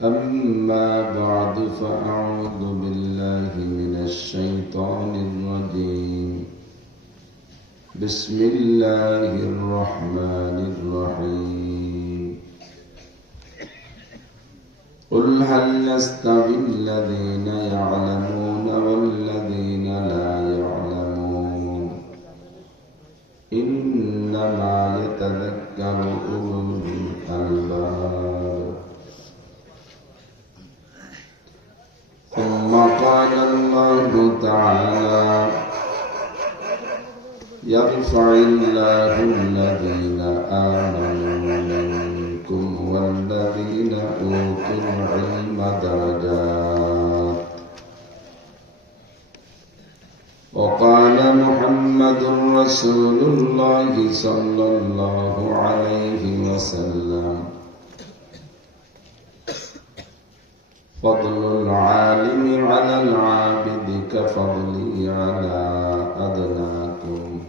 أما بعد فأعوذ بالله من الشيطان الرجيم بسم الله الرحمن الرحيم قل هل يستوي الذين يعلمون والذين لا يعلمون إنما يتذكر أولو الألباب ثم قال الله تعالى يرفع الله الذين آمنوا منكم والذين أوتوا العلم درجات وقال محمد رسول الله صلى الله عليه وسلم فضل العالم على العابد كفضلي على أدناكم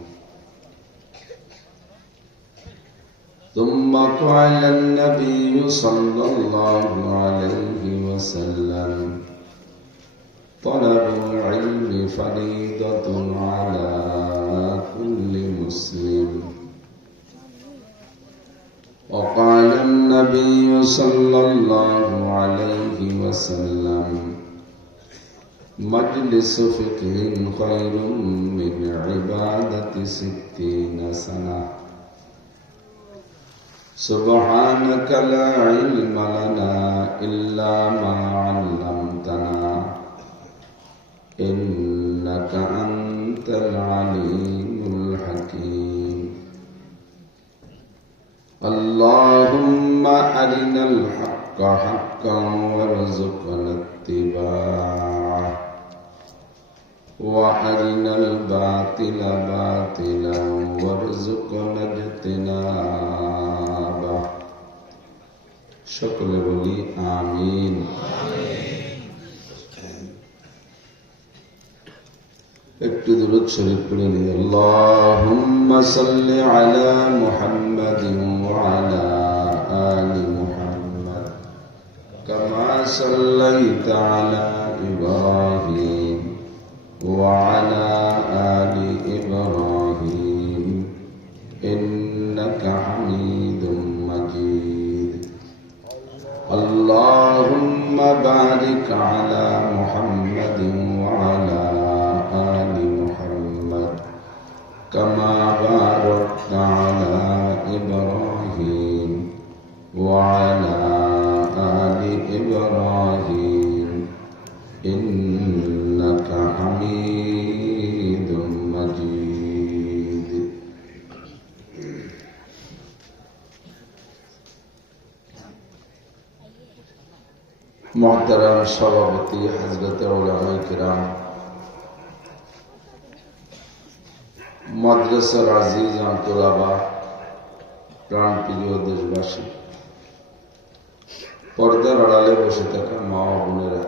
ثم قال النبي صلى الله عليه وسلم طلب العلم فريضة على كل مسلم وقال النبي صلى الله عليه وسلم مجلس فقه خير من عبادة 60 سنة سبحانك لا علم لنا إلا ما علمتنا إنك أنت العليم الحكيم اللهم أرنا الحق حقا وارزقنا اتباعه وأرنا الباطل باطلا وارزقنا اجتنابه شكر بولي آمين একটু দুরূদ শরীফ পড়ে নিই আল্লাহুম্মা সাল্লি আলা মুহাম্মাদিন ওয়া আলা আলি মুহাম্মাদ কামা সাল্লাইতা আলা ইব্রাহিম ওয়া আলা আলি ইব্রাহিম ইন্নাকা হামিদুম মাজিদ আল্লাহুম্মা বারিক আলা মুহাম্মাদিন ওয়া আলা كما باركت على إبراهيم وعلى آل إبراهيم إنك حميد مجيد محترم সভাপতি হযরত উলামায়ে কিরাম মাদ্রাসার আজিজ আন্তরাবা প্রাণপ্রিয় দেশবাসী পর্দার আড়ালে বসে থাকা মা ও বোনেরা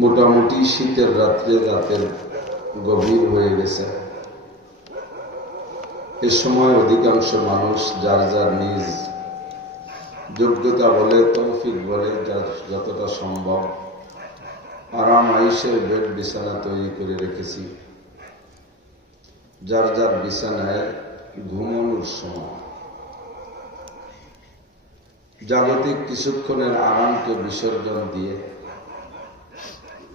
মোটামুটি শীতের রাতের গভীর হয়ে গেছে এ সময় অধিকাংশ মানুষ যার যার নিজ যোগ্যতা বলে তৌফিক বলে যার যতটা সম্ভব আরাম আয়েশের বেড বিছানা তৈরি করে রেখেছি যার যার বিছানায় ঘুমানোর সময় জাগতিক কিছুক্ষণের আরামকে বিসর্জন দিয়ে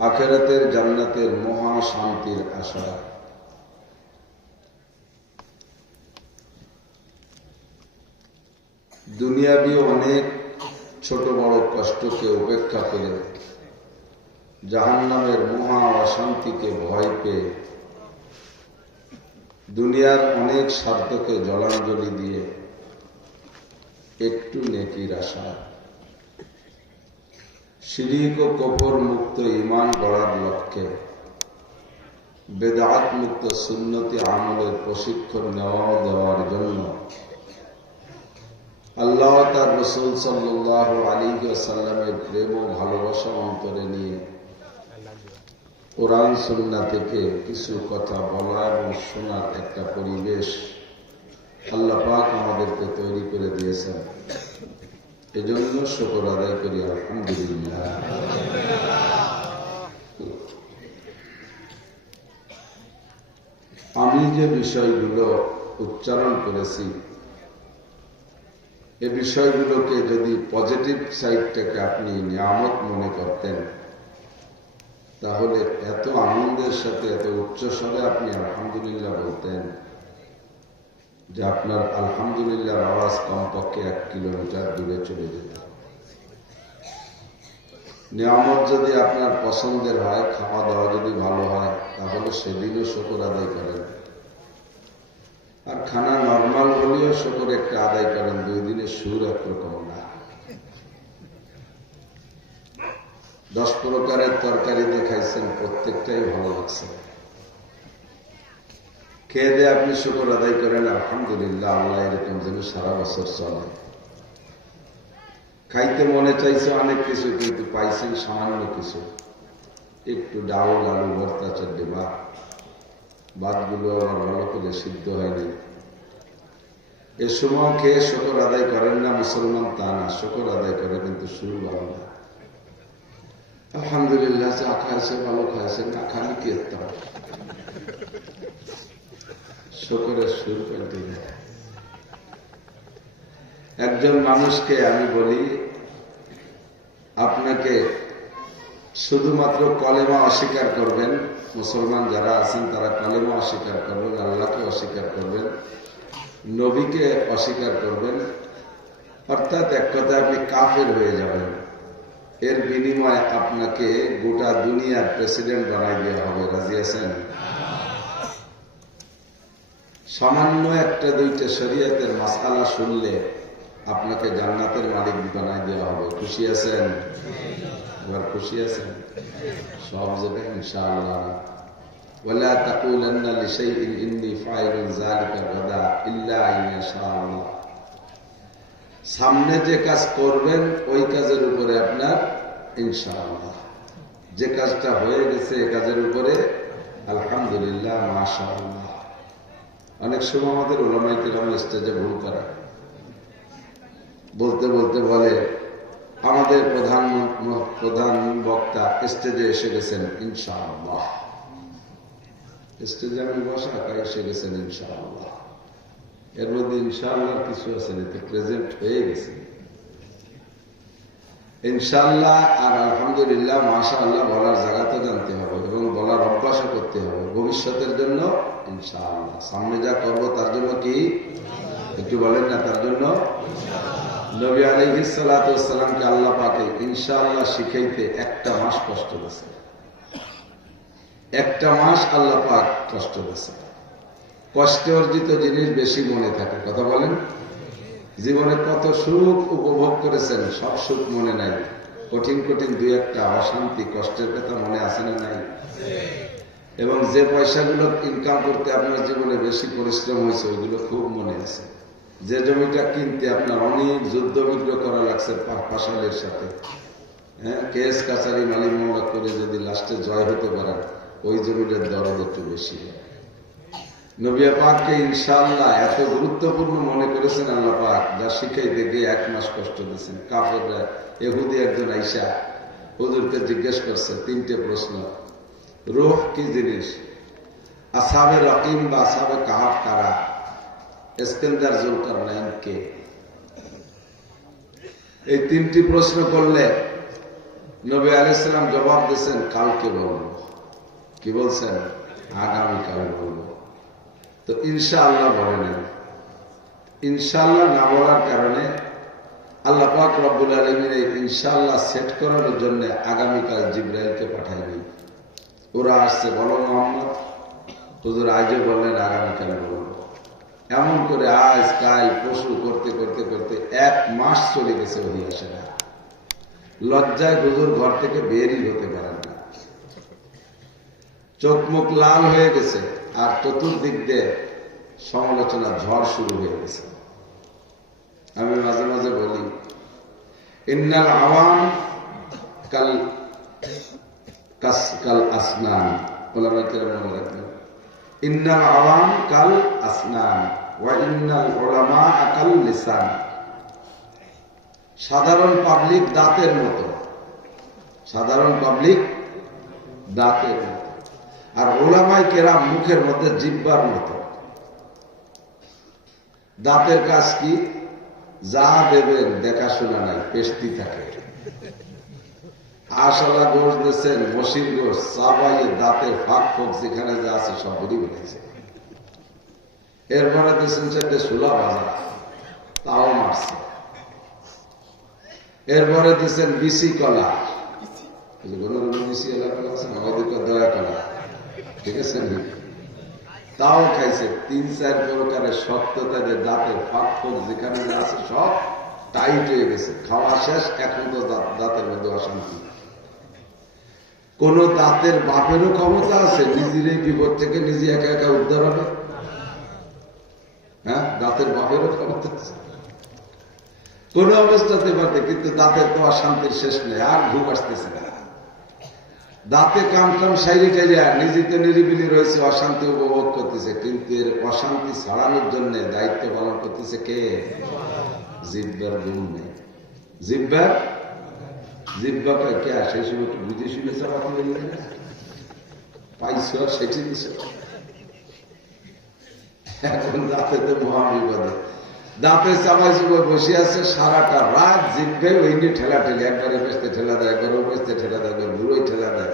আখিরাতের জান্নাতের মহা শান্তির আশা দুনিয়াবি অনেক ছোট বড় কষ্টকে উপেক্ষা করে জাহান্নামের মহা অশান্তিকে ভয় পেয়ে দুনিয়ার অনেক স্বার্থকে জলাঞ্জলি দিয়ে একটু নেকির আশা শিরক ও কুফর মুক্ত ঈমান গড়ার লক্ষ্যে বেদাত মুক্ত সুন্নতি আমলের প্রশিক্ষণ দেওয়ার জন্য আল্লাহ তার রাসূল সাল্লাল্লাহু আলাইহি ওয়াসাল্লামের প্রেম ও ভালোবাসা অন্তরে নিয়ে কোরআন সুন্নাহ থেকে কিছু কথা বলা এবং শোনার একটা পরিবেশ আল্লাহ পাক আমাদেরকে তৈরি করে দিয়েছেন। এজন্য শুকর আদায় করি আলহামদুলিল্লাহ। আমি যে বিষয়গুলো উচ্চারণ করেছি এই বিষয়গুলোকে যদি পজিটিভ সাইডটাকে আপনি নিয়ামত মনে করতেন তাহলে এত আনন্দের সাথে এত উচ্চস্বরে আপনি আলহামদুলিল্লাহ বলতেন যে আপনার আলহামদুলিল্লাহর আওয়াজ কমপক্ষে 1 কিলোমিটার দূরে চলে যেত। নিয়ামত যদি আপনার পছন্দের হয়, খাওয়া দাওয়া যদি ভালো হয়, তাহলে সেদিনও শুকর আদায় করেন। আর খানা নর্মাল হলেও শুকর একটা আদায় করেন, 2 দিনের সুর একরকম না। 10 প্রকারের তরকারি দেখাইছেন, প্রত্যেকটাই ভালো লাগছে। খেয়ে দিয়ে আপনি শুকর আদায় করেন আলহামদুলিল্লাহ, আল্লাহ এরকম যেন সারা বছর চলে। খাইতে মনে চাইছে অনেক কিছু, কিন্তু পাইছেন সামান্য কিছু, একটু ডাউল আলু ভর্তা 4 বা ভাতগুলো আবার ভালো করে সিদ্ধ হয়নি। এ সময় খেয়ে শুকর আদায় করেন না মুসলমান তা না, শুকর আদায় করে কিন্তু শুরু ভালো না। আলহামদুলিল্লাহ যা খাইছে ভালো খাইছে, না খালি কি শুকরের সুর পেতে যায়। একজন মানুষকে আমি বলি, আপনাকে শুধুমাত্র কলেমা অস্বীকার করবেন, মুসলমান যারা আছেন তারা কলেমা অস্বীকার করবেন, আল্লাহকে অস্বীকার করবেন, নবীকে অস্বীকার করবেন, অর্থাৎ এক কথায় আপনি কাফের হয়ে যাবেন। এর বিনিময়ে আপনাকে গোটা দুনিয়ার প্রেসিডেন্ট বানাই দেওয়া হবে। রাজি আছেন? সামান্য 1-2টা শরীয়তের মাসআলা শুনলে আপনাকে জান্নাতের মালিক বানাই দেওয়া হবে। খুশি আছেন? এবার খুশি আছেন? সব জায়গায় ইনশাআল্লাহ। ওয়ালা তাকুলান্না লিশাইইন ইন্নী ফাইলুন যালিকা গাদা ইল্লা ইনশাআল্লাহ। সামনে যে কাজ করবেন ওই কাজের উপরে আপনার ইনশাআল্লাহ। যে কাজটা হয়ে গেছে এই কাজের উপরে আলহামদুলিল্লাহ, মাশাআল্লাহ। অনেক সময় আমাদের উলামায়ে কিরাম স্টেজে ভুল করে, বলতে বলতে বলে আমাদের প্রধান বক্তা স্টেজে এসে গেছেন ইনশাআল্লাহ। স্টেজে আমি বসা এসে গেছেন ইনশাআল্লাহ। এর মধ্যে ইনশাআল্লাহ কিছু আছে, প্রেজেন্ট হয়ে গেছে ইনশাআল্লাহ। আর আলহামদুলিল্লাহ, মাশাআল্লাহ বলার জায়গাতে জানতে হবে এবং বলার অভ্যাসও করতে হবে ভবিষ্যতের জন্য ইনশাআল্লাহ। সামনে যা করবো তার জন্য কি একটু বলেন না? তার জন্য নবী আলাইহিস সালাতু ওয়াস সালামকে আল্লাহ পাকে ইনশাআল্লাহ শিখাইতে 1টা মাস কষ্ট দিয়েছে। 1টা মাস আল্লাহ পাক কষ্ট দিয়েছে। কষ্টে অর্জিত জিনিস বেশি মনে থাকে। কথা বলেন? জীবনে কত সুখ উপভোগ করেছেন, সব সুখ মনে নাই। কঠিন কঠিন 2-1টা অশান্তি কষ্টের কথা মনে আছে না নাই? এবং যে পয়সাগুলো ইনকাম করতে আপনার জীবনে বেশি পরিশ্রম হয়েছে ওইগুলো খুব মনে আছে। যে জমিটা কিনতে আপনার অনেক যুদ্ধ বিগ্রহ করা লাগছে পাশালের সাথে, কেস কাছারি মালিক মামলা করে যদি লাস্টে জয় হতে পারেন ওই জমিটার দরদ একটু বেশি। নবী পাককে ইনশাআল্লাহ এত গুরুত্বপূর্ণ মনে করেছেন আল্লাহ পাক, যা শিখাইতে গিয়ে 1 মাস কষ্ট দিয়েছেন। কাফেররা, ইহুদি একজন আইসা হুজুরকে জিজ্ঞেস করছে 3টে প্রশ্ন। রূহ কি জিনিস? আসহাবে রকিম বা আসহাবে কাহাফ কারা? ইস্কান্দার জুলকারনাইন কে? এই 3টি প্রশ্ন করলে নবী আলাইহিস সালাম জবাব দিয়েছেন কালকে বলবো। কি বলছেন? আগামীকাল বলবো। তো ইনশাআল্লাহ বলে নেন। ইনশাআল্লাহ না বলার কারণে আল্লাহ পাক রব্বুল আলামিন এই ইনশাআল্লাহ সেট করার জন্য আগামীকাল জিবরাইলকে পাঠায়নি। ওরা আসছে, বলো মোহাম্মদ। হুজুর আজও বললেন আগামীকাল বলবো। এমন করে আজ কাল পশু করতে করতে করতে 1 মাস চলে গেছে, ওহি আসে না। লজ্জায় হুজুর ঘর থেকে বেরই হতে পারেন না, চোখ মুখ লাল হয়ে গেছে। আর চতুর্দিক দিয়ে সমালোচনা ঝড় শুরু হয়ে গেছে। আমি মাঝে মাঝে বলি, ইন্নাল আওয়াম কাল আসনান। ওলামায়ে কেরাম মনে রাখবেন, ইন্নাল আওয়াম কাল আসনান ওয়া ইন্নাল উলামা কাল লিসান। সাধারণ পাবলিক দাঁতের মতো, সাধারণ পাবলিক দাঁতের মতো, আর ওলামায়ে কেরাম মুখের মধ্যে জিহ্বার মতো। দাঁতের কাজ কি? যা দেবেন দেখাশোনা নাই, পেস্তি থাকে। আশালা গোশ দিয়েছেন, মসির গোশ, চাবাইয়ে দাঁতের ফাঁক ফোক যেখানে যা আছে সব বেরিয়ে ফেলেছে। এরপরে দিয়েছেন চারটে সুলা ভাজা, তাও মারছে। এরপরে দিয়েছেন বিসি কলা, বিসি কলা আছে না, ওইদিকে দয়া কলা, ঠিক আছে, তাও খাইছে। 3-4 প্রকারের শক্ততা যে দাঁতের ফাঁক ফোক যেখানে যা আছে সব টাইট হয়ে গেছে। খাওয়া শেষ, এখন তো দাঁতের মধ্যে অশান্তি। কোন দাঁতের বাপেরও ক্ষমতা আছে নিজের এই বিপদ থেকে নিজে একা একা উদ্ধার হবে? হ্যাঁ, দাঁতের বাপেরও ক্ষমতা আছে কোন অবস্থাতে পারে, কিন্তু দাঁতের তো অশান্তির শেষ নেই, আর ঘুম আসতেছে না। দাঁতে কাম কাম সাইরে টাইরে নিজেতে নিরিবিলি রয়েছে, অশান্তি উপভোগ করতেছে, কিন্তু এর অশান্তি ছাড়ানোর জন্য দায়িত্ব পালন করতেছে কে? জিহ্বার গুণ নেই। জিহ্বার জিহ্বাকে কে? সেই সময় একটু বুঝে শুনে চাপাতে পাইছ, সেটি দিছ। এখন দাঁতে তো মহাবিপদে, দাঁতে চাপাই চুপে বসে আছে সারাটা রাত, জিভে ওই নিয়ে ঠেলা ঠেলে, একবারে বেসতে ঠেলা দেয়, একবারে বেসতে ঠেলা দেয়, একবার বুড়োই ঠেলা দেয়।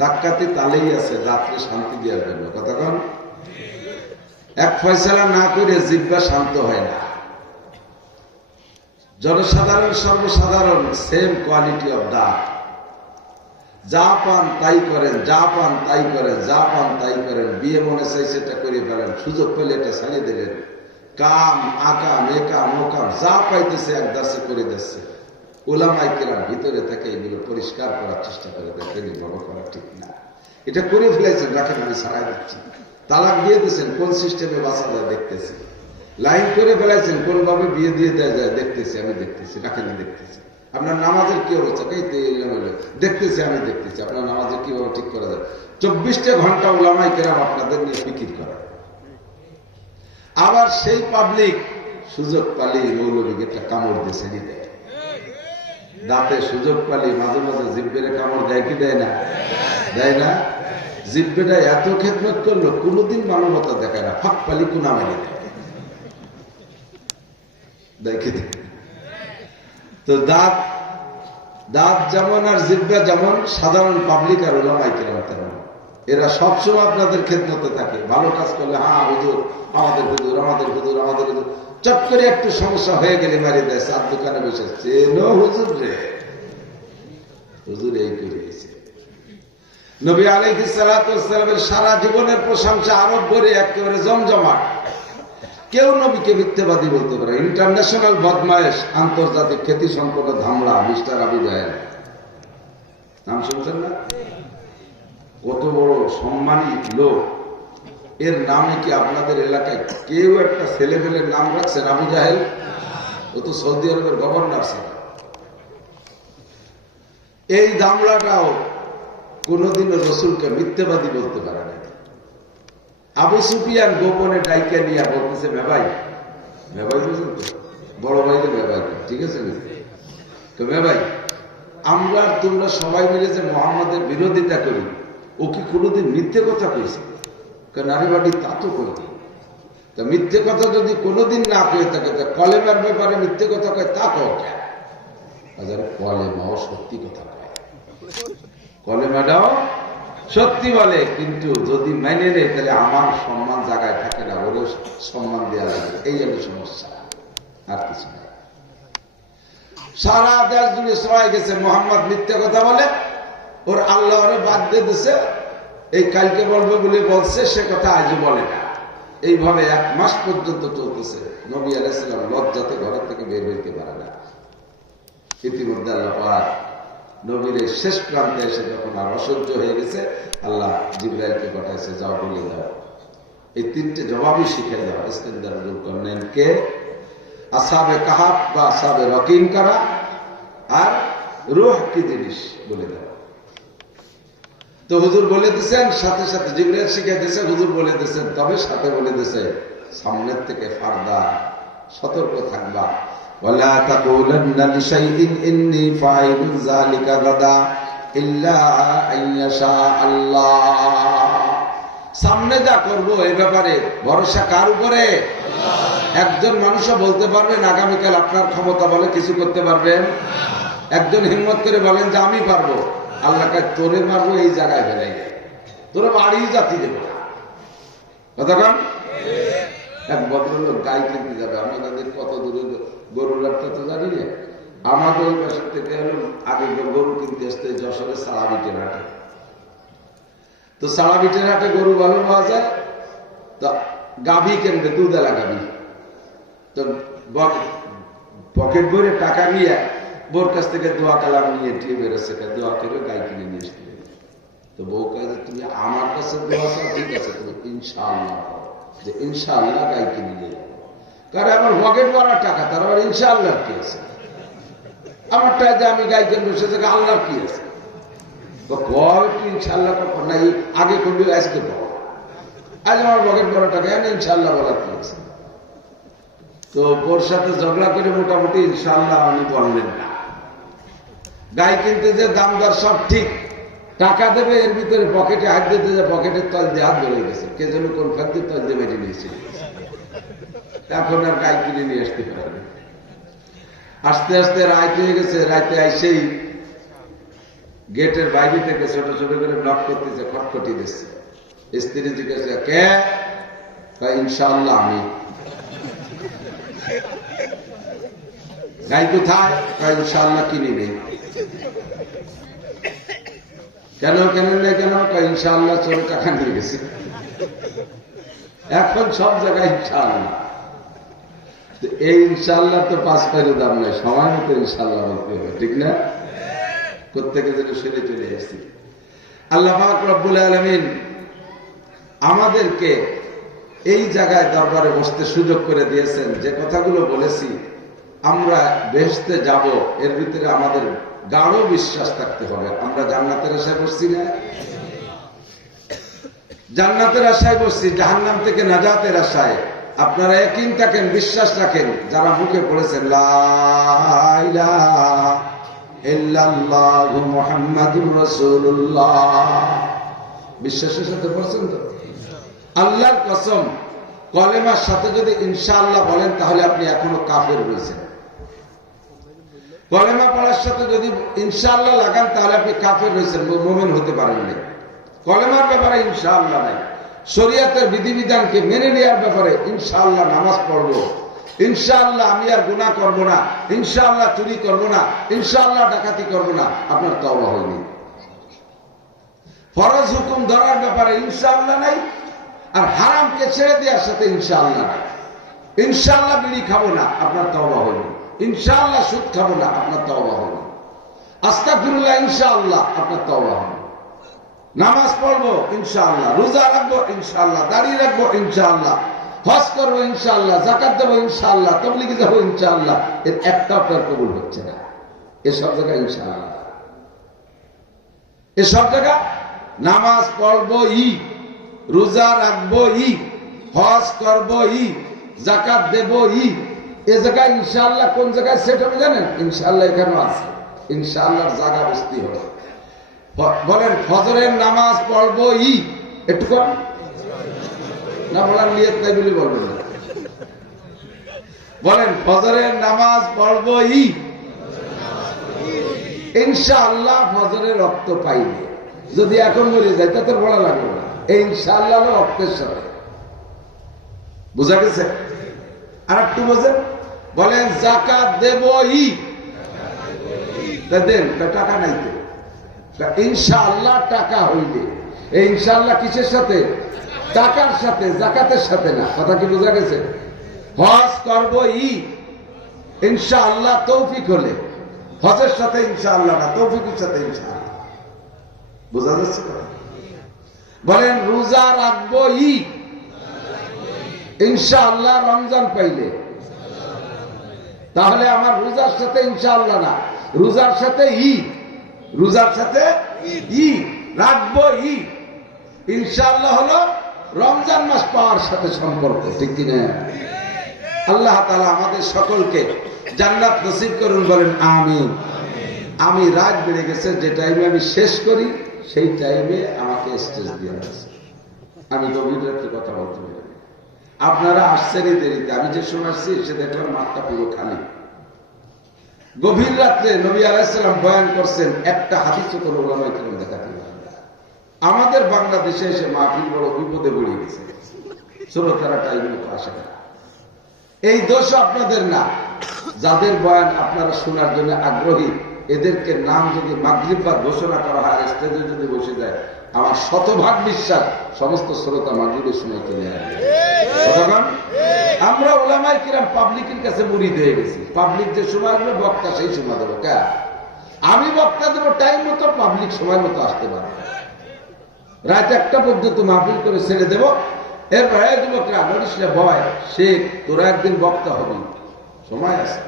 ডাক্কাতি তালেই আছে দাঁতকে শান্তি দেওয়ার জন্য। কতক্ষণ এক ফয়সালা না করে জিহ্বা শান্ত হয় না। জনসাধারণ সর্বসাধারণ সেম কোয়ালিটি অফ দাঁত, যা পান তাই করেন, যা পান তাই করেন, যা পান তাই করেন। বিয়ে মনে চাই সেটা করে ফেলেন, সুযোগ পেলে এটা ছাড়িয়ে দিলেন। কাম আকাম একাম ওকাম যা পাইতেছে এক দাসে করে দিচ্ছে। ওলামায়ে কেরাম ভিতরে থেকে এগুলো পরিষ্কার করার চেষ্টা করে দেখেন, বড় করা ঠিক না। এটা করে ফেলেছেন, রাখেন আমি ছাড়াই দিচ্ছি। তালাক দিয়ে দিচ্ছেন, কোন সিস্টেমে বাঁচা যায় দেখতেছি। লাইন করে ফেলাইছেন, কোন ভাবে বিয়ে দিয়ে দেওয়া যায় দেখতেছি, আমি দেখতেছি, রাখেন দেখতেছি। আপনার নামাজের কি অবস্থা দেখতেছি, আমি দেখতেছি। আপনার নামাজের কিভাবে ঠিক করা যায়। 24টা ঘন্টা ওলামায়ে কেরাম আপনাদের নিয়ে ফিকির করে। আবার সেই পাবলিক সুযোগ পালি মৌলবীকে একটা কামড় দিয়ে ছেড়ে দেয়। দাঁতে সুযোগ পালি মাঝে মাঝে জিহ্বের কামড় দেয় কি দেয় না? দেয় না? জিহ্বেটা এত খেদমত করলো, কোনোদিন মানবতা দেখায় না, ফাঁক পালি কোনা মেরে দেয়। দেখে তো দাঁত দাঁত যেমন আর জিহ্বা যেমন, সাধারণ পাবলিক আর ওলামায়ে কেরাম তেমন। এরা সবসময় আপনাদের খেদমতে থাকে। ভালো কাজ করলে হ্যাঁ হুজুর, আমাদের হুজুর, আমাদের হুজুর, আমাদের হুজুর। চট করে একটু সমস্যা হয়ে গেলে মারিয়ে দেয়, চার দোকানে বসে চেনো হুজুর রে, হুজুর এই করিয়েছে। নবী আলাইহিস সালাতু ওয়াস সালামের সারা জীবনের প্রশংসা আরব ভরে একেবারে জমজমাট। কেউ নবীকে মিথ্যাবাদী বলতে পারে। ইন্টারন্যাশনাল বদমায়েশ, আন্তর্জাতিক খ্যাতি সম্পন্ন ধামলা মিস্টার আবু জাহেল, নাম শুনছেন না? কত বড় সম্মানী লোক, এর নামে কি আপনাদের এলাকায় কেউ একটা ছেলেমেলের নাম রাখছেন আবু জাহেল? ও তো সৌদি আরবের গভর্নর স্যার। এই দামলাটাও কোনদিনও রসুলকে মিথ্যাবাদী বলতে পারে না। আবু সুফিয়ান গোপনে ডাইকে নিয়ে বলতেছে, মেভাই, মেভাই বুঝলেন তো, বড় ভাইকে মেভাই, ঠিক আছে তো মেভাই, আমরা তোমরা সবাই মিলে যে মুহাম্মাদের বিরোধিতা করি, ও কি কোনোদিন মিথ্যে কথা কইছে? নারী বাড়ি তা তো করি। তা মিথ্যে কথা যদি কোনোদিন না কয়ে থাকে, কলেমার ব্যাপারে মিথ্যে কথা কয় তা কয়। কলেমাও সত্যি কথা কয়, কলেমাটাও সত্যি বলে, কিন্তু যদি মেনে নেই তাহলে আমার সম্মান জায়গায় থাকে না, ওরও সম্মান দেওয়া লাগে। এই হলো সমস্যা, আর কিছু নাই। সারা দেশ জুড়ে সবাই গেছে মোহাম্মদ মিথ্যে কথা বলে, ওর আল্লাহ ওরে বাদ দিয়ে দিছে, এই কালকে বলবে বলে বলছে, সে কথা আজও বলে না। এইভাবে 1 মাস পর্যন্ত চলতেছে। নবী আলাইহিস সালাম লজ্জাতে ঘরের থেকে বের হইতে পারে না। ইতিমধ্যে আল্লাহ পাক নবীর শেষ প্রান্তে এসে যখন আর অসহ্য হয়ে গেছে, আল্লাহ জিবরাইলকে পাঠাইছে, যাও বলে দাও, এই 3টে জবাবই শিখে দাও। ইস্তেনদার করলেন কে? আসহাবে কাহাফ বা আসহাবে রকিন কারা, আর রূহ কি জিনিস বলে দাও। তো হুজুর বলে দিচ্ছেন, সাথে সাথে জিবরাইল শিখে দিয়েছে, হুজুর বলে দিচ্ছেন, তবে সাথে বলে দিয়েছে সামনের থেকে ফারদা, সতর্ক থাকবা, ওয়ালা তাকুলান্না লিশাইইন ইন্নী ফাইলুন যালিকা গাদা ইল্লা আইয়াশা আল্লাহ। সামনে যা করব এই ব্যাপারে ভরসা কার উপরে? একজন মানুষও বলতে পারবেন আগামীকাল আপনার ক্ষমতা বলে কিছু করতে পারবেন? একজন হিম্মত করে বলেন যে আমি পারবো, আল্লাহকে তোরে মারবো এই জায়গায় ফেলাই, তোরে বাড়ি জাতি দেবো কতক্ষণ। এক ভদ্রলোক গাই কিনতে যাবে, আমাদের কত দূরে গরুর রাস্তা তো জানি না, আমাদের ওই পাশের থেকে আগে গরু কিনতে আসতে যশোরের সালাবিটের হাটে। তো সালাবিটের হাটে গরু ভালো পাওয়া যায়, তো গাভী কিনবে, দুধেলা গাভী। তো পকেট ভরে টাকা নিয়ে বোর কাছ থেকে দোয়া কালাম নিয়ে টিয়ে বেরোচ্ছে, দোয়া করে গাই কিনে নিয়ে আসতে। তো বউ কাছে তুমি আমার কাছে দোয়া চাও, ঠিক আছে, তুমি ইনশাআল্লাহ যে ইনশাআল্লাহ গাই কিনে নিয়ে যাবো। কারণ আমার পকেট ভরা টাকা, তার আবার ইনশাআল্লাহ কি আছে? আমার টাকা যে আমি গাই কিনবো সে থেকে আল্লাহ কি আছে? ইনশাআল্লাহ না, আগে করবি আজকে পাবো, আজ আমার পকেট ভরা টাকা ইনশাআল্লাহ বলার কি আছে? তো ওর সাথে ঝগড়া করে মোটামুটি ইনশাআল্লাহ উনি বললেন না। গাই কিনতে যে দাম দর সব ঠিক, টাকা দেবে, এর ভিতরে পকেটে হাত দিতে যে পকেটের তল দিয়ে হাত ধরে গেছে, কে যেন কোন খাদ্যের তল দিয়ে বেরিয়ে নিয়েছিল। এখন আর গাই কিনে নিয়ে আসতে পারেনি। আস্তে আস্তে রাত হয়ে গেছে, রাতে আইসেই গেটের বাইরে থেকে ছোট ছোট করে নক করতেছে, খটখটি দিচ্ছে। স্ত্রী জিজ্ঞাসা, কে? ইনশাআল্লাহ আমি। গাই কোথায়? ইনশাআল্লাহ কিনে নেই। কেন কেনেন না কেন? ইনশাআল্লাহ চোর টাকা নিয়ে গেছে। এখন সব জায়গায় ইনশাআল্লাহ। এই ইনশাআল্লাহ তো 5 পয়সা দাম নাই, সময় মতো ইনশাআল্লাহ বলতে হবে, ঠিক না? প্রত্যেকে যেটা সেরে চলে আসছি। আল্লাহ পাক রব্বুল আলামিন আমাদেরকে এই জায়গায় দরবারে বসতে সুযোগ করে দিয়েছেন। যে কথাগুলো বলেছি আমরা বেহেশতে যাব, এর ভিতরে আমাদের গাঢ় বিশ্বাস থাকতে হবে। আমরা জান্নাতের আশায় বসছি না? জান্নাতের আশায় বসছি, জাহান্নাম থেকে নাজাতের আশায়। আপনারা ইয়াকিন থাকেন, বিশ্বাস রাখেন, যারা মুখে পড়েছেন লা ইলাহা ইল্লাল্লাহু মুহাম্মাদুর রাসূলুল্লাহ, বিশ্বাসের সাথে পড়ছেন তো? আল্লাহর কসম, কলেমার সাথে যদি ইনশাআল্লাহ বলেন তাহলে আপনি এখনো কাফের রয়েছেন। কলেমা পড়ার সাথে যদি ইনশাআল্লাহ লাগান তাহলে আপনি কাফের রয়েছেন, মুমিন হতে পারেন না। কলেমার ব্যাপারে ইনশাআল্লাহ নাই। শরীয়তের বিধিবিধানকে মেনে নেওয়ার ব্যাপারে ইনশাআল্লাহ নামাজ পড়বো, ইনশাআল্লাহ আমি আর গুনাহ করব না, ইনশাআল্লাহ চুরি করব না, ইনশাআল্লাহ ডাকাতি করব না, আপনার তওবা হয়নি। ফরজ হুকুম ধরার ব্যাপারে ইনশাআল্লাহ নাই, আর হারামকে ছেড়ে দেওয়ার সাথে ইনশাআল্লাহ নাই। ইনশাআল্লাহ বিড়ি খাবো না, আপনার তওবা হয়নি। ইনশাআল্লাহ সুদ খাবো না, আপনার তওবা হয়নি। আস্তাগফিরুল্লাহ ইনশাআল্লাহ, আপনার তওবা হয়নি। নামাজ পড়বো ইনশাআল্লাহ, রোজা রাখবো ইনশাআল্লাহ, দাড়ি রাখবো ইনশাআল্লাহ, হজ করবো ইনশাআল্লাহ, যাকাত দেবো ইনশাআল্লাহ, তাবলীগে যাবো ইনশাআল্লাহ, এর একটা আপনার কবুল হচ্ছে না। এসব জায়গায় ইনশাআল্লাহ, এসব জায়গা নামাজ পড়বো রোজা রাখবো হজ করবো যাকাত দেবো এ জায়গায় ইনশাআল্লাহ কোন জায়গায় সেট হবে জানেন? ইনশাআল্লাহ এখানেও আছে। ইনশাআল্লাহর জায়গা বস্তি হবে। বলেন ফজরের নামাজ পড়বো একটু কম না, বলার নিয়ত নাই বলে বলবেন না। বলেন ফজরের নামাজ পড়বো ইনশাআল্লাহ। ফজরের রক্ত পাইনি, যদি এখন মরে যায় তাতে বলা লাগবে না। এই ইনশাআল্লাহ রক্তের সাথে, বুঝা গেছে? আর একটু বোঝেন, বলেন যাকাত দেব দেন, টাকা নাই তো। ইনশাআল্লাহ টাকা হইলে, এই ইনশাআল্লাহ কিসের সাথে? টাকার সাথে, যাকাতের সাথে না। কথা কি বোঝা গেছে? হজ করবো ইনশাআল্লাহ, তৌফিক হলে। হজের সাথে ইনশাআল্লাহ না, তৌফিকের সাথে ইনশাআল্লাহ। বোঝা যাচ্ছে? বলেন রোজা রাখবো ইনশাআল্লাহ, রমজান পাইলে। তাহলে আমার রোজার সাথে ইনশাআল্লাহ না, রোজার সাথে রোজার সাথে রাখবো ইনশাআল্লাহ হলো রমজান মাস পাওয়ার সাথে সম্পর্ক, ঠিক কিনা? আল্লাহ তাআলা আমাদের সকলকে জান্নাত নসিব করুন, বলেন আমিন। আমি রাত বেড়ে গেছে, যে টাইমে আমি শেষ করি সেই টাইমে আমাকে স্টেজ দিয়ে আছে। আমি গভীর রাত্রে কথা বলতে পারি। আপনারা আসছেনই দেরিতে, আমি যে সময় আসছি এসে দেখলাম মাঠটা পুরো খালি। গভীর রাত্রে নবী আলাইহিস সালাম বয়ান করছেন, একটা হাদিসও কোনো ওলামায়ে কেরাম দেখাতে পারেন না। আমাদের বাংলাদেশে এসে মাহফিল বড় বিপদে পড়ে গেছে, শ্রোতারা টাইম মতো আসে না। এই দোষ আপনাদের না, যাদের বয়ান আপনারা শোনার জন্য আগ্রহী, এদেরকে নাম যদি মাগরিব বা ঘোষণা করা হয়, স্টেজে যদি বসে যায়, আমার শতভাগ বিশ্বাস সমস্ত শ্রোতা মাগরিবের সময় চলে আসবে। আমরা ওলামায়ে কিরাম পাবলিকের কাছে মুরিদ হয়ে গেছি। পাবলিক যে সময় আসবে বক্তা সেই সময় দেবো। কে? আমি বক্তা দেবো টাইম মতো, পাবলিক সময় মতো আসতে পারবে। রাত 1টা পর্যন্ত মাহফিল করে ছেড়ে দেবো। এরপরে যুবকরা বলিসলে ভয়, শেখ তোরা একদিন বক্তা হবি, সময় আছে।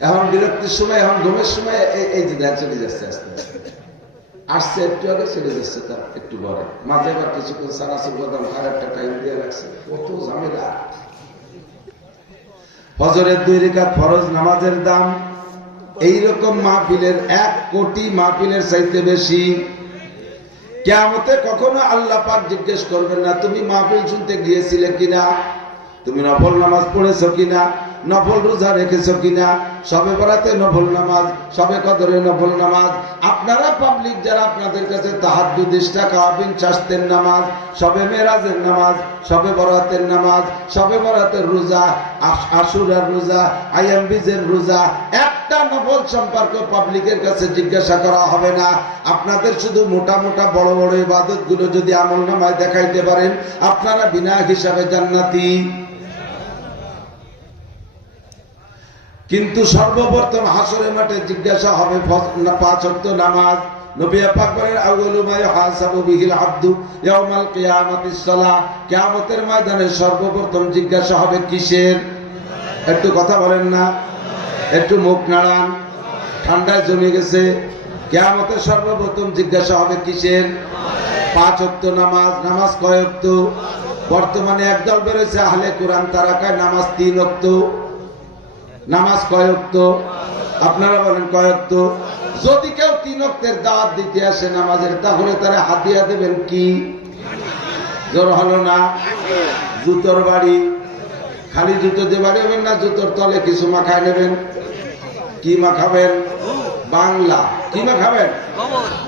এখন বিরক্তির সময়, এখন ঘুমের সময়, এই যে দেখ চলে যাচ্ছে আস্তে আস্তে। আসছে একটু আগে, চলে যাচ্ছে তার একটু পরে। মাঝে আবার কিছুক্ষণ সানাসুর বাদাম খারাপ একটা টাইম দিয়ে রাখছে, কত ঝামেলা। ফজরের 2 রাকাত ফরজ নামাজের দাম এইরকম মাহফিলের 1 কোটি মাহফিলের চাইতে বেশি। কিয়ামতে কখনো আল্লাহ পাক জিজ্ঞেস করবেন না তুমি মাহফিল শুনতে গিয়েছিলে কিনা, তুমি নফল নামাজ পড়েছো কিনা, নফল রোজা রেখেছো কিনা, শবে বরাতে নফল নামাজ, শবে কদরে নফল নামাজ। আপনারা পাবলিক যারা, আপনাদের কাছে তাহাজ্জুদ, ইশরাকাবিন, চাশতের নামাজ, শবে মেরাজের নামাজ, শবে বরাতের নামাজ, শবে বরাতের রোজা, আশুরার রোজা, আইয়াম বীজের রোজা, একটা নফল সম্পর্কে পাবলিকের কাছে জিজ্ঞাসা করা হবে না। আপনাদের শুধু মোটা মোটা বড় বড় ইবাদত গুলো যদি আমলনামায় দেখাইতে পারেন, আপনারা বিনা হিসাবে জান্নাতি। কিন্তু সর্বপ্রথম হাসরের মাঠে জিজ্ঞাসা হবে 5 ওয়াক্ত নামাজ। নবী পাক বলেন আউয়ালু মা ইউহাসাবু বিহিল আবদু ইয়াউমাল কিয়ামাতিস সালাহ। কিয়ামতের ময়দানে সর্বপ্রথম জিজ্ঞাসা হবে কিসের? একটু কথা বলেন না, একটু মুখ নাড়ান, ঠান্ডায় জমে গেছে। কিয়ামতে সর্বপ্রথম জিজ্ঞাসা হবে কিসের? 5 ওয়াক্ত নামাজ। নামাজ কয় ওয়াক্ত? বর্তমানে একদল বেরোছে আহলে কোরআন, তারা কয় নামাজ 3 ওয়াক্ত। নামাজ কয় ওয়াক্ত? আপনারা বলেন কয় ওয়াক্ত? যদি কেউ 3 ওয়াক্তের দাওয়াত দিতে আসে নামাজের, তাহলে তারা হাদিয়া দেবেন কি? জোর হলো না? জুতোর বাড়ি। খালি জুতো দিয়ে বাড়ি হবেন না, জুতোর তলে কিছু মাখায় নেবেন। কি মাখাবেন? বাংলা। কি মাখাবেন?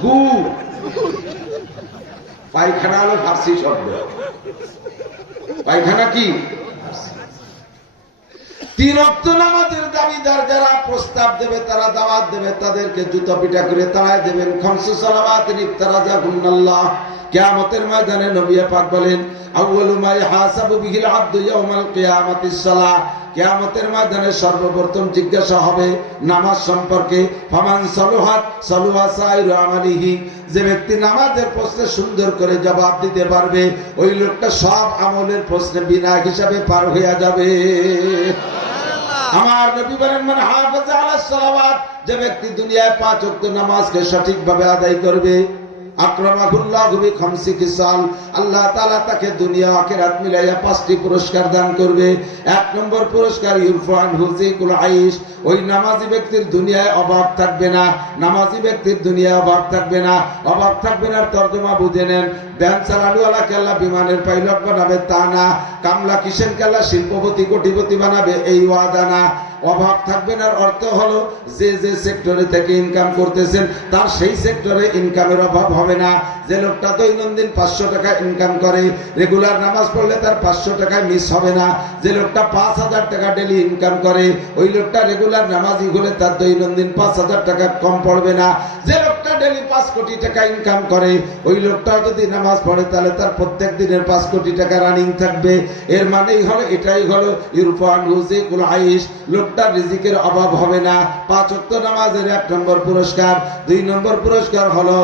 গু। পায়খানা হলো ফার্সি শব্দ। পায়খানা কি? 3 ওয়াক্ত নামাজের দাবিদার যারা প্রস্তাব দেবে, তারা দাওয়াত দেবে, তাদেরকে জুতো পিটা করে তাড়ায় দেবেন। খামসু সালাওয়াতিন ইফতারাজাহুন্নাল্লাহ। কিয়ামতের ময়দানে নবী পাক বলেন আউয়ালু মা ইউহাসাবু বিহিল আবদু ইয়াউমাল কিয়ামাতিস সালাহ। কিয়ামতের ময়দানে সর্বপ্রথম জিজ্ঞাসা হবে নামাজ সম্পর্কে। ফামান সালুহাত সালুহা সাইরু আমালিহি। যে ব্যক্তি নামাজের প্রশ্নে সুন্দর করে জবাব দিতে পারবে, ওই লোকটা সব আমলের প্রশ্নে বিনা হিসাবে পার হয়ে যাবে। আমার নবী বলেন মান হাফাজা আলাস সালাওয়াত। যে ব্যক্তি দুনিয়ায় 5 ওয়াক্ত নামাজকে সঠিকভাবে আদায় করবে, আকরামাহুল্লাহু বিখামসি খিসাল। আল্লাহ তাআলা তাকে দুনিয়া আখিরাত মিলাইয়া 5টি পুরস্কার দান করবে। 1 নম্বর পুরস্কার ইরফান হুজিকুল আইশ। ওই নামাজি ব্যক্তির দুনিয়ায় অভাব থাকবে না। নামাজি ব্যক্তির দুনিয়ায় অভাব থাকবে না। অভাব থাকবে না তরজমা বুঝে নেন। ব্যান চালানুওয়ালাকে আল্লাহ বিমানের পাইলট বানাবে তা না। কামলা কিষেনকে আল্লাহ শিল্পপতি কোটিপতি বানাবে এই ওয়াদা না। অভাব থাকবে না অর্থ হলো যে যে সেক্টরে থেকে ইনকাম করতেছেন তার সেই সেক্টরে ইনকামের অভাব হবে না। যে লোকটা দৈনন্দিন 500 টাকা ইনকাম করে, রেগুলার নামাজ পড়লে তার 500 টাকায় মিস হবে না। যে লোকটা 5000 টাকা ডেলি ইনকাম করে, ওই লোকটা রেগুলার নামাজি হলে তার দৈনন্দিন 5000 টাকা কম পড়বে না। যে লোকটা ডেলি 5 কোটি টাকা ইনকাম করে, ওই লোকটা যদি নামাজ পড়ে তাহলে তার প্রত্যেক দিনের 5 কোটি টাকা রানিং থাকবে। এর মানেই হলো, এটাই হলো ইরফান হুজিকুল আইশ। লোকটার রিজিকের অভাব হবে না। 5 ওয়াক্ত নামাজের 1 নম্বর পুরস্কার। 2 নম্বর পুরস্কার হলো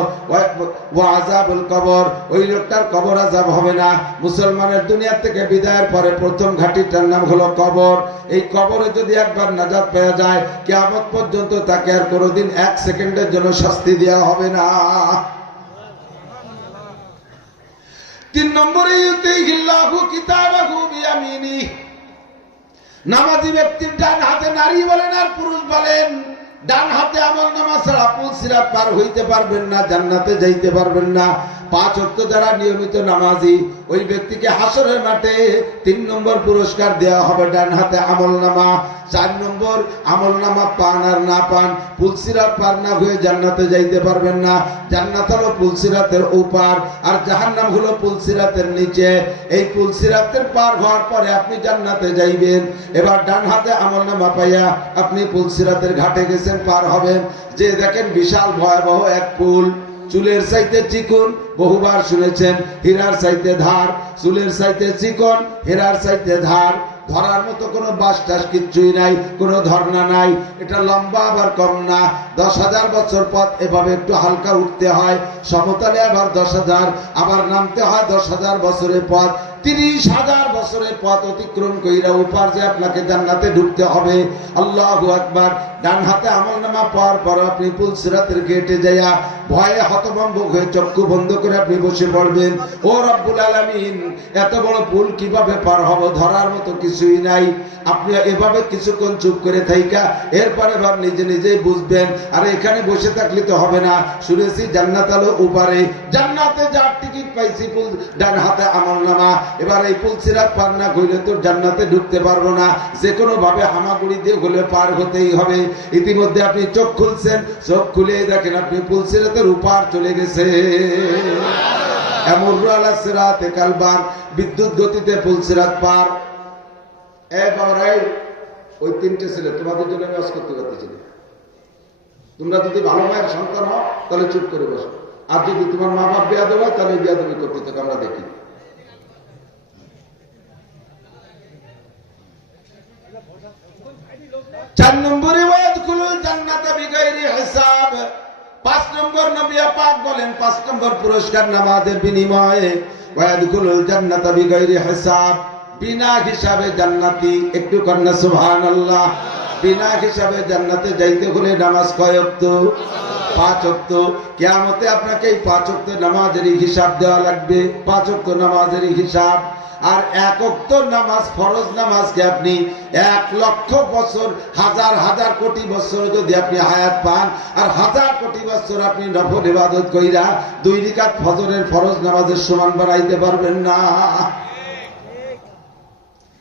ওয়াজাবুল কবর। ওই লোকটার কবর আযাব হবে না। মুসলমানের দুনিয়া থেকে বিদায়ের পরে প্রথম ঘাটিটার নাম হলো কবর। এই কবরে যদি একবার নাজাত পেয়ে যায়, কিয়ামত পর্যন্ত তাকে আর কোনোদিন 1 সেকেন্ডের জন্য শাস্তি দেওয়া হবে না। 3 নম্বরে ইউতিহিল্লাহু কিতাবাহু বিয়ামিনিহি। নামাজি ব্যক্তির ডান হাতে নারী বলেন আর পুরুষ বলেন, ডান হাতে আমল নামা ছাড়া পুলসিরাত পার হইতে পারবেন না, জান্নাতে যাইতে পারবেন না। 5 ওয়াক্ত যারা নিয়মিত নামাজি, ওই ব্যক্তিকে হাসরের মাঠে 3 নম্বর পুরস্কার দেওয়া হবে ডান হাতে আমল নামা। 4 নম্বর আমল নামা পান আর না পান, পুলসিরাত পার না হয়ে জান্নাতে যাইতে পারবেন না। জান্নাত হলো পুলসিরাতের ওপার, আর জাহান্নাম হলো পুলসিরাতের নিচে। এই পুলসিরাতের পার হওয়ার পরে আপনি জান্নাতে যাইবেন। এবার ডান হাতে আমল নামা পাইয়া আপনি পুলসিরাতের ঘাটে গেছেন, পার হবেন। যে দেখেন বিশাল ভয়াবহ এক পুল, চুলের চাইতে চিকন, বহুবার শুনেছেন, হীরার চাইতে ধার, চুলের চাইতে চিকন, হীরার চাইতে ধার। ধরার মতো কোনো বাস টাস কিচ্ছুই নাই, কোনো ধর্ণা নাই। এটা লম্বা আবার কম না। 10,000 বছর পথ এভাবে একটু হালকা উঠতে হয়, সমতলে আবার 10,000, আবার নামতে হয় 10,000 বছরের পথ। 30,000 বছরের পথ অতিক্রম কইরা উপার যে আপনাকে জান্নাতে ঢুকতে হবে। আল্লাহু আকবার। ডান হাতে আমল নামা পাওয়ার পর আপনি পুলসিরাতের গেটে যাইয়া ভয়ে হতভম্ব হয়ে চক্ষু বন্ধ করে আপনি বসে পড়বেন। ও রব্বুল আলামিন, এত বড় পুল কিভাবে পার হব, ধরার মতো কিছুই নাই। আপনি এভাবে কিছুক্ষণ চুপ করে থাইকা এরপরে ভাব নিজে নিজেই বুঝবেন, আর এখানে বসে থাকলে তো হবে না। শুনেছি জান্নাত আলো উপারে, জান্নাতে যার টিকিট পাইছি পুল ডান হাতে আমল নামা। এবার এই পুলসিরাত পার না হইলে তো জান্নাতে ঢুকতে পারবো না, যে কোনো ভাবে হামাগুড়ি দিয়ে হলে পার হতেই হবে। ইতিমধ্যে আপনি চোখ খুলছেন, চোখ খুলে দেখেন আপনি পুলসিরাতের উপার চলে গেছে। এমরু আলা সিরাতে কালবান, বিদ্যুৎ গতিতে পুলসিরাত পার। ওই 3টে ছেলে তোমাদের জন্য কাজ করতে পারতেছিল। তোমরা যদি ভালো মায়ের সন্তান হও তাহলে চুপ করে বসো, আর যদি তোমার মা বাপ বেয়াদব হয় তাহলে বেয়াদবি করতে থাকে। আমরা দেখি 4 নম্বরে ওয়াদখুলুল জান্নাতা বিগাইরি হিসাব। 5 নম্বর নবী পাক বলেন 5 নম্বর পুরস্কার নামাজের বিনিময়ে, ওয়াদখুলুল জান্নাতা বিগাইরি হিসাব, বিনা হিসাবে জান্নাতি। একটু কন্যা সুবহানাল্লাহ। বিনা হিসাবে জান্নাতে যাইতে হলে নামাজ কয় ওয়াক্ত? 5 ওয়াক্ত। কিয়ামতে আপনাকে এই 5 ওয়াক্ত নামাজের হিসাব দেওয়া লাগবে। 5 ওয়াক্ত নামাজের হিসাব। আর 1 ওয়াক্ত নামাজ, ফরজ নামাজকে আপনি 1 লক্ষ বছর, হাজার হাজার কোটি বছর যদি আপনি হায়াত পান, আর হাজার কোটি বছর আপনি নফল ইবাদত কইরা 2 রাকাত ফজরের ফরজ নামাজের সমান বানাইতে পারবেন না।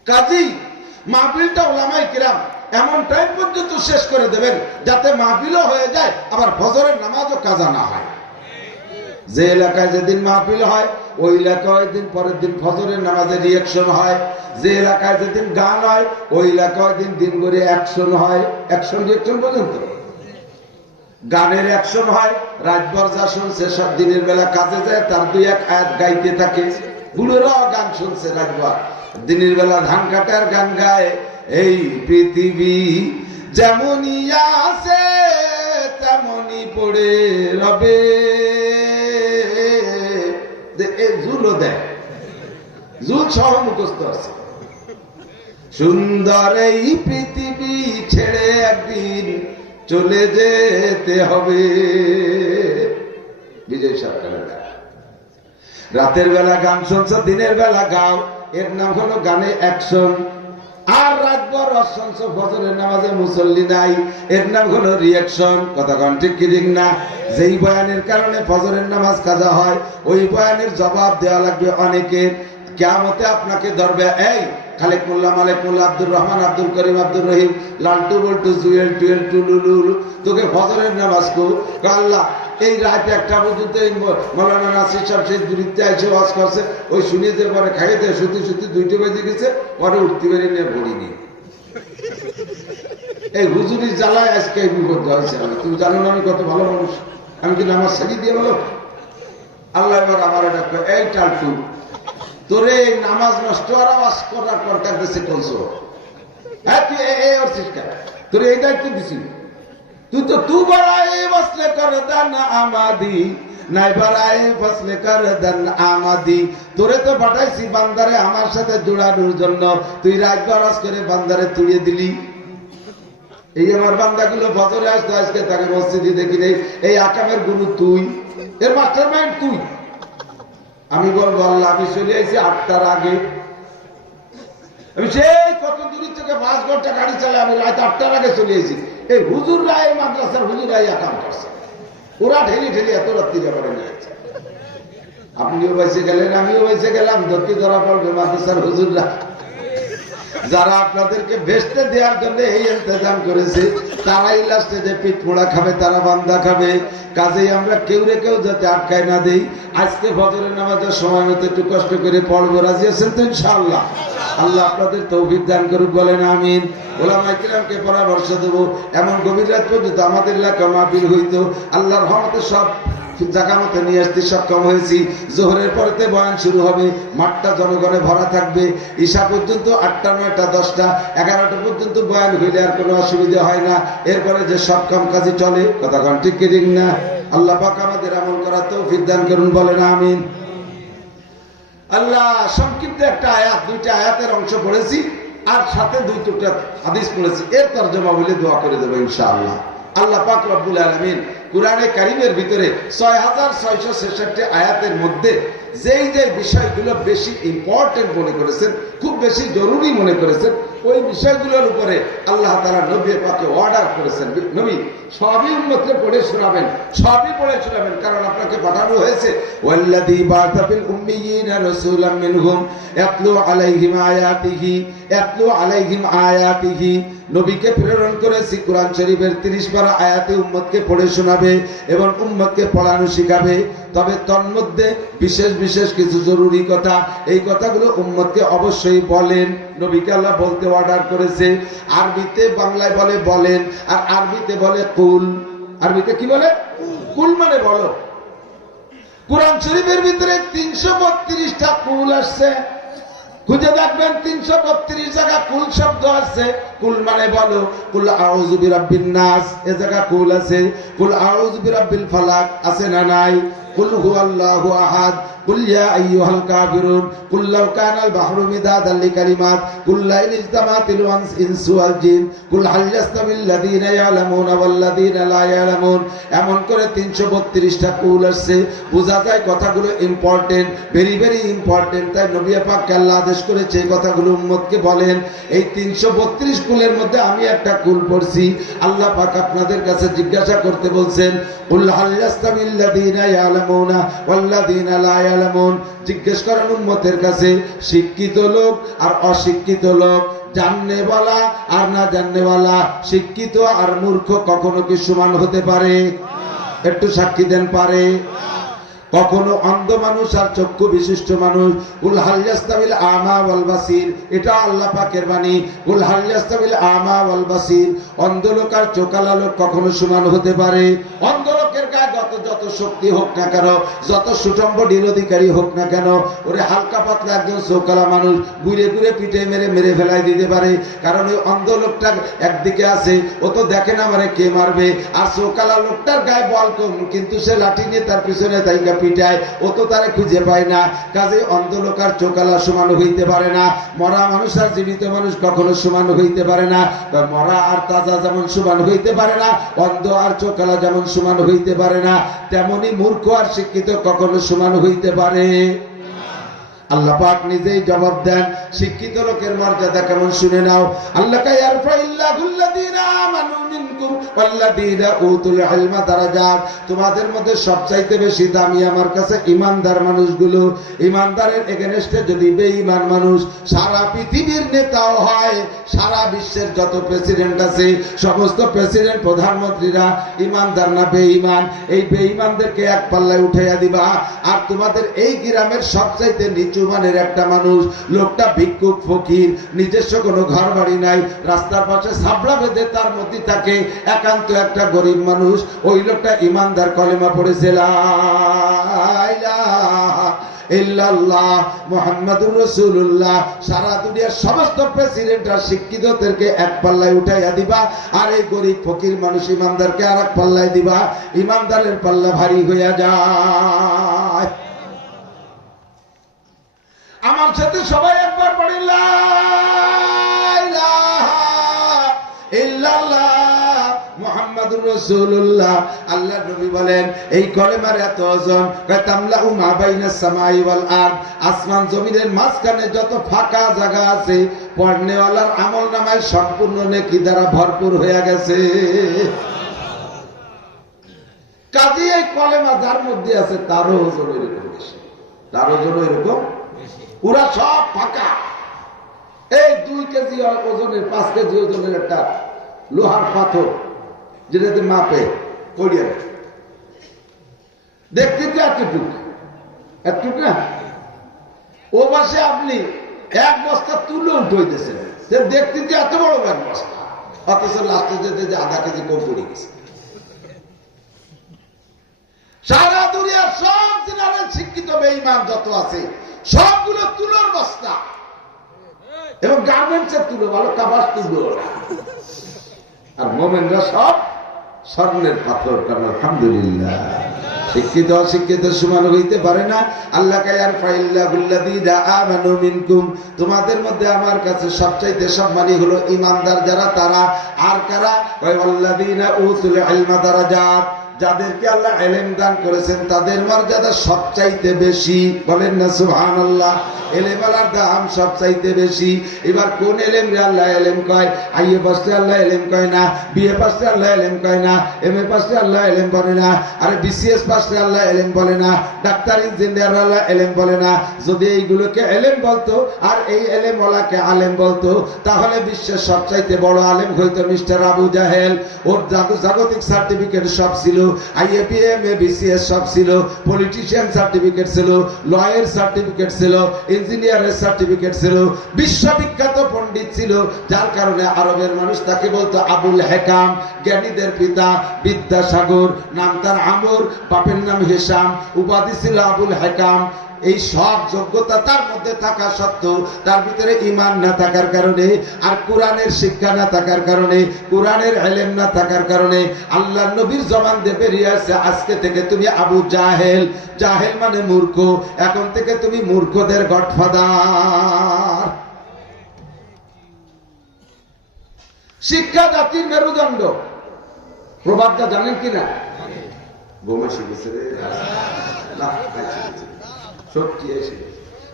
কাজী মাহফিলটা উলামায়ে কিরাম এমন টাইম পর্যন্ত শেষ করে দেবেন যাতে মাহফিলও হয়ে যায়, আবার ফজরের নামাজও কাজা না হয়। যে এলাকায় যেদিন মাহফিল হয় ওই এলাকায় দিন পরের দিন ফজরের নামাজের রিঅ্যাকশন হয়। যে এলাকায় যেদিন গান হয় ওই এলাকায় দিন করে অ্যাকশন হয়। অ্যাকশন রিঅ্যাকশন পর্যন্ত গানের অ্যাকশন হয়। রাতভর যা শুনছে সব দিনের বেলা কাজে যায়, তার 2-1 আয়াত গাইতে থাকে। বুড়োরাও গান শুনছে রাতভর, দিনের বেলা ধান কাটার গান গায়। এই পৃথিবী যেমনই আছে তেমনই পড়ে রবে। জুলও দেয়, জুল সহ মুখস্থ আছে। সুন্দর এই পৃথিবী ছেড়ে একদিন চলে যেতে হবে। বিজয় সরকারের গান। রাতের বেলা গান শুনছো, দিনের বেলা গাও, এর নাম হলো গানে অ্যাকশন। আর রাতভর শুনছ ফজরের নামাজে মুসল্লি নাই, এর নাম হলো রিঅ্যাকশন। কথা কন ঠিক কি ঠিক না? যেই বয়ানের কারণে ফজরের নামাজ কাজা হয়, ওই বয়ানের জবাব দেওয়া লাগবে অনেকের। কিয়ামতে আপনাকে ধরবে, এই খালেক মোল্লা, মালেক মোল্লা, আব্দুর রহমান, আব্দুল করিম, আব্দুর রহিম, লালটু বল্টু, জুয়েল টুয়েল টুলুলুল, তোকে ফজরের নামাজ কো আল্লাহ এই রাত 1টা পর্যন্ত মৌলানা নাসির সাহেব সেই দূরিতে এসে ওয়াজ করছে, ওই শুনিয়ে পরে খাইয়ে দেয়, সত্যি সত্যি 2টা বেজে গেছে, পরে উঠতে পারি নিয়ে পড়িনি। এই হুজুরি জ্বালায় আজকে এই বিপদ হয়েছে। তুমি জানো না আমি কত ভালো মানুষ, আমি কি নামাজ ছেড়ে দিয়ে বলো? আল্লাহ এবার আমার এটা এই টালটু, তোরে নামাজ নষ্ট আর আওয়াজ করার কন্ট্যাক্ট দিচ্ছে বলছো, হ্যাঁ তুই এই অর্থিস কেন? তোর এই দায়িত্ব দিছি তুই তো তু বাড়ায় ফসলে কর দান আমাদি, নাই বাড়ায় ফসলে কর দান আমাদি। তোরে তো পাঠাইছি বান্দারে আমার সাথে জোড়ানোর জন্য, তুই রাত বারাজ করে বান্দারে তুড়িয়ে দিলি। এই আমার বান্দাগুলো ফজরে আসতো, আজকে তাকে মসজিদে দেখি নেই। এই আকামের গুরু তুই, এর মাস্টার মাইন্ড তুই। আমি বলবো আল্লাহ আমি চলে আইছি 8টার আগে, আমি সেই কত দূর থেকে 5 ঘন্টা গাড়ি চালাই, আমি রাত 8টার আগে চলে এসেছি। এই হুজুররা, এই মাদ্রাসার হুজুররা কাম করছে, ওরা ঠেলি ঠেলি এত রাত্রিরে করে নিয়েছে। আপনিও বেঁচে গেলেন, আমিও বেঁচে গেলাম, ধরতে ধরা পড়বে মাদ্রাসার হুজুররা, যারা আপনাদেরকে বেচতে দেওয়ার জন্য এই ইন্তজাম করেছে, তারাই লাস্টে যে পিঠ পোড়া খাবে, তারা বান্দা খাবে। কাজেই আমরা কেউ রে কেউ যাতে আটকায় না দেই। আজকে ফজরের নামাজের সময় মতো একটু কষ্ট করে পড়বো, রাজি আছেন তো ইনশাআল্লাহ? আল্লাহ আপনাদের তৌফিক দান করুক, বলেন আমিন। ওলামায়ে কিরামকে পরামর্শ দেবো, এমন গভীর রাত পর্যন্ত আমাদের এলাকা মাহফিল হইতো। আল্লাহর রহমতে সব জায়গা মতো নিয়ে আসতে সক্ষম হয়েছি। জোহরের পরেতে বয়ান শুরু হবে, মাঠটা জনগণে ভরা থাকবে। ঈশা পর্যন্ত 8টা 9টা 10টা 11টা পর্যন্ত বয়ান হইলে আর কোনো অসুবিধা হয় না। এরপরে যে সব কাম কাজে চলে, কথা কন ঠিক কি ঠিক না? আল্লাহ পাক আমাদের আমল করার তৌফিক দান করুন, বলেন আমিন। আল্লাহ সংক্ষিপ্ত একটা আয়াত, 2টা আয়াতের অংশ পড়েছি, আর সাথে 2-3টা হাদিস পড়েছি। এর তরজমা বলে দোয়া করে দেবো ইনশাআল্লাহ। আল্লাহ পাক রব্বুল আলামিন কুরআনে কারীমের ভিতরে 6666 আয়াতের মধ্যে যেই যে বিষয়গুলো বেশি ইম্পর্টেন্ট মনে করেছেন, খুব বেশি জরুরি মনে করেছেন, ওই বিষয়গুলোর উপরে আল্লাহ তাআলা নবী পাককে অর্ডার করেছেন, নবী সবই উম্মতকে পড়ে শোনাবেন, সবই পড়ে শোনাবেন, কারণ আপনাকে পাঠানো হয়েছে ওয়াল্লাযী বা'আসা ফিল উম্মিয়িনা রাসূলাম মিনহুম ইয়াতলু আলাইহিম আয়াতিহি। নবীকে প্রেরণ করেছি কোরআন শরীফের 30 পারা আয়াতে উম্মতকে পড়ে শোনাবে এবং উম্মতকে পড়ানো শিখাবে। তবে তন্মধ্যে বিশেষ বিশেষ কিছু জরুরি কথা, এই কথাগুলো উম্মতকে অবশ্যই বলেন। নবীকে আল্লাহ বলতে অর্ডার করেছে। আরবিতে বাংলায় বলে বলেন, আর আরবিতে বলে কুল। আরবিতে কি বলে? কুল মানে বলো। কোরআন শরীফের ভিতরে 332টা কুল আসছে, খুঁজে দেখবেন 332 জায়গা কুল শব্দ আছে। কুল মানে বলো, কুল আউযু বিরাব্বিন নাস এ জায়গা কুল আছে। কুল আউযু বিরাব্বিল ফালাক আছে না নাই? কুল হুয়াল্লাহু আহাদ, কুল ইয়া আইয়ুহাল কাফিরুন, কুল লাউ কানাল বাহরু মিদাদান লিকালিমাত, কুল লা ইজতামাতিল ইনসু ওয়াল জিন, কুল হাল ইয়াস্তাবিল লাযীনা ইয়ালামুনা ওয়াল লাযীনা লা ইয়ালামুন। এমন করে 332টা কুল আছে। বোঝা যায় কথাগুলো ইম্পর্টেন্ট, ভেরি ভেরি ইম্পর্টেন্ট। তাই নবী পাক আল্লাহ আদেশ করেছে এই কথাগুলো উম্মতকে বলেন। এই 332 কুলের মধ্যে আমি একটা কুল পড়ছি। আল্লাহ পাক আপনাদের কাছে জিজ্ঞাসা করতে বলছেন, কুল হাল ইয়াস্তাবিল লাযীনা ইয়ালামুনা ওয়াল লাযীনা লা ইয়ালামুন। জিজ্ঞেস করেন উম্মতের কাছে, শিক্ষিত লোক আর অশিক্ষিত লোক, জাননেওয়ালা আর না জাননেওয়ালা, শিক্ষিত আর মূর্খ কখনো কি সমান হতে পারে? একটু সাক্ষী দেন, পারে? কখনো অন্ধ মানুষ আর চক্ষু বিশিষ্ট মানুষ, কুল হাল ইয়াস্তাবিল আমা ওয়াল বাসির, এটা আল্লাহ পাকের বাণী। কুল হাল ইয়াস্তাবিল আমা ওয়াল বাসির, অন্ধ লোক আর চোখালা লোক কখনো সমান হতে পারে? অন্ধ লোকের গায়ে যত শক্তি হোক না কেন, যত সুঠম্বডির অধিকারী হোক না কেন, ওরে হালকা পাতলা একজন চোখালা মানুষ ঘুরে ঘুরে পিঠে মেরে মেরে ফেলাই দিতে পারে। কারণ ওই অন্ধ লোকটা একদিকে আছে, ও তো দেখে না মানে কে মারবে। আর চোখালা লোকটার গায়ে বল কম, কিন্তু সে লাঠি নিয়ে তার পিছনে তাইকা পিটায়, ও তো তারে খুঁজে পায় না। কাজে অন্ধ লোক আর চোখালা সমান হইতে পারে না। মরা মানুষ আর জীবিত মানুষ কখনো সমান হইতে পারে না। মরা আর তাজা যেমন সমান হইতে পারে না, অন্ধ আর চোখালা যেমন সমান হইতে পারে না, তেমনি মূর্খ আর শিক্ষিত কখনো সমান হইতে পারে? আল্লাহ পাক নিজেই জবাব দেন। শিক্ষিত লোকের মর্যাদা কেমন শুনে নাও। আল্লাহ ইয়ারফাইল্লাহুল্লাযীনা আমানু মিনকুম ওয়াল্লাযীনা উতুল ইলমা দারাজাত। তোমাদের মধ্যে সবচাইতে বেশি দামি আমার কাছে ঈমানদার মানুষগুলো। ঈমানদারের এগেনস্টে যদি বেঈমান মানুষ সারা পৃথিবীর নেতাও হয়, সারা বিশ্বের যত প্রেসিডেন্ট আছে, সমস্ত প্রেসিডেন্ট প্রধানমন্ত্রীরা ঈমানদার না বেঈমান? এই বেঈমানদেরকে এক পাল্লায় উঠাইয়া দিবা। আর তোমাদের এই গ্রামের সবচাইতে নিচু মানের একটা মানুষ, লোকটা ভিক্ষুক ফকির, নিজস্ব কোনো ঘর বাড়ি নাই, রাস্তার পাশে সাবলা বেঁধে তার মধ্যে থাকে, একান্ত একটা গরিব মানুষ। ওই লোকটা ঈমানদার, কলেমা পড়েছে লা ইলাহা ইল্লাল্লাহ মুহাম্মাদুর রাসূলুল্লাহ। সারা দুনিয়ার সমস্ত প্রেসিডেন্টরা শিক্ষিতদেরকে এক পাল্লায় উঠাইয়া দিবা, আর এই গরিব ফকির মানুষ ঈমানদারকে আর এক পাল্লায় দিবা। ঈমানদারের পাল্লা ভারী হইয়া যায়। আমার সাথে সবাই একবার পড়ি লা ইলাহা ইল্লাল্লাহ মুহাম্মাদুর মুহাম্মাদুর রাসূলুল্লাহ। আল্লাহ নবী বলেন এই কলেমার এত ওজন, তামলাউ মা বাইনাস সামাই ওয়াল আরদ, আসমান জমিনের মাঝখানে যত ফাঁকা জায়গা আছে পড়নেওয়ালার আমলনামায় সম্পূর্ণ নেকি দ্বারা ভরপুর হয়ে গেছে। কাজী এই কলেমা যার মধ্যে আছে তারও ওজন এরকম বেশি, তার ওজন এরকম পুরা সব ফাঁকা। এই 2 কেজি ওজনের 5 কেজি ওজনের একটা লোহার পাথর যেটাতে মাপে পড়িয়ে দেখতে তো এতটুকু না, ও পাশে আপনি 1 বস্তা তুলে উঠাইতেছেন, দেখতে তো এত বড় 1 বস্তা, অথচ লাস্টে যেতে যে আধা কেজি কম পড়ে গেছে। সারা দুনিয়ার সব জেনারেল শিক্ষিত বেঈমান যত আছে সবগুলো তুলোর বস্তা, এবং গার্মেন্টসের তুলো, ভালো কাবাস তুলো, আর মোমেনরা সব স্বর্ণের পাথর। কারণ আলহামদুলিল্লাহ শিক্ষিত অশিক্ষিত সমান হইতে পারে না। আল্লাহ তোমাদের মধ্যে আমার কাছে সবচাইতে সম্মানী হলো ইমানদার যারা, তারা আর কারা, যাদেরকে আল্লাহ ইলম দান করেছেন তাদের মর্যাদা সবচাইতে বেশি। বলেন না সুবহানাল্লাহ। ইলমের দাম সবচাইতে বেশি। এবার কোন ইলম রে আল্লাহ ইলম কয়? আইএ পাশে আল্লাহ ইলম কয় না, বিএ পাশে আল্লাহ ইলম কয় না, এমএ পাশে আল্লাহ ইলম বলে না, আরে বিসিএস পাশে আল্লাহ ইলম বলে না, ডাক্তার ইঞ্জিনিয়ার আল্লাহ ইলম বলে না। যদি এইগুলোকে ইলম বলতো আর এই ইলম ওয়ালাকে আলেম বলতো, তাহলে বিশ্বের সবচাইতে বড় আলেম হইতো মিস্টার আবু জাহেল। ওর জাগতিক সার্টিফিকেট সব ছিল, আইএপিএমএ বিসিএস সব ছিল, পলিটিশিয়ান সার্টিফিকেট ছিল, লয়ের সার্টিফিকেট ছিল, ইঞ্জিনিয়ারের সার্টিফিকেট ছিল, বিশ্ববিখ্যাত পণ্ডিত ছিল, যার কারণে আরবের মানুষ তাকে বলতো আবুল হেকাম, জ্ঞানীদের পিতা, বিদ্যাসাগর। নাম তার আমর, বাপের নাম হিসাম, উপাধি ছিল আবুল হেকাম। এই সব যোগ্যতা তার মধ্যে থাকা সত্ত্বেও তার ভিতরে ঈমান না থাকার কারণে আর কোরআনের শিক্ষা না থাকার কারণে, কোরআনের ইলম না থাকার কারণে আল্লাহর নবীর জবান দিয়ে বেরিয়ে আসছে, আজকে থেকে তুমি আবু জাহেল। জাহেল মানে মূর্খ, এখন থেকে তুমি মূর্খদের গডফাদার। শিক্ষা জাতির মেরুদণ্ড। প্রবাদটা জানেন কিনা? বোমা শিখেছে রে না, সত্যি এসে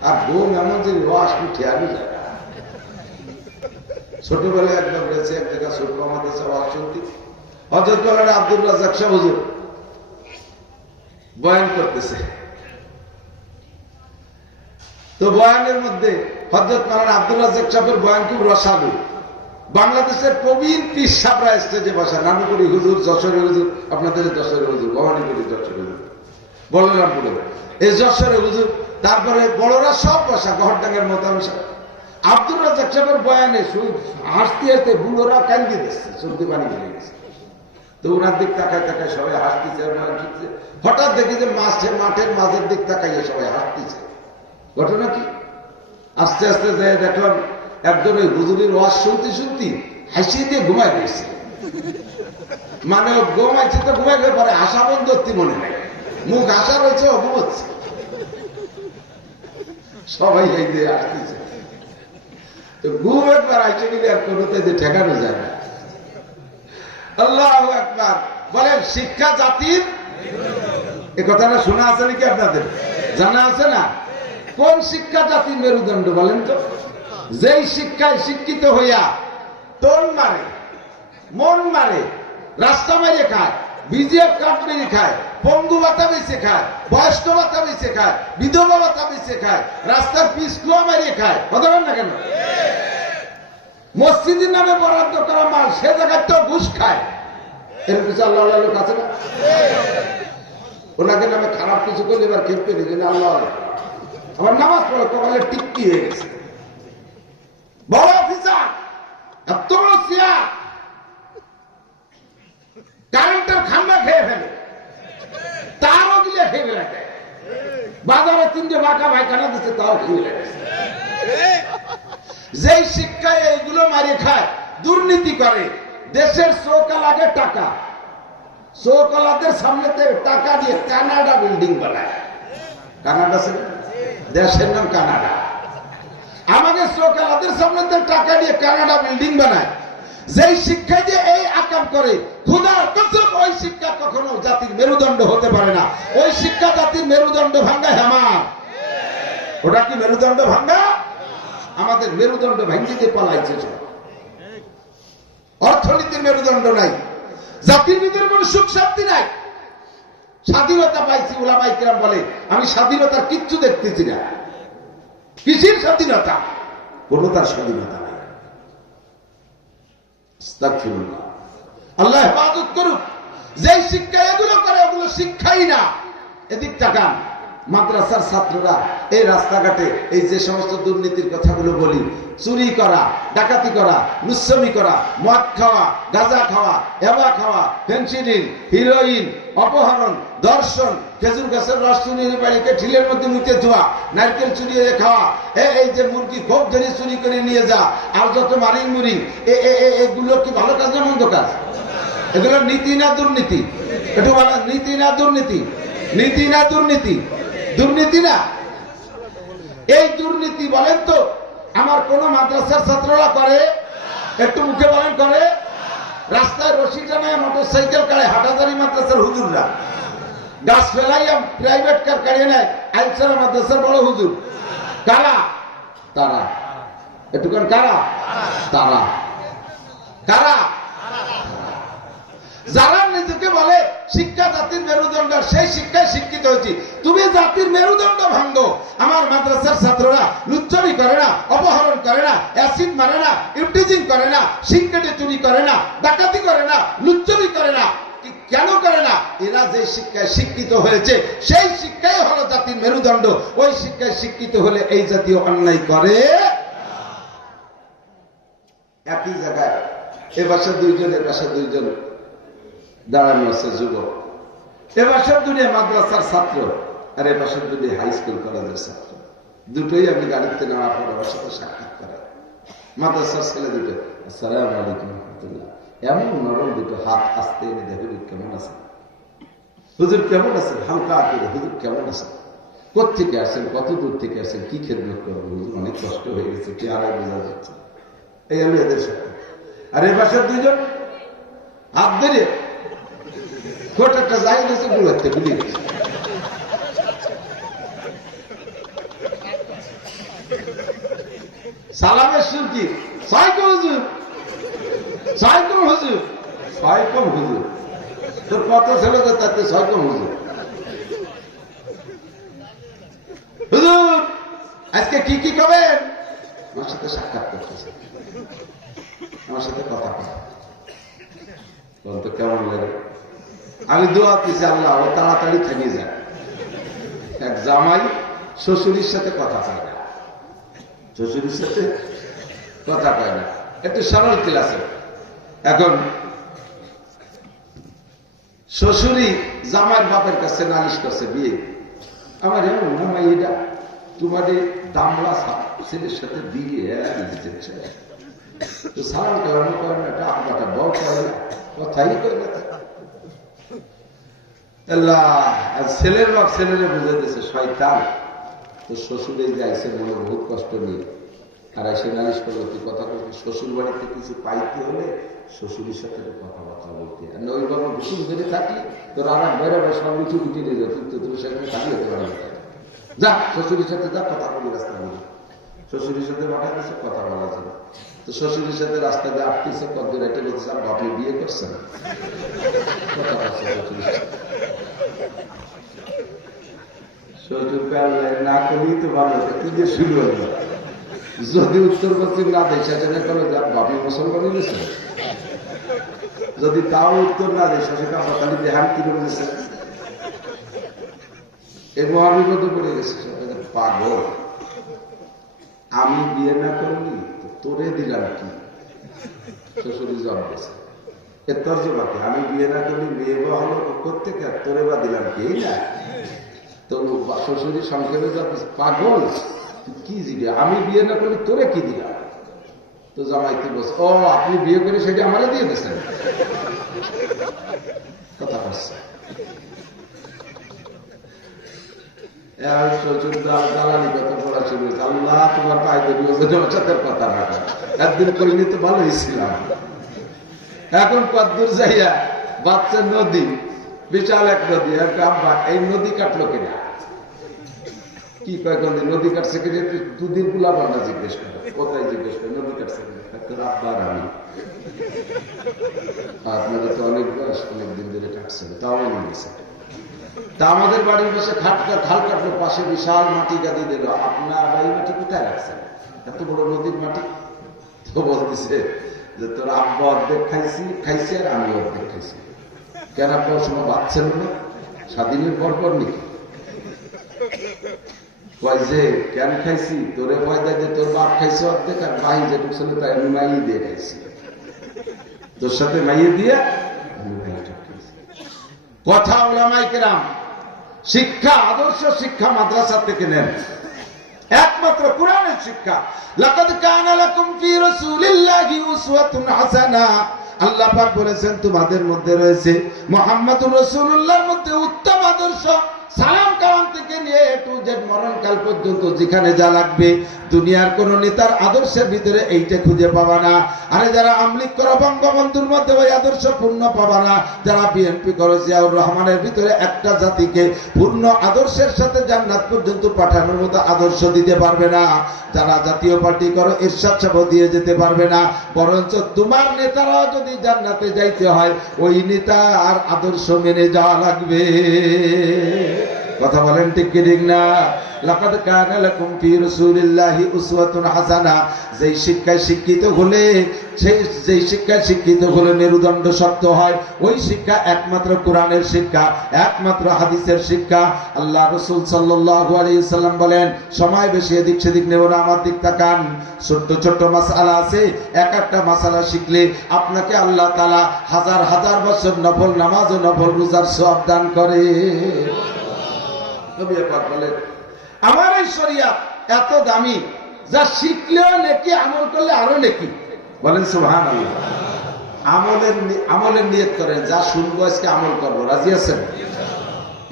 আর বোম এমন যে রস উঠে আমি যায়। ছোটবেলায় একদম রয়েছে এক জায়গা ছোট আমাদের সব শুনতি, হযরত মাওলানা আব্দুর রাজ্জাক সাহেব হুজুর বয়ান করতেছে। তো বয়ানের মধ্যে হযরত মাওলানা আব্দুর রাজ্জাক সাহেবের বয়ান খুব রসালো। বাংলাদেশের প্রবীণ পীর সাহেবরা স্টেজে বসা, নানুপুরি হুজুর, যশোরের হুজুর, আপনাদের যশোরের হুজুর, ভবানীপুরি যশোরের হুজুর, বলরামপুরে এই যশোরের হুজুর, তারপরে বড়রা সব বসা, গহরডাঙ্গার মোতামশা। আব্দুর রাজ্জাক সাহেবের বয়ানে হাসতে হাসতে বুড়োরা কান্দি দিচ্ছে, সর্দি পানি ফেলে গেছে। তো ওনার দিক তাকায় তাকায় সবাই হাসতেছে, হঠাৎ দেখি যে মাঠের মাঝের দিক তাকাইয়ে সবাই হাসতেছে। ঘটনা কি? আস্তে আস্তে যাই দেখলাম একজন ওই হুজুরের ওয়াজ শুনতে শুনতে হাসিয়ে দিয়ে ঘুমায় দিয়েছে। মানে ঘুমাইছে তো ঘুমাইলে পরে আশা বন্ধ মনে নাই, মুখ আশা রয়েছে ও ঘুমাচ্ছে। সবাই এই দিয়ে আসতেছে। তো ঘুম একবার আইসে গেলে আর কোনোতে ঠেকানো যায় না। আল্লাহু আকবার। বলেন শিক্ষা জাতির, এ কথাটা শোনা আছে নাকি আপনাদের? জানা আছে না? কোন শিক্ষা জাতির মেরুদণ্ড বলেন তো? যেই শিক্ষায় শিক্ষিত হইয়া তোল মারে, মন মারে, রাস্তা মেরে খায়, বিজিএফ কার্ড মেরে খায়, পঙ্গু ভাতা বেঁচে খায়, বয়স্ক ভাতা বেঁচে খায়, বিধবা ভাতা বেঁচে খায়, রাস্তার পিস কুয়া মারিয়ে খায়, কথা বলেন না কেন? মসজিদের নামে বরাদ্দ করা মাল সে জায়গায় তো ঘুষ খায়। এর পিছনে আল্লাহ লোক আছে না? ওনাকে নামে খারাপ কিছু করলে এবার খেপতে নিলেন, আল্লাহ আমার নামাজ পড়ে কপালে টিক্কি হয়ে গেছে। বড় অফিসার, এত বড় চেয়ার, কারেন্টের খাম্বা খেয়ে ফেলে, তারও গিলে খেয়ে ফেলে, বাজারে 3টে বাঁকা ভাইখানা দিচ্ছে, তাও খেয়ে ফেলেছে। যেই শিক্ষায় এইগুলো মারিয়ে খায়, দুর্নীতি করে, দেশের চৌকালাগে টাকা, চৌকালাদের সামনে টাকা দিয়ে কানাডা বিল্ডিং বানায়। কানাডা দেশের নাম কানাডা। আমাদের চৌকালাদের সামনে টাকা দিয়ে কানাডা বিল্ডিং বানায়। যেই শিক্ষা দিয়ে এই আকাম করে, খোদার কসম ওই শিক্ষা কখনো জাতির মেরুদণ্ড হতে পারে না। ওই শিক্ষা জাতির মেরুদণ্ড ভাঙ্গায় আমার। ওটা কি মেরুদণ্ড ভাঙ্গা? আমাদের মেরুদণ্ড ভাঙ্গিতে পালাইছে। অর্থনীতির মেরুদণ্ড নাই, জাতির ভিতরে কোন সুখ শান্তি নাই। স্বাধীনতা পাইছি, ওলামায়ে কেরাম বলে আমি স্বাধীনতার কিচ্ছু দেখতেছি না। কিসের স্বাধীনতা? কোন তার স্বাধীনতা নাই। আস্তাগফিরুল্লাহ, আল্লাহ হেফাজত করুক। যেই শিক্ষা এগুলো করে ওগুলো শিক্ষাই না। এদিক তাকান, মাদ্রাসার ছাত্ররা এই রাস্তাঘাটে এই যে সমস্ত দুর্নীতির কথাগুলো বলি, চুরি করা, ডাকাতি করা, লুচ্ছামি করা, মদ খাওয়া, গাঁজা খাওয়া, এবা খাওয়া, ফেন্সিডিল, হিরোইন, অপহরণ, ধর্ষণ, খেজুর গাছের রস চুরি বাড়িতে ঢিলের মধ্যে মুখে ধোয়া, নারকেল চুরিয়ে খাওয়া, এই যে মুরগি খুব ধরে চুরি করে নিয়ে যা, আর যত মারি মুড়ি, এগুলো কি ভালো কাজ না মন্দ কাজ? এগুলো নীতি না দুর্নীতি? একটু বলা, নীতি না দুর্নীতি? নীতি না দুর্নীতি? দুর্নীতি না? এই দুর্নীতি বলেন তো আমার কোন মাদ্রাসার ছাত্ররা করে? একটু মুখে বলেন করে? রাস্তায় রশি টানায় মোটর সাইকেল কাড়ে হাটাজারি মাদ্রাসার হুজুররা, গাছ ফেলাইয়া প্রাইভেট কার কাড়িয়ে নেয় আইসারা মাদ্রাসার বড় হুজুর। কারা? তারা। একটুখান কারা? তারা। কারা? যারা নিজেকে বলে শিক্ষা জাতির মেরুদণ্ড, সেই শিক্ষায় শিক্ষিত হয়েছি। তুমি জাতির মেরুদণ্ড ভাঙ্গো। আমার মাদ্রাসার ছাত্ররা লুচ্ছামি করে না, অপহরণ করে না, অ্যাসিড মারে না, ইফটিজিং করে না, সিগারেট চুরি করে না, ডাকাতি করে না, লুচ্ছামি করে না। কেন করে না? এরা যে শিক্ষায় শিক্ষিত হয়েছে সেই শিক্ষাই হলো জাতির মেরুদণ্ড। ওই শিক্ষায় শিক্ষিত হলে এই জাতীয় অন্যায় করে। একই জায়গায় এ বাসার দুইজন, এ বাসার দুইজন দাঁড়ানো আছে যুবক। এ বাসার দুনিয়া মাদ্রাসার ছাত্র, আর এ বাসার দুনিয়া হাই স্কুল কলেজের ছাত্র। দুটোই আমি গাড়িতে নেওয়ার পর আমার সাথে সাক্ষাৎ করা। মাদ্রাসার ছেলে দুটো, আসসালামু আলাইকুম রহমতুল্লাহ, এমন নরম দুটো হাত আসতে এনে দেখে, হুজুর কেমন আছে? হুজুর কেমন আছেন? হালকা করে, হুজুর কেমন আছে? কোথেকে আসেন? কত দূর থেকে আসেন? কি খেদমত করবো? হুজুর অনেক কষ্ট হয়ে গেছে, কি আড়াই বোঝা যাচ্ছে। এই আমি এদের সাথে। আর এ বাসার দুইজন হাত ধরে কোটাটা যাই গেছে গুলোতে বুঝি সালামের সুর কি? সাইকেল হুজুর, সাইকেল হুজুর, সাইকেল হুজুর। তোর কত ছেলে তাতে সাইকেল হুজুর। হুজুর আজকে কি কি করবেন? আমার সাথে সাক্ষাৎ করতেছে, আমার সাথে কথা বলতো কেমন লাগে। আমি দোয়া দিছি আল্লাহ ও তাড়াতাড়ি থেমে যায়। এক জামাই শ্বশুরের সাথে কথা কয় না, শ্বশুরের সাথে কথা কয় না, একটু সরল ক্লাসে। এখন শ্বশুরি জামাইয়ের বাপের কাছে নালিশ করছে বিয়ে, আমার এমন জামাই এটা তোমাদের দামলা ছেলের সাথে বিয়ে দিতেছে, তো সালাম কেমন করে না, এটা আপনাটা বউ করে না, কথাই করে না। ছেলের বাপ ছেলেরে বুঝে দিয়েছে শয়তান। তো শ্বশুরে যে আইসে মনে বহুত কষ্ট নিয়ে, আর এসে নালিশ করলো তুই কথা বলতে, শ্বশুর বাড়িতে কিছু পাইতে হলে শ্বশুরের সাথে কথাবার্তা বলতে, আর ওইভাবে ঘুষুন ধরে থাকলে তোর আর বেড়ে সব উঠে উঠে নিয়ে যাও, কিন্তু তুমি সেখানে থাকলে হতে পারবে না। যা শ্বশুরের সাথে যা কথা বলি, রাস্তা বলি। শ্বশুরের সাথে পাঠা দিচ্ছে, কথা বলা যাবে। তো শ্বশুরের সাথে রাস্তা দিয়ে আটকেছে, কদ্দুর এটা বলছে আপনি বিয়ে করছেন, কথা বলছে শ্বশুরের সাথে। শ্বশুর না করলেই তো ভালো, তুই যে শুরু হলো। যদি উত্তর পশ্চিম না দেয় সেখানে করো যে বাপি মুসলমান গেছে, যদি তাও উত্তর না দেয় সেটা হতালি দেহান কি করেছে, এ মহাবিপদ পড়ে গেছে। পাগল, আমি বিয়ে না করলি তো তোরে দিলাম কি? শ্বশুরি জবাব দিয়েছে, এর তর্জমা কি? আমি বিয়ে না করলি মেয়ে বা হলো করতে তোরে বা দিলাম কি? এই না তো শ্বশুরি সংক্ষেপে পাগল কি দিবি, আমি বিয়ে না করলি তোরে কি দিলাম? তো জামাই কি বলছে, ও আপনি বিয়ে করে সেটা আমারে দিয়ে দিচ্ছেন, কথা বলছে। শ্বশুর দালালি কথা পড়া শুরু হয়েছে, আল্লাহ তোমার পায়ে দেবী সাথে কথা রাখা, একদিন করে নিতে ভালো হয়েছিলাম, এখন কদ্দূর যাইয়া বাচ্চা নদী, বিশাল এক নদী, এই নদী কাটলো কিনা, কি কয় নদী কাটছে কিনা, দুদিন গুলা বান্না জিজ্ঞেস করে, কোথায় জিজ্ঞেস করে নদী কাটছে কিনা, তোর আব্বার আমি। আপনাদের তো অনেক বয়স, অনেকদিন ধরে কাটছে, তাও মনে গেছে। তা আমাদের বাড়ির পাশে খাল কাটলো, পাশে বিশাল মাটি গাদি দিল, আপনার এই মাটি কোথায় রাখছেন, এত বড় নদীর মাটি? তো বলতেছে যে তোর আব্বা অর্ধেক খাইছে আর আমি অর্ধেক খাইছি। কেন আপনার সময় বাচ্চেন না স্বাধীনের পর নাকি? কয় যে কেন খাইছি, তোরে ভয় দেয় যে তোর বাপ খাইছে অর্ধেক, আর ভাই যেটুক ছিল তাই আমি মাইয়ে দিয়ে খাইছি, তোর সাথে মাইয়ে দিয়ে কথা। ওলামায়ে কেরাম শিক্ষা, আদর্শ শিক্ষা মাদ্রাসা থেকে নেন, একমাত্র কোরআনের শিক্ষা। লাকাদ কানা লাকুম ফি রাসূলিল্লাহি উসওয়াতুন হাসানা, আল্লাহ পাক বলেছেন তোমাদের মধ্যে রয়েছে মুহাম্মদুর রাসূলুল্লাহর মধ্যে উত্তম আদর্শ। সালাম কালাম থেকে নিয়ে টু জেড মরণকাল পর্যন্ত যেখানে যা লাগবে, দুনিয়ার কোন নেতার আদর্শের ভিতরে এইটা খুঁজে পাবা না। আরে যারা আমলিক করো বঙ্গবন্ধুর মধ্যে ওই আদর্শ পূর্ণ পাবা না। যারা বিএনপি করো জিয়াউর রহমানের ভিতরে একটা জাতিকে পূর্ণ আদর্শের সাথে জান্নাত পর্যন্ত পাঠানোর মতো আদর্শ দিতে পারবে না। যারা জাতীয় পার্টি করো এরশাদ সাহেব দিয়ে যেতে পারবে না। বরঞ্চ তোমার নেতারাও যদি জান্নাতে যাইতে হয় ওই নেতা আর আদর্শ মেনে যাওয়া লাগবে। কথা বলেন ঠিক কি ঠিক না? লাকাদ কানা লাকুম ফি রাসূলিল্লাহি উসওয়াতুন হাসানা, যেই শিক্ষায় শিক্ষিত হলে, যেই শিক্ষায় শিক্ষিত হলে মেরুদণ্ড শক্ত হয়, ওই শিক্ষা একমাত্র কোরআনের শিক্ষা, একমাত্র হাদিসের শিক্ষা। আল্লাহ রাসূল সাল্লাল্লাহু আলাইহি সাল্লাম বলেন, সময় বেশি এদিক সেদিক নেব না, আমার দিক তাকান। ছোট্ট ছোট্ট মাসআলা আছে, এক একটা মাসআলা শিখলে আপনাকে আল্লাহ তাআলা হাজার হাজার বছর নফল নামাজ ও নফল রোজার সওয়াব দান করে। নবী পাক বলেন, আমার এই শরিয়াত এত দামি, যা শিখলেও নেকি, আমল করলে আরো নেকি। বলেন সুবহানাল্লাহ। আমলের নিয়ত করেন, যা শুনবো আজকে আমল করবো, রাজি আছেন?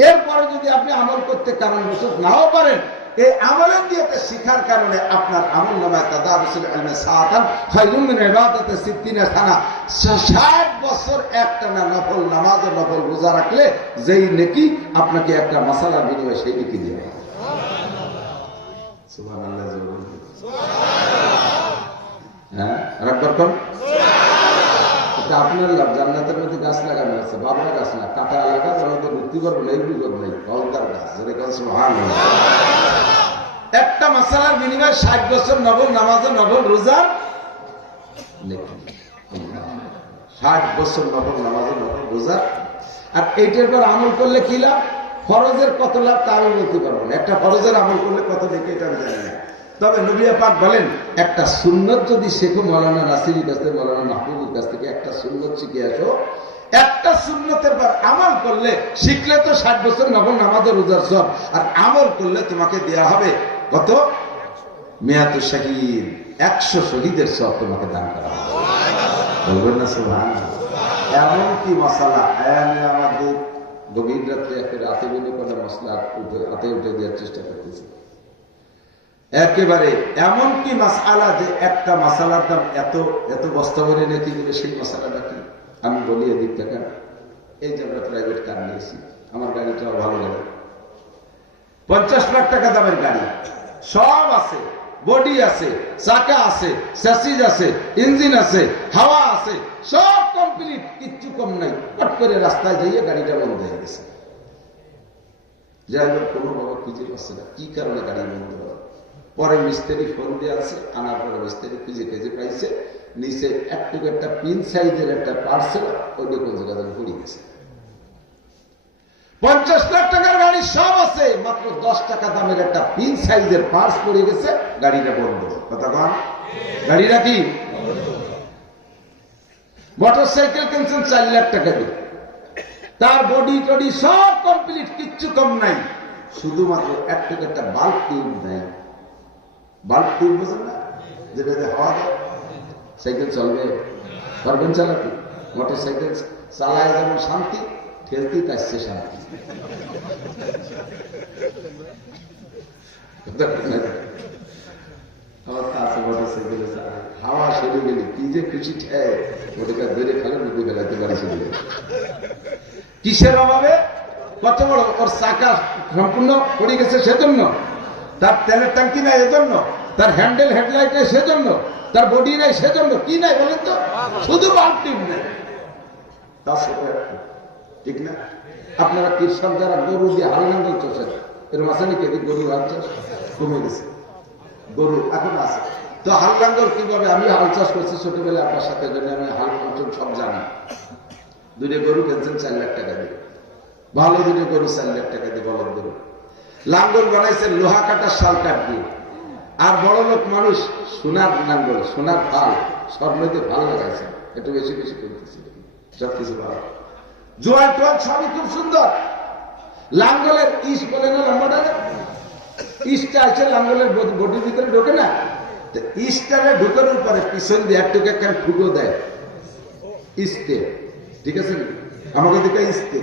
এরপরে যদি আপনি আমল করতে কারণবশত নাও পারেন, এই আমলের নিয়তে শিখার কারণে আপনার আমল নামায় তাদারুসুল ইলমি সাআতান খায়রুম মিন ইবাদাতি 60 সানা, 60 বছর একটানা নফল নামাজ ও নফল রোজা রাখলে যেই নেকি আপনাকে একটা মাসালার বিনিময়ে সেই নেকি দিবে। সুবহানাল্লাহ। হ্যাঁ, আরেকবার কোন আপনার লাভ। জান্নাতের মধ্যে গাছ লাগানো আছে, বাবরা গাছ না, কাঁটা এলাকা, জনতা ভর্তি করবো না, এগুলি করবো না, ফলদার গাছ। একটা মাসালার বিনিময়ে 60 বছর নফল নামাজ ও নফল রোজা, 60 বছর নফল নামাজ ও নফল রোজা। আর এইটার পর আমল করলে কি লাভ? ফরজের কত লাভ তা আমি বলতে পারবো না। একটা ফরজের আমল করলে কত দেখে এটা আমি জানি না। তবে নবী পাক বলেন, একটা সুন্নত যদি শেখো, মাওলানা নাসিরির কাছ থেকে, মাওলানা মাহবুবের কাছ থেকে একটা সুন্নত শিখে আসো, একটা সুন্নতের পর আমল করলে, শিখলে তো 60 বছর নফল নামাজের রোজার সব, আর আমল করলে তোমাকে দেয়া হবে কত? মিয়াতু শাহীদ, 100 শহীদের সব তোমাকে দান করা হবে। বলবেন না সুবহানাল্লাহ? এমন কি মাসালা, আমি আমাদের গভীর রাত্রে একটা রাতে বেলে কোনো মশলা হাতে উঠে দেওয়ার চেষ্টা করতেছি। একেবারে এমন কি মাসআলা যে একটা মাসালার দাম এত এত বস্তা ভরে নাকি বলে, সেই মশালাটা কি আমি বলি এদিক থেকে। এই যে আমরা প্রাইভেট কার নিয়েছি, আমার গাড়িটা ভালো গাড়ি, 50 লাখ টাকা দামের গাড়ি, সব আছে, বডি আছে, চাকা আছে, স্যাসিস আছে, ইঞ্জিন আছে, হাওয়া আছে, সব কমপ্লিট, কিচ্ছু কম নাই। পট করে রাস্তায় যাইয়ে গাড়িটা বন্ধ হয়ে গেছে। যাই হোক, কোনো বাবা খুঁজে পাচ্ছে না কি কারণে গাড়ি বন্ধ হয়। পরে মিস্ত্রি ফোন দিয়ে আছে, আনার পরে মিস্ত্রি খুঁজে পাইছে, নিচে একটুকু একটা পিন সাইজের একটা পার্সেল, ওইটা কোন জায়গায় পড়ে গেছে। 50 লাখ টাকার গাড়ি সব আছে, মাত্র 10 টাকা দামের একটা পিন সাইজের পার্স পড়ে গেছে, গাড়িটা বন্ধ। কথা কন, গাড়িটা কি? মোটরসাইকেল কিনছেন 4 লাখ টাকা দিয়ে, তার বডি টডি সব কমপ্লিট, কিচ্ছু কম নাই, শুধুমাত্র একটুকু একটা বাল্ব টিউব নাই। বাল্ব টিউব বোঝেন না, যেটাতে হাওয়া দেয়, সাইকেল চলবে, পারবেন চালাতে? মোটরসাইকেল চালায় যেমন শান্তি, ঠেলতে তাইছে শান্তি। হাওয়া সেরে গেলে কি যে খুশি ঠেয় ওটাকে ধরে খেলে ঢুকে ফেলাতে পারে সেদিকে কিসের অভাবে কত বড় ওর চাকা সম্পূর্ণ পড়ে গেছে সেজন্য, তার তেলের ট্যাঙ্কি নাই এজন্য, তার হ্যান্ডেল হেডলাইট নেই সেজন্য, তার বডি নাই সেজন্য, কি নাই বলেন তো, শুধু বাল্ব টিউব নেই, ঠিক না? আপনারা কৃষক যারা গরু দিয়ে হাল নাঙ্গল চষেন, এর মাঝে নাকি এদিক গরু হাল চাষ কমে গেছে, গরু এখন আছে তো হাল নাঙ্গল কিভাবে, আমি হাল চাষ করছি ছোটবেলায় আপনার সাথে, জন্য আমি হাল অঞ্চল সব জানি। দুটো গরু কিনছেন 4 লাখ টাকা দিয়ে, ভালো দুটো গরু 4 লাখ টাকা দিয়ে, বলদ গরু। লাঙ্গল বানাইছেন লোহা কাটার শাল কাঠ দিয়ে, আর বড় লোক মানুষ সোনার লাঙ্গল, সোনার ফাল, স্বর্ণতে ফাল লাগাইছেন, একটু বেশি বেশি করতেছিল, সবকিছু ভালো, জোয়াল টোয়াল সবই খুব সুন্দর। লাঙ্গলের ইস বলে না, লম্বাটা ইসটা আছে লাঙ্গলের বডির ভিতরে ঢোকে না, ইসটারে ঢুকানোর পরে পিছন দিয়ে একটুকে একখান ফুটো দেয় ইস্তে, ঠিক আছে? আমাকে দিকে ইস্তে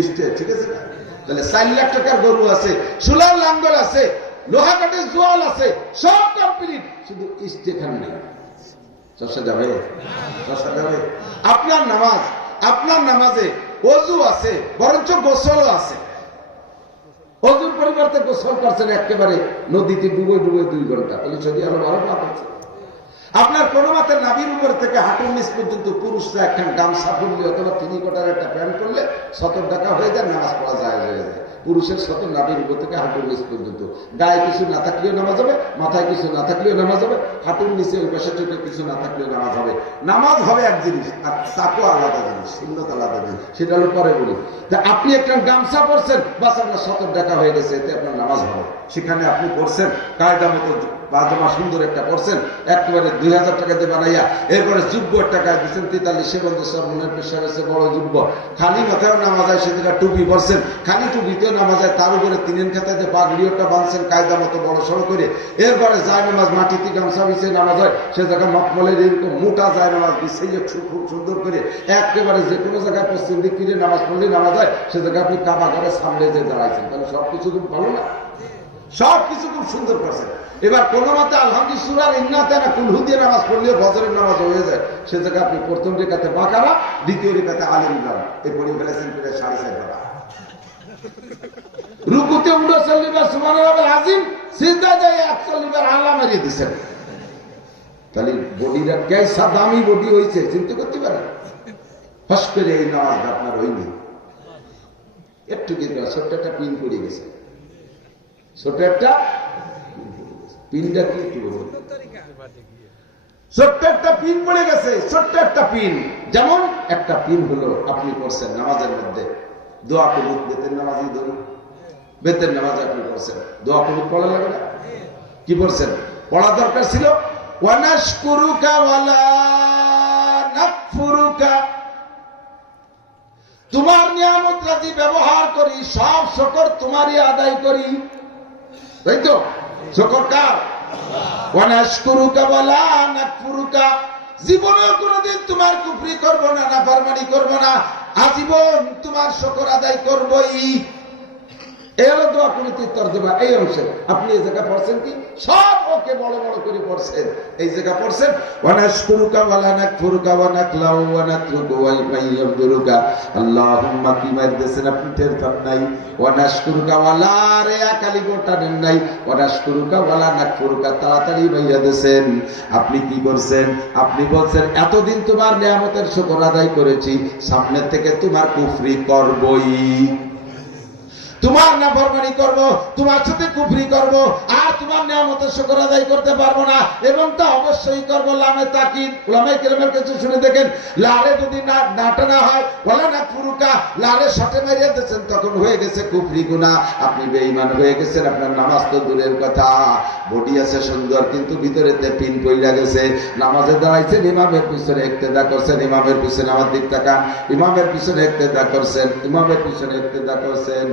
ইস্তে, ঠিক আছে না? তাহলে 4 লাখ টাকার গরু আছে, সোলার লাঙ্গল আছে, লোহা কাঠের জোয়াল আছে, সব কমপ্লিট, শুধু ইস্তে খান নেই। চর্চা যাবে, চর্চা যাবে। আপনার নামাজ, আপনার নামাজে ওযু আছে, বরঞ্চ গোসলও আছে। ওযুর পরিবর্তে গোসল করছেন একেবারে নদীতে ডুবে ডুবে 2 ঘন্টা, তাহলে যদি আরো ভালো না হচ্ছে। আপনার কোনো মতে নাভির উপর থেকে হাঁটুর নিচ পর্যন্ত পুরুষরা একখান গামছা পরলে অথবা 3 কোটার একটা প্যান্ট করলে 70 টাকা হয়ে যায়, নামাজ পড়া যায় হয়ে যায়। পুরুষের 70 নাভির উপর থেকে হাঁটুর নিচ পর্যন্ত, গায়ে কিছু না থাকলেও নামাজ হবে, মাথায় কিছু না থাকলেও নামাজ হবে, হাঁটুর নিচে ওই পাশে চোখে কিছু না থাকলেও নামাজ হবে। নামাজ হবে এক জিনিস, আর তাকওয়া আলাদা জিনিস, সুন্নাত আলাদা জিনিস, সেটা হলো পরে বলি। তা আপনি একটা গামছা পরছেন, বাস আপনার 70 টাকা হয়ে গেছে, এতে আপনার নামাজ হবে। সেখানে আপনি পড়ছেন কায়দা মতো পাজামা সুন্দর একটা পড়ছেন, একেবারে 2000 টাকা দিয়ে বানাইয়া, এরপরে যুব্য টাকা দিচ্ছেন 43 50 মনের পেশা হয়েছে বড় যুব্য, খালি মাথায়ও নামাজ হয়, সেদিকে টুপি পরছেন, খালি টুপিতেও নামাজ হয়, তার উপরে 3 খাতাতে পাগড়িওটা বাঁধছেন কায়দা মতো বড় সড়ো করে, এরপরে যায় নামাজ মাটিতে গামছা বিছিয়ে নামাজ হয়, সে জায়গায় মকমলের এরকম মোটা যায় নামাজ বিছিয়ে খুব সুন্দর করে একেবারে যে কোনো জায়গায় পশ্চিম দিক ফিরে নামাজ পড়লে নামাজ হয়, সে জায়গায় আপনি কাবা ঘরে সামনে যে দাঁড়াইছেন, তাহলে সবকিছু খুব ভালো না, সবকিছু খুব সুন্দর করছেন। এবার কোন মতে আলহামদুলিল্লাহ সূরার ইন্নাতে না কুলহু দিয়ে নামাজ পড়লে বজরের নামাজ হয়ে যায়, সে জায়গায় আপনি প্রথম রেখাতে বাকারা, দ্বিতীয় রেখাতে আলে ইমরান, এই পড়ে ফেলেছেন প্রায় 4.5 বার। রুকুতে 39 বার সুবহানাল্লাহিল আযীম, সিজদায় যায় 41 বার আল্লাহ মারিয়ে দিয়েছেন। তাহলে বডিটা কেসা দামি বডি হয়েছে চিন্তা করতে পারেন। হস করে এই নামাজটা আপনার হয়নি, একটু কিন্তু ছোট্ট একটা পিন পড়ে গেছে, ছোট একটা পিনটা কি বলবো, ছোট্ট একটা পিন পড়ে গেছে, ছোট্ট একটা পিন। যেমন একটা পিন হলো আপনি করছেন নামাজের মধ্যে দোয়া কুনুত, বেতের নামাজই ধরুন, বেতের নামাজে আপনি করছেন দোয়া কুনুত পড়া লাগে না? কি পড়ছেন? পড়া দরকার ছিল ওয়ানাশকুরুকা ওয়ালা নাকফুরুকা, তোমার নিয়ামত রাজি ব্যবহার করি, সব শুকর তোমারই আদায় করি, তাই তো? শুকর কার? ওয়ানাশকুরুকা ওয়ালা নাকফুরুকা, জীবনেও কোনোদিন তোমার কুফরি করব না, নাফরমানি করব না, আজীবন তোমার শুকর আদায় করবই। এই হলো দোয়া কুনুতের তরজমা। এই অংশে আপনি এই জায়গা পড়ছেন কি সব ওকে বড় বড় করে পড়ছেন, এই জায়গা পড়ছেন ওয়ানাশকুরুকা ওয়ালা নাকফুরুকা ওয়া নাকলাউ ওয়া নাতরুকু ওয়া মাইয়াবদুরুকা। আল্লাহুম্মা কি মারদেছেন আপনি টের পান নাই, ওয়ানাশকুরুকা ওয়ালা রে আকালি গোটা দেন নাই, ওয়ানাশকুরুকা ওয়ালা নাকফুরুকা তাড়াতাড়ি মাইয়া দেছেন। আপনি কি করছেন? আপনি বলছেন এতদিন তোমার নিয়ামতের শুকর আদায় করেছি, সামনে থেকে তোমার কুফরি করবই, তোমার নাফরমানি করব, তোমার সাথে কুফরি করব, আর তোমার নিয়ামতের শুকর আদায় করতে পারবো না, এবং তা অবশ্যই করব। লামে তাকিদ, উলামায়ে কেরামের কাছে শুনে দেখেন, লারে যদি না টানা হয় ওয়ালা নাকফুরুকা, লারে শটে মারিয়ে দিয়েছেন, তখন হয়ে গেছে কুফরি গুনাহ, আপনি বেঈমান হয়ে গেছেন। আপনার নামাজ তো দূরের কথা, বডি আছে সুন্দর, কিন্তু ভিতরেতে পিন পইলা গেছে। নামাজে দাঁড়াইছেন, ইমামের পিছনে ইক্তেদা করছেন, ইমামের পিছনে আমার দিক তাকান, ইমামের পিছনে ইক্তেদা করছেন, ইমামের পিছনে ইক্তেদা করছেন।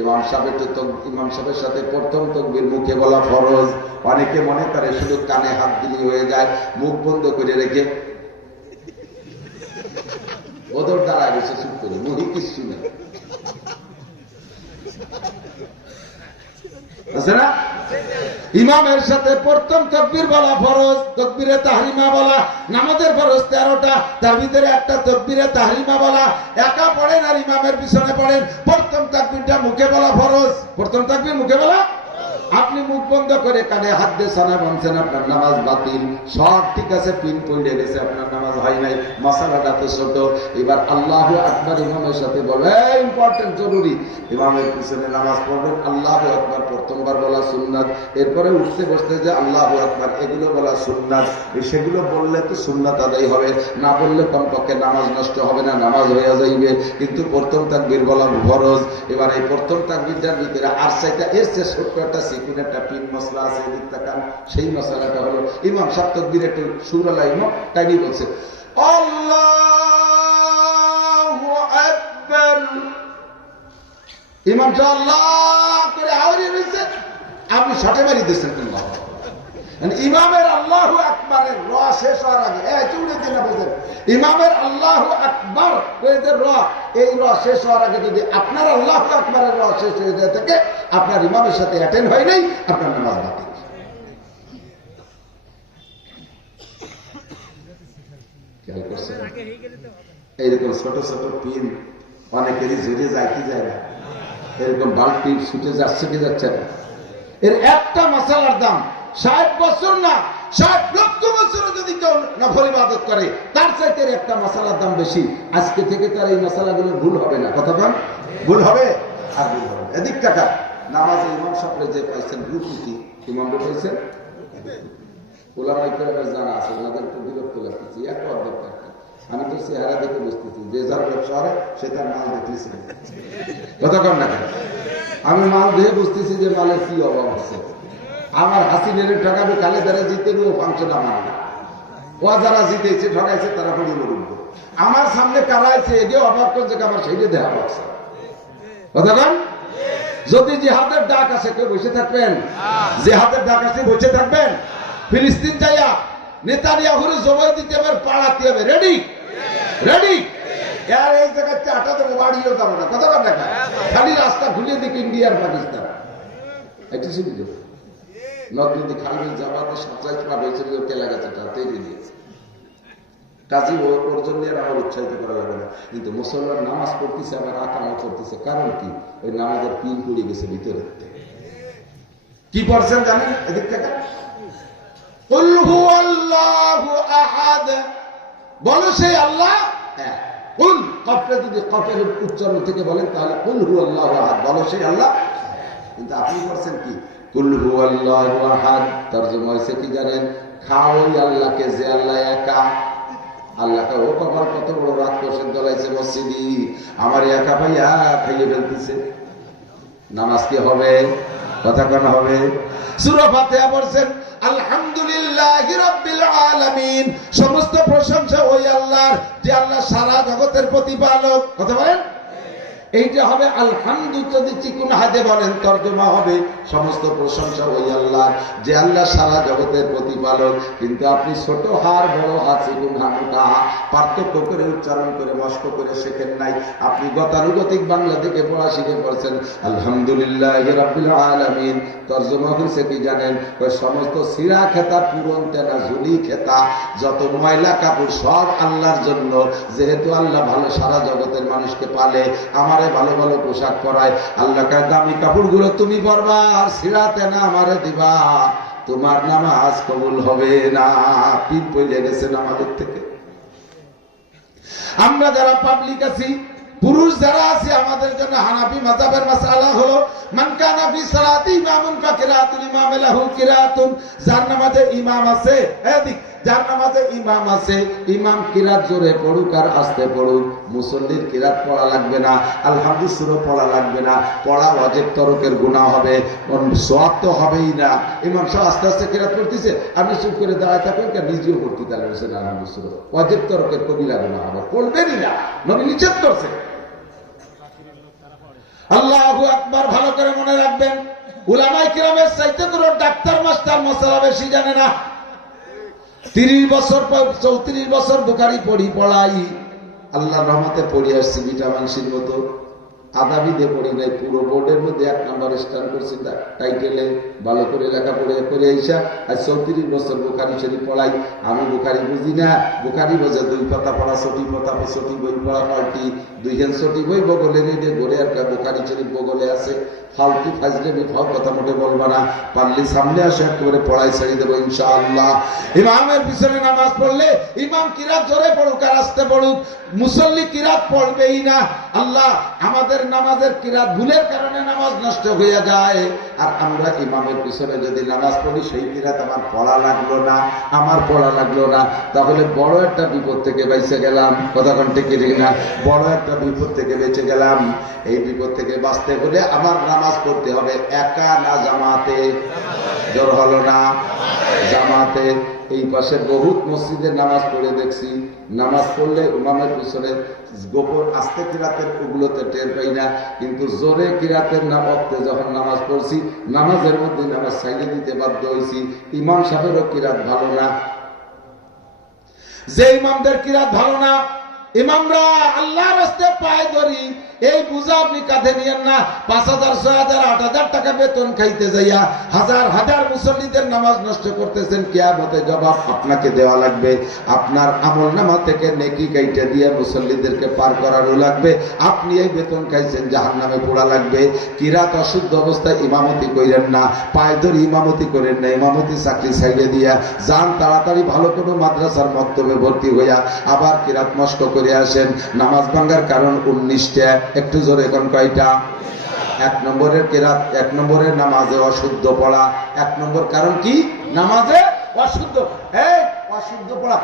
ইমাম সাহেবের সাথে প্রথম তাকবীর মুখে বলা ফরজ। অনেকে মনে করে শুধু কানে হাত দিলেই হয়ে যায়, মুখ বন্ধ করে রেখে ওদের দাঁড়ায় বসে চুপ করে, মুহি কিছু নেই, আছে না? ইমামের সাথে প্রথম তাকবীর বলা ফরজ, তাকবীরে তাহরিমা বলা। নামাজের ফরজ 13টা, তার ভিতরে একটা তাকবীরে তাহরিমা বলা। একা পড়েন আর ইমামের পিছনে পড়েন, প্রথম তাকবীরটা মুখে বলা ফরজ। প্রথম তাকবীর মুখে বলা। আপনি মুখ বন্ধ করে কানে হাত দিয়ে সানা বানছেন, আপনার নামাজ বাতিল। সব ঠিক আছে, পিন পড়ে গেছে, আপনার নামাজ হয় নাই। মশালাটা তো ছোট। এবার আল্লাহু আকবার ইমামের সাথে বলবে, ইম্পর্টেন্ট, জরুরি। ইমামের পিছনে নামাজ পড়বেন, আল্লাহু আকবার প্রথমবার বলা সুন্নাত। এরপরে উঠতে বসতে যে আল্লাহু আকবার, এগুলো বলা সুন্নাত। সেগুলো বললে তো সুন্নাত আদায় হবে, না বললে কমপক্ষে নামাজ নষ্ট হবে না, নামাজ হয়ে যাইবে। কিন্তু প্রথম তাকবীর বলা ফরজ। এবার এই প্রথম তাকবীরটার ভিতরে আর চাইটা এর চেয়ে ছোট্ট একটা একটা পিন মশলা আছে, সেই মশলাটা হলো ইমাম সাহেব তাকবীর একটু সুরালা ইমাম তাইনি বলছে আল্লাহু আকবার। ইমাম সাহেব আল্লাহ করে আওয়াজ হয়েছে, আপনি শটে মারি দিচ্ছেন। ইমামের আল্লাহু আকবারের র শেষ হওয়ার আগে ইমামের আল্লাহু আকবার র, এই র শেষ হওয়ার আগে যদি আপনার আল্লাহু আকবারের র শেষ হয়ে যায় থাকে, আপনার ইমামের সাথে অ্যাটেন্ড হয় নাই, আপনার নামাজ বাতিল। খেয়াল করছেন? এইরকম ছোট ছোট পিন অনেকেরই ঝরে যায়, কি যায় না, এরকম বাল্টি ছুটে যাচ্ছে কি যাচ্ছে না। এর একটা মশালার দাম 60 বছর না, 60 লক্ষ বছরও যদি কেউ নফল ইবাদত করে, তার চাইতে একটা মশালার দাম বেশি। আজকে থেকে তার এই মশালাগুলো ভুল হবে না। কথা বল, ভুল হবে আর ভুল হবে। এদিক টাকা নামাজে ইমাম সাহেব যে পাইছেন রুকুতি, ইমামরা পাইছেন, ওলামায়ে কেরামের জানা আছে, ওনাদের একটু বিরক্ত লাগতেছে। একটা অর্ধেক টাকা আমি তো চেহারা দেখে বুঝতেছি, যে যার ব্যবসা হয় সে তার মাল দেখতেছে। কথা কম না, আমি মাল দেখে বুঝতেছি যে মালের কি অভাব আছে। আমার হাসিনের টাকা আমি কালে দ্বারা জিতে নিও ফাংশন আমার না। ও যারা জিতেছে ঠকাইছে তারা পড়ে বলুন, আমার সামনে কারা আছে এটাও অভাব করছে, আমার সেইটা দেখা পাচ্ছে। কতক্ষণ যদি জিহাদের ডাক আসে কেউ বসে থাকবেন? জিহাদের ডাক আসে বসে থাকবেন? ফিলিস্তিন যাইয়া নেতানিয়াহুরে জবাই দিতে হবে, পাড়াতে হবে। Ready ready. আর এই জায়গায় চাটা তো বাড়িও যাবো না। কতক্ষণ দেখা খালি রাস্তা খুলে দিক ইন্ডিয়ার পাকিস্তান। একটু শুনি দেবো নদী খালি জামাতে সন্ত্রাস হয়েছিল, টেলা গাছটা তৈরি দিয়েছে। কাজী ওর জন্য আর আমার উৎসাহিত করা যাবে না। কিন্তু মুসলমান নামাজ পড়তেছে, আবার আকামা করতেছে, কারণ কি? ওই নামাজের পিন পড়ে গেছে ভিতরে। কি পড়ছেন জানেন? এদিক থেকে কুল হুয়াল্লাহু আহাদ, বলো সেই আল্লাহ এক। কুল কফে যদি কফের উচ্চারণ থেকে বলেন তাহলে কুল হুয়াল্লাহু আহাদ, বলো সেই আল্লাহ। কিন্তু আপনি করছেন কি? কুল হুয়াল্লাহু আহাদ তরজমা হয়েছে কি জানেন? খাও ওই আল্লাহকে যে আল্লাহ একা। আল্লাহকে ও কপাল কত বড় রাগ করছেন, দলাইছে মসজিদি, আমার একা ভাইয়া খাইয়ে ফেলতেছে। নামাজ কি হবে? কথা কেন হবে? সূরা ফাতিহা পড়ছেন আলহামদুলিল্লাহি রাব্বিল আলামিন, সমস্ত প্রশংসা ওই আল্লাহর যে আল্লাহ সারা জগতের প্রতিপালক। কথা বলেন, এইটা হবে আলহামদু। যদি চিকুন হাতে বলেন তর্জমা হবে সমস্ত প্রশংসা ওই আল্লাহ যে আল্লাহ সারা জগতের প্রতিপালক। কিন্তু আপনি ছোট হার বড় হাত চিকুন হাঁটুটা পার্থক্য করে উচ্চারণ করে মস্ক করে শেখেন নাই। আপনি গতানুগতিক বাংলা থেকে পড়া শিখে পড়ছেন আলহামদুলিল্লাহি রাব্বিল আলামিন। তর্জমা হয়েছে কি জানেন? ওই সমস্ত সিরা খেতা, পুরন তেনা, ঝুলি খেতা, যত ময়লা কাপড় সব আল্লাহর জন্য। যেহেতু আল্লাহ ভালো সারা জগতের মানুষকে পালে, আমারে ভালো ভালো পোশাক পরায়, আল্লাহকে দামি কাপড়গুলো তুমি পরবা আর সিরাতে না আমারে দিবা, তোমার নামাজ কবুল হবে না। পিঠ পড়ে গেছে নামাজের থেকে। আমরা যারা পাবলিক আছি, পুরুষ যারা আছে, আমাদের জন্য হানাফি মাযহাবের মাসআলা হলো মান কানা ফি সালাতি ইমামুন ফাকিরাতুল ইমাম লাহু কিরাতুন। যার নামাজে ইমাম আছে, এদিক যার নামাজে ইমাম আছে, ইমাম কিরাত জোরে পড়ুক আর আস্তে পড়ুক, মুসল্লির কিরাত পড়া লাগবে না, আলহামদুলিল্লাহ সূরা পড়া লাগবে না। পড়া ওয়াজিব তরকের গুনাহ হবে, সওয়াব তো হবেই না। ইমাম সাহেব আস্তে আস্তে কিরাত করতেছে, আপনি চুপ করে দাঁড়ায় থাকেন, কেন নিজেও পড়তে তাহলে হোসেন আলহামদুলিল্লাহ ওয়াজিব তরকের কবিরা গুনাহ হবে, পড়বেনই না, নবী নিষেধ করছে। আল্লাহু আকবার ভালো করে মনে রাখবেন, উলামায়ে কিরামের চাইতে কোনো ডাক্তার মাস্টার মশলা বেশি জানে না। 30 বছর 34 বছর বুখারী পড়াই, আল্লাহর রহমতে পড়ে আসছি ভিটামিন সির মতো। আদাবি দিয়ে পড়ি নাই, পুরো বোর্ডের মধ্যে 1 নাম্বার স্ট্যান্ড করছি, টাইটেলে ভালো করে লেখাপড়া করে আইসা আর 34 বছর বুখারী শরীফ পড়াই। আমি বুখারী বুঝি না, বুখারী বোঝে 2 পাতা পড়া, ছটি পাতা, ছটি বই পড়া পাল্টি, 2 ছটি বই বগলে রেডে ঘরে আর বুখারী শরীফ বগলে আছে। ফালতু ফাজলে ফাও কথা মোটে বলবা না, পারলে সামনে আসে একেবারে পড়াই ছেড়ে দেবো ইনশাআল্লাহ। ইমামের পিছনে নামাজ পড়লে ইমাম কিরাত জোরে পড়ুক আর আস্তে পড়ুক, মুসল্লি কিরাত পড়বেই না। আল্লাহ আমাদের নামাজের কিরাত ভুলের কারণে নামাজ নষ্ট হয়ে যায়। আর আমরা ইমামের পিছনে যদি নামাজ পড়ি, সেই কিরাত আমার পড়া লাগলো না, আমার পড়া লাগলো না, তাহলে বড় একটা বিপদ থেকে বেঁচে গেলাম। কথা কোনটি কি না? বড় একটা বিপদ থেকে বেঁচে গেলাম। এই বিপদ থেকে বাঁচতে হলে আমার নামাজ পড়তে হবে একা না জামাতে? জোর হলো না? জামাতে। এই পাশে বহুত মসজিদে নামাজ পড়ে দেখছি, নামাজ পড়লে ইমামের পিছনে গোপন আস্তে কিরাতের ওগুলোতে টের পাই না, কিন্তু জোরে কিরাতের নামাজতে যখন নামাজ পড়ছি, নামাজের মধ্যে নামাজ ছাইড়ে দিতে বাধ্য হয়েছি। ইমাম সাহেবেরও কিরাত ভালো না। যে ইমামদের কিরাত ভালো না, ইমামরা আল্লাহর রাস্তায় পায়ে ধরি, এই বুঝা আপনি কাঁধে নিয়েন না। 5,000, 6,000, 8,000 টাকা বেতন খাইতে যাইয়া হাজার হাজার মুসল্লিদের নামাজ নষ্ট করতেছেন। কিয়ামতে জবাব আপনাকে দেওয়া লাগবে। আপনার আমলনামা থেকে নেকি কাইটা দিয়ে মুসল্লিদেরকে পার করারও লাগবে। আপনি এই বেতন খাইছেন, জাহান্নামে পোড়া লাগবে। কিরাত অশুদ্ধ অবস্থায় ইমামতি করেন না, পায়ে ধরে ইমামতি করেন না, ইমামতি চাকরি ছাইড়ে দিয়া যান তাড়াতাড়ি ভালো কোনো মাদ্রাসার মক্তবে ভর্তি হইয়া আবার কিরাত নষ্ট করে আসেন। নামাজ ভাঙ্গার কারণ 19টা। একটু জোরে এখন কয়টা? 1 নম্বরের কিরাত, 1 নম্বরের নামাজে অশুদ্ধ পড়া। 1 নম্বর কারণ কি? নামাজে অশুদ্ধ। এই অশুদ্ধ পড়া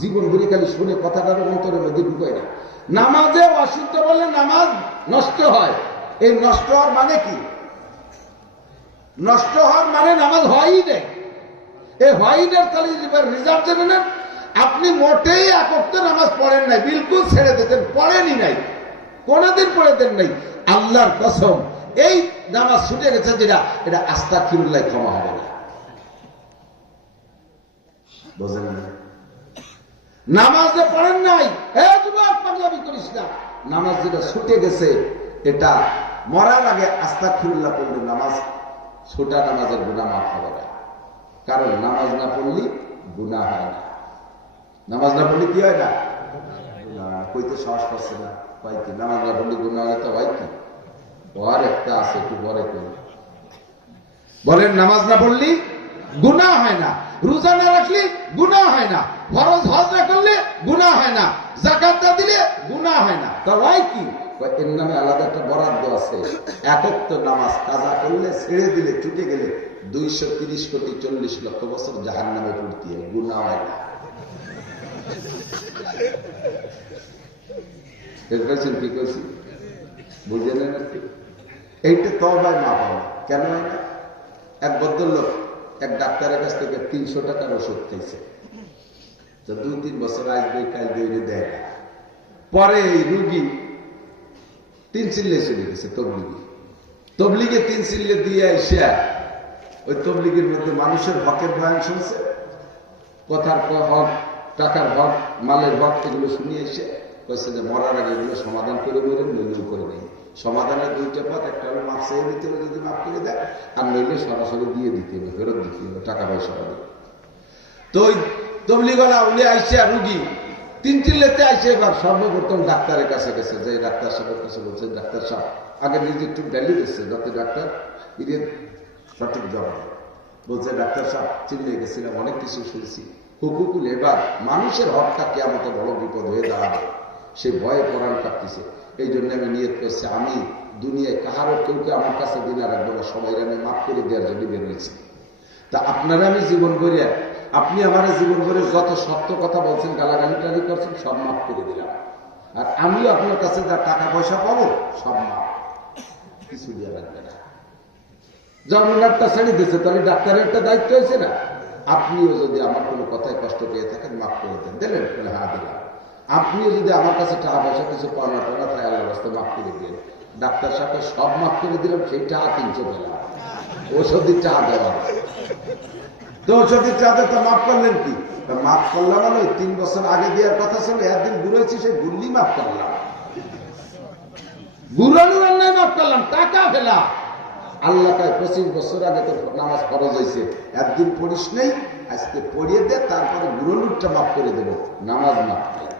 জীবন ভরি খালি শুনে কথাটার অন্তরের মধ্যে ঢুকায় না। নামাজে অশুদ্ধ বলে নামাজ নষ্ট হয়। এই নষ্ট হওয়ার মানে কি? নষ্ট হওয়ার মানে নামাজ হয়ই নেই। এই হয়ই নেই, তাহলে রিজাল্ট দেবেন না। আপনি মোটেই 1 ওয়াক্ত নামাজ পড়েন নাই, বিলকুল ছেড়ে দিতেন, পড়েনই নাই, কোনদিন পড়ে দেন নাই। আল্লাহর কসম, এই নামাজ ছুটে গেছে যেটা, এটা আস্তাগফিরুল্লাহ ক্ষমা হবে না। বুঝেন না? নামাজ যে পড়েন নাই, এ যুবক পাগলামি করিস না। নামাজ যেটা ছুটে গেছে, এটা মরার আগে আস্তাগফিরুল্লাহ পড়লে নামাজ ছোটা নামাজের গুনাহ মাফ হবে না। কারণ নামাজ না পড়লে গুনাহ হয় না। নামাজ না পড়লে কি হয় না? কইতে সাহস পাচ্ছে না। কি নামাজ না পড়লে গুনাহ হলে তো হয় কি? আর একটা আছে, একটু পরে করি। বলেন নামাজ না পড়লি গুনাহ হয় না, রোজা না রাখলে গুনাহ হয় না, ফরজ হজ না করলে গুনাহ হয় না, যাকাত না দিলে গুনাহ হয় না। তার হয় কি? এর নামে আলাদা একটা বরাদ্দ আছে। 1 ওয়াক্ত নামাজ কাজা করলে, ছেড়ে দিলে, ছুটে গেলে 230 কোটি 40 লক্ষ বছর জাহান্নামে পড়তে হয়, গুনাহ হয় না। কি করছি বুঝলেন? এইটা তওবায় মাফ হয়। কেন হয় না? এক ভদ্রলোক এক ডাক্তারের কাছ থেকে 300 টাকার ওষুধ খাইছে, তো 2-3 বছর আসবে, কাল দিয়ে দেয় না। পরে এই রুগী 3 চিল্লে চলে গেছে তবলিগে 3 চিল্লে দিয়ে এসে ওই তবলিগের মধ্যে মানুষের হকের বয়ান শুনছে, কথার হক, টাকার হক, মালের হক, এগুলো শুনিয়ে এসে কইছে যে মরার আগে এগুলো সমাধান করে বেরোন, নইলেও করে নেই। সমাধানের 2টা পথ, একটা হলো মাফ চেয়ে দিতে হবে, যদি মাফ করে দেয়, আর নইলে সরাসরি দিয়ে দিতে হবে, ফেরত দিতে হবে, টাকা পয়সা হবে। তো ওই তবলিগলা উনি আইসে রুগী 3 চিল্লেতে আইসে এবার সর্বপ্রথম ডাক্তারের কাছে গেছে, যে ডাক্তার সাহেবের কাছে বলছে, ডাক্তার সাহেব আগে নিজে একটু ভ্যালু দিচ্ছে, যাতে ডাক্তার এর সঠিক জবাব বলছে। ডাক্তার সাহেব চিল্লে গেছিলাম, অনেক কিছু শুনছি, হুকুকুল এবার মানুষের হকটা কিয়ামতে বড় বিপদ হয়ে দাঁড়াবে, সে ভয়ে পরাণ কাঁপতেছে। এই জন্য আমি নিয়ত করছি, আমি দুনিয়ায় কাহারও কেউকে আমার কাছে দিন আর রাখবো না, সবাই আমি মাফ করে দেওয়ার জন্য বেরোয়েছি। তা আপনারা আমি জীবন করে, আপনি আমার জীবন করে যত সত্য কথা বলছেন, গালাগালি টালি করছেন, সব মাফ করে দিলাম। আর আমিও আপনার কাছে যা টাকা পয়সা পাবো সব মাফ, কিছু দিয়ে রাখবে না। যেমন ডাক্তার ছেড়ে দিচ্ছে, তাহলে ডাক্তারের একটা দায়িত্ব হয়েছে না? আপনিও যদি আমার কোনো কথায় কষ্ট পেয়ে থাকেন, মাফ করে দেন। দিলেন? হ্যাঁ দিলাম। আপনিও যদি আমার কাছে টাকা পয়সা কিছু পাওনা টানা তাই আল্লাহর রাস্তায় মাফ করে দিলেন। ডাক্তার সাহেবকে সব মাফ করে দিলাম, সেই টাকা 300 পেলাম, ঔষধির টাকা দেওয়া। তো ঔষধির টাকা তো মাফ করলেন কি? মাফ করলাম মানে 3 বছর আগে দেওয়ার কথা ছিল, একদিন ঘুরেছি, সেই গুল্লি মাফ করলাম। বুড়ানোর অন্যায় মাফ করলাম, টাকা ফেলা। আল্লাহ কয় 25 বছর আগে তো নামাজ ফরজ হয়েছে, একদিন পড়িস নেই, আজকে পড়িয়ে দে, তারপরে বুড়ানোরটা মাফ করে দেবো, নামাজ মাফ করে।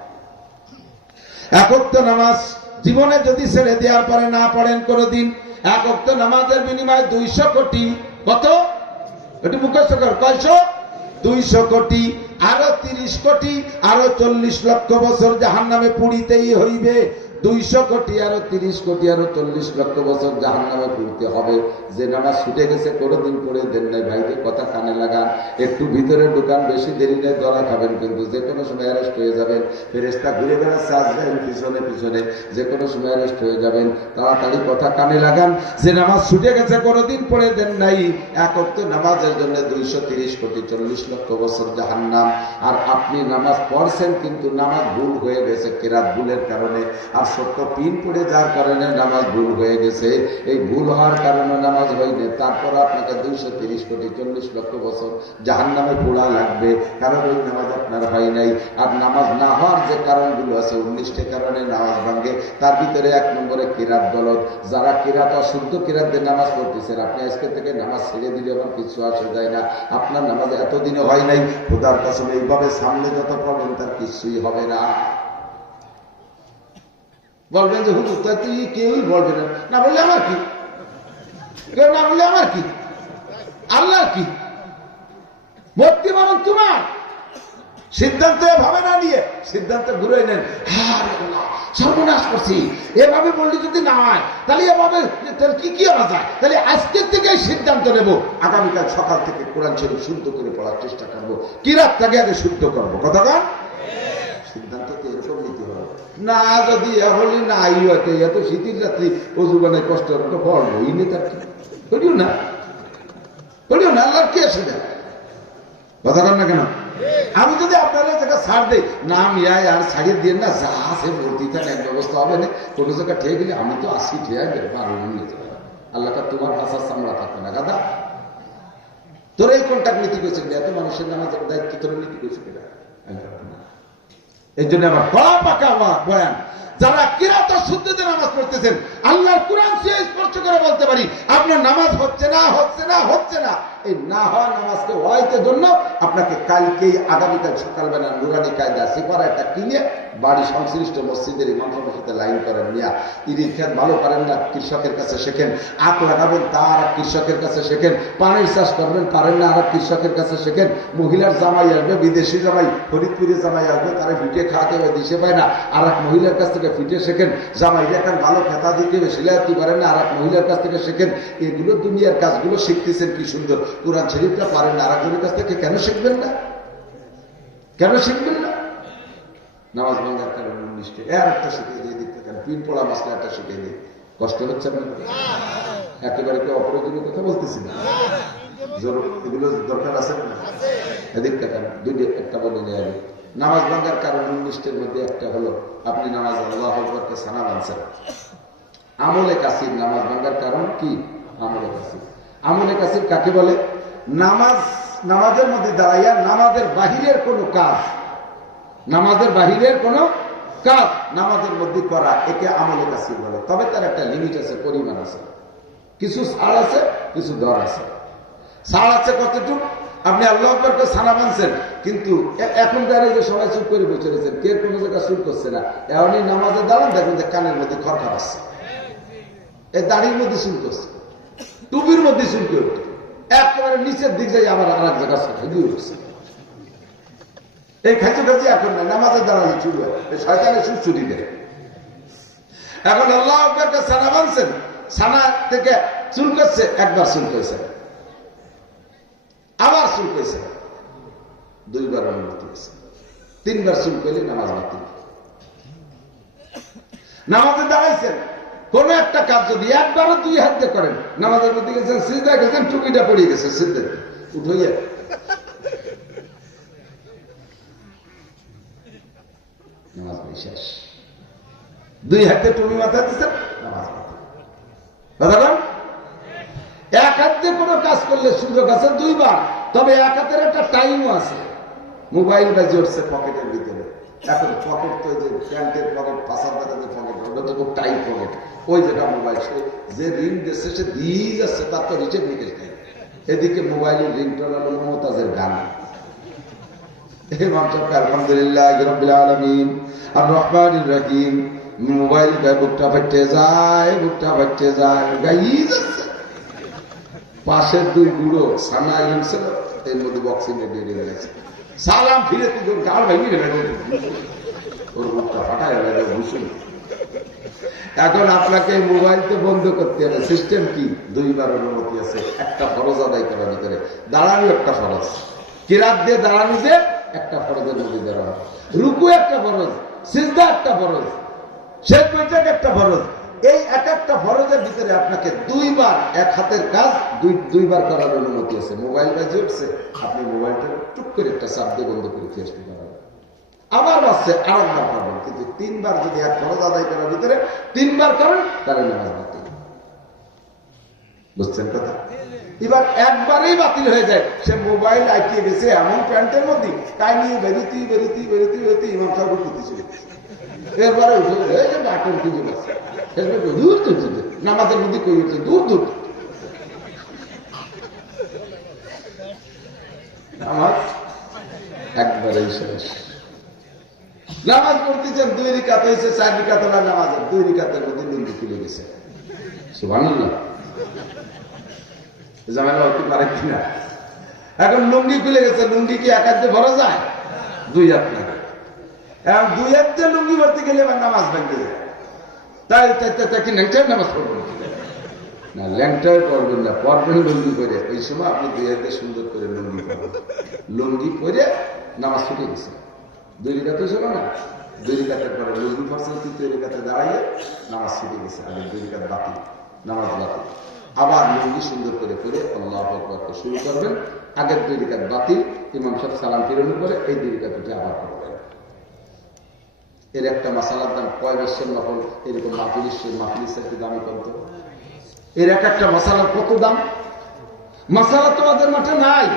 এক ওয়াক্ত নামাজ জীবনে যদি ছেড়ে দেওয়ার পরে না পড়েন কোনদিন, এক ওয়াক্ত নামাজের বিনিময়ে 200 কোটি, কত একটু মুখস্থ কর, কয়শো? 200 কোটি, আরো 30 কোটি, আরো 40 লক্ষ বছর জাহান্নামে পুড়িতেই হইবে। 200 কোটি, আরো 30 কোটি, আরো 40 লক্ষ বছর জাহান্নামে পুড়তে হবে। যে নামাজ ছুটে গেছে কোনোদিন পড়ে দেন নাই, ভাইদের কথা কানে লাগান, একটু ভিতরে ঢুকান, বেশি দেরি নেই, ধরা খাবেন কিন্তু, যে কোনো সময় অ্যারেস্ট হয়ে যাবেন। ফেরেশতা ঘুরে বেড়াচ্ছে আজরাইল পিছনে পিছনে, যে কোনো সময় অ্যারেস্ট হয়ে যাবেন। তাড়াতাড়ি কথা কানে লাগান, যে নামাজ ছুটে গেছে কোনোদিন পড়ে দেন নাই, এক ওয়াক্ত নামাজের জন্য 230 কোটি 40 লক্ষ বছর জাহান্নাম। আর আপনি নামাজ পড়ছেন কিন্তু নামাজ ভুল হয়ে গেছে, কেরাত ভুলের কারণে, আর সত্য পিন পড়ে যার কারণে নামাজ ভুল হয়ে গেছে। এই ভুল হওয়ার কারণে নামাজ হয়নি, তারপর আপনাকে 230 কোটি 40 লক্ষ বছর জাহান্নামে পোড়া লাগবে, কারণ ওই নামাজ আপনার হয় নাই। আর নামাজ না হওয়ার যে কারণগুলো আছে, 19টা কারণে নামাজ ভাঙে, তার ভিতরে 1 নম্বরে কিরাত গলত। যারা কিরাত অশুদ্ধ কিরাত দিয়ে নামাজ পড়তেছেন, আপনি আজকে থেকে নামাজ ছেড়ে দিলে আমার কিছু আসে যায় না, আপনার নামাজ এতদিনে হয় নাই, খোদার কসম এইভাবে সামনে যত পড়বেন তার কিছুই হবে না। বলবেন যে হুজুর তাই তুই, কেউই বলবে না, না বললে আমার কি, কেউ না বললে আমার কি, আল্লাহর কি, ভর্তি বরং তোমার। সিদ্ধান্ত এভাবে না নিয়ে সিদ্ধান্ত ঘুরে নেন, সর্বনাশ করছি, এভাবে বললে যদি না হয় তাহলে এভাবে কি কি হওয়া যায়, তাহলে আজকের থেকে সিদ্ধান্ত নেব, আগামীকাল সকাল থেকে কোরআন শরীফ শুদ্ধ করে পড়ার চেষ্টা করবো, কিরাতটাকে আগে শুদ্ধ করবো। কথা সিদ্ধান্ত তো এরকম নিতে হবে না, যদি হলে না হইতে এত শীতের রাত্রি অজু বানায় কষ্ট পড়বো, ই নেতার কি করিও না, করিও না, আল্লাহর কি আসে যায়, কথা কর না কেন? আমি যদি আপনারা জায়গা ছাড় দেই, নাম ইয়ায় আর ছাড়িয়ে দিয়ে না, যা আছে বলতে থাকে এক ব্যবস্থা হবে না, কোনো জায়গা ঠেয়ে গেলে আমি তো আসি ঠেয়ে গেলে পারবো নিয়ে যাবে, আল্লাহটা তোমার ভাষার সামলা থাকবে না। গাদা তোর এই কন্ট্যাক্ট নীতি করেছে, এত মানুষের নামাজের দায়িত্ব তোর নীতি করেছে কিনা? এই জন্য আমার কড়া পাকা বয়ান, যারা কিরাত শুদ্ধতে নামাজ পড়তেছেন, আল্লাহর কোরআন স্পর্শ করে বলতে পারি আপনার নামাজ হচ্ছে না, হচ্ছে না, হচ্ছে না। এই না হওয়া নামাজকে হওয়াইতে জন্য আপনাকে কালকেই, আগামীকাল সকালবেলা নুরানি কায়দা সিপারা একটা কিনে বাড়ি সংশ্লিষ্ট মসজিদের ইমামের সাথে লাইন করেন, নিয়া ইরির খেত ভালো পারেন না, কৃষকের কাছে শেখেন, আখ লাগাবেন তার কৃষকের কাছে শেখেন, পানির চাষ করবেন পারেন না, আর কৃষকের কাছে শেখেন, মহিলার জামাই আসবে, বিদেশি জামাই, ফরিদপুরে জামাই আসবে, তারা ফিটে খাওয়াতে হবে, দিশে পায় না, আর এক মহিলার কাছ থেকে ফিটে শেখেন, জামাই এখন ভালো খেতা দিতে সিলাইতে পারেন না, আর এক মহিলার কাছ থেকে শেখেন। এগুলো দুনিয়ার কাজগুলো শিখতেছেন, কি সুন্দর, কোরআন শরীফটা পারেন না, আর একজনের কাছ থেকে কেন শিখবেন না, কেন শিখবেন না? নামাজ ভাঙার কারণ 19টা, এর একটা শিখিয়ে দিয়ে দিতে কেন, পিন পড়া মাসলা একটা শিখিয়ে দিই, কষ্ট হচ্ছে আপনার? একেবারে কেউ অপ্রয়োজনীয় কথা বলতেছি না, এগুলো দরকার আছে না? এদিকটা কেন দুইটা একটা বলে নিয়ে আগে। নামাজ ভাঙার কারণ 19টার মধ্যে একটা হলো আপনি নামাজ আল্লাহু আকবারকে সানা বানছেন। আমলে কাসির নামাজ ভাঙার কারণ কি? আমলে কাসির। আমলে কাসির কাকে বলে? নামাজের মধ্যে দাঁড়াইয়া নামাজের বাহিরের কোনো কাজ, নামাজের বাহিরের কোনো কাজ নামাজের মধ্যে করা, একে আমলে কাসির বলে। তবে তার একটা লিমিট আছে, পরিমাণ আছে, কিছু ছাড় আছে, কিছু দর আছে। ছাড় আছে কতটুকু? আপনি আল্লাহু আকবারকে সানা বানছেন, কিন্তু এখনকার এই যে সবাই চুপ করে বসে রয়েছেন, কে কোনো জায়গায় চুপ করছে না, এমনই নামাজে দাঁড়ান, দেখবেন যে কানের মধ্যে খরখর আসছে, এই দাড়ির মধ্যে চুল করছে, টুপির মধ্যে চুল করে একেবারে নিচের দিক যাই আবার আর এক জায়গায় দিয়ে উঠছে। এই খাইতে খাইতে এখন না, নামাজের দাঁড়ালে চুল হয়, শয়তানের সুর ছুটি দেয়। এখন আল্লাহু আকবারকে সানা বানছেন, সানা থেকে চুল করছে, একবার চুল করেছে, আবার চুল করেছে, দুইবার অনুমতি হয়েছে, তিনবার চুল করলে নামাজ বাতিল। নামাজে দাঁড়াইছেন, কোন একটা কাজ যদি একবারও 2 হাত দিয়ে করেন, নামাজের মধ্যে গেছেন, সিজদায় গেছেন, টুপিটা পড়ে গেছে, সিজদায় উঠাইয়া নামাজ শেষ। 2 হাতে টুপি মাথায় দিচ্ছেন, নামাজ বাতিল। এক হাত দিয়ে কোনো কাজ করলে সুযোগ আছে 2 বার, তবে এক হাতের একটা টাইমও আছে। মোবাইল বাজে উঠছে পকেটের ভিতরে, এখন পকেট তো যে প্যান্টের পকেট, পাশার কাছে যে পকেট, ওটা তো খুব টাইট পকেট, ওই যেটা মোবাইল সে যে রিং দিচ্ছে সে দিয়েই যাচ্ছে, তার তো রিচের নিকেশ নেই। এদিকে মোবাইলের রিংটোন হলো মমতাজের গান। আলহামদুলিল্লাহ রাব্বিল আলামিন আর রহমানির রহিম। মোবাইল গায়ে বুকটা ফাটতে যায়, বুকটা ফাটতে যায়, গাইই যাচ্ছে। পাশের দুই বুড়ো সামনে আইলেন ছিল, এর মধ্যে বক্সিং এ দিয়ে গেছে, সালাম ফিরে তুই গাল ভেঙে গেলে ওর বুকটা ফাটায় গেল ভূষণ। এখন আপনাকে মোবাইল তো বন্ধ করতে হবে। সিস্টেম কি? দুইবার অনুমতি আছে। একটা ফরজ আদায় করার ভিতরে দাঁড়ানো একটা ফরজ, কিরাত দিয়ে দাঁড়ানো যে একটা ফরজের মধ্যে দাঁড়ানো, রুকু একটা ফরজ, সিজদা একটা ফরজ, শেষ বৈঠক একটা ফরজ। এই এক একটা ফরজের ভিতরে আপনাকে দুইবার এক হাতের কাজ দুইবার করার অনুমতি আছে। মোবাইল বাজে উঠছে, আপনি মোবাইলটা টুক করে একটা চাপ দিয়ে বন্ধ করে ফিরে আসতে পারবেন। আবার বাজছে, আরেকবার পাবেন। কিন্তু তিনবার যদি এক ফরজ আদায় করার ভিতরে তিনবার করেন তাহলে নামাজ বাতিল। বুঝছেন কথা? এবার একবারেই বাতিল হয়ে যায়। সে মোবাইল আইটিয়ে গেছে এমন প্যান্টের মধ্যে, তাই নিয়ে বেরোতেই বেরোতেই বেরোতেই বেরোতেই ইমাম সাহেব করতেছিল। এরপরে বাটন খুঁজে গেছে, দূর দূর নামাজের মধ্যে কই হচ্ছে দূর দূর নামাজ একবারেই শেষ। নামাজ পড়তেছেন, 2 রিকাত হয়েছে, 4 রিকাত না নামাজের, 2 রিকাতের মধ্যে লুঙ্গি খুলে গেছে। সুবহানাল্লাহ, ঝামেলা হতে পারে কিনা? এখন লুঙ্গি খুলে গেছে, লুঙ্গি কি এক হাতে ভরা যায়? 2 হাত লাগে। এখন 2 হাত দিয়ে লুঙ্গি ভরতে গেলে এবার নামাজ ভেঙে যায়। তাই কি ল্যাংটায় নামাজ পড়বেন না? ল্যাংটায় পড়বেন না, পড়বেন লুঙ্গি করে। ওই সময় আপনি 2 হাতে সুন্দর করে লুঙ্গি পড়বেন। লুঙ্গি পরে নামাজ ছুটে গেছে। 2 রিকাত হয়েছিল না? 2 রিকাতের পরে লুঙ্গি পড়ছেন, 3 রিকাতে দাঁড়াইয়ে নামাজ ছুটে গেছে। আগে 2 রিকাত বাতিল, নামাজ বাতিল। আবার লুঙ্গি সুন্দর করে পরে আল্লাহু আকবার শুরু করবেন। আগের 2 রিকাত বাতিল, ইমাম সাহেব সালাম ফিরানোর পরে এই 2 রিকাত উঠে আবার পড়বেন। এর একটা মাসালার দাম কয় বছর নকল, এরকম মাহফিলিসের কি দামি করতো? এর এক একটা মশালার কত দাম? মশালা তোমাদের মাঠে নাই।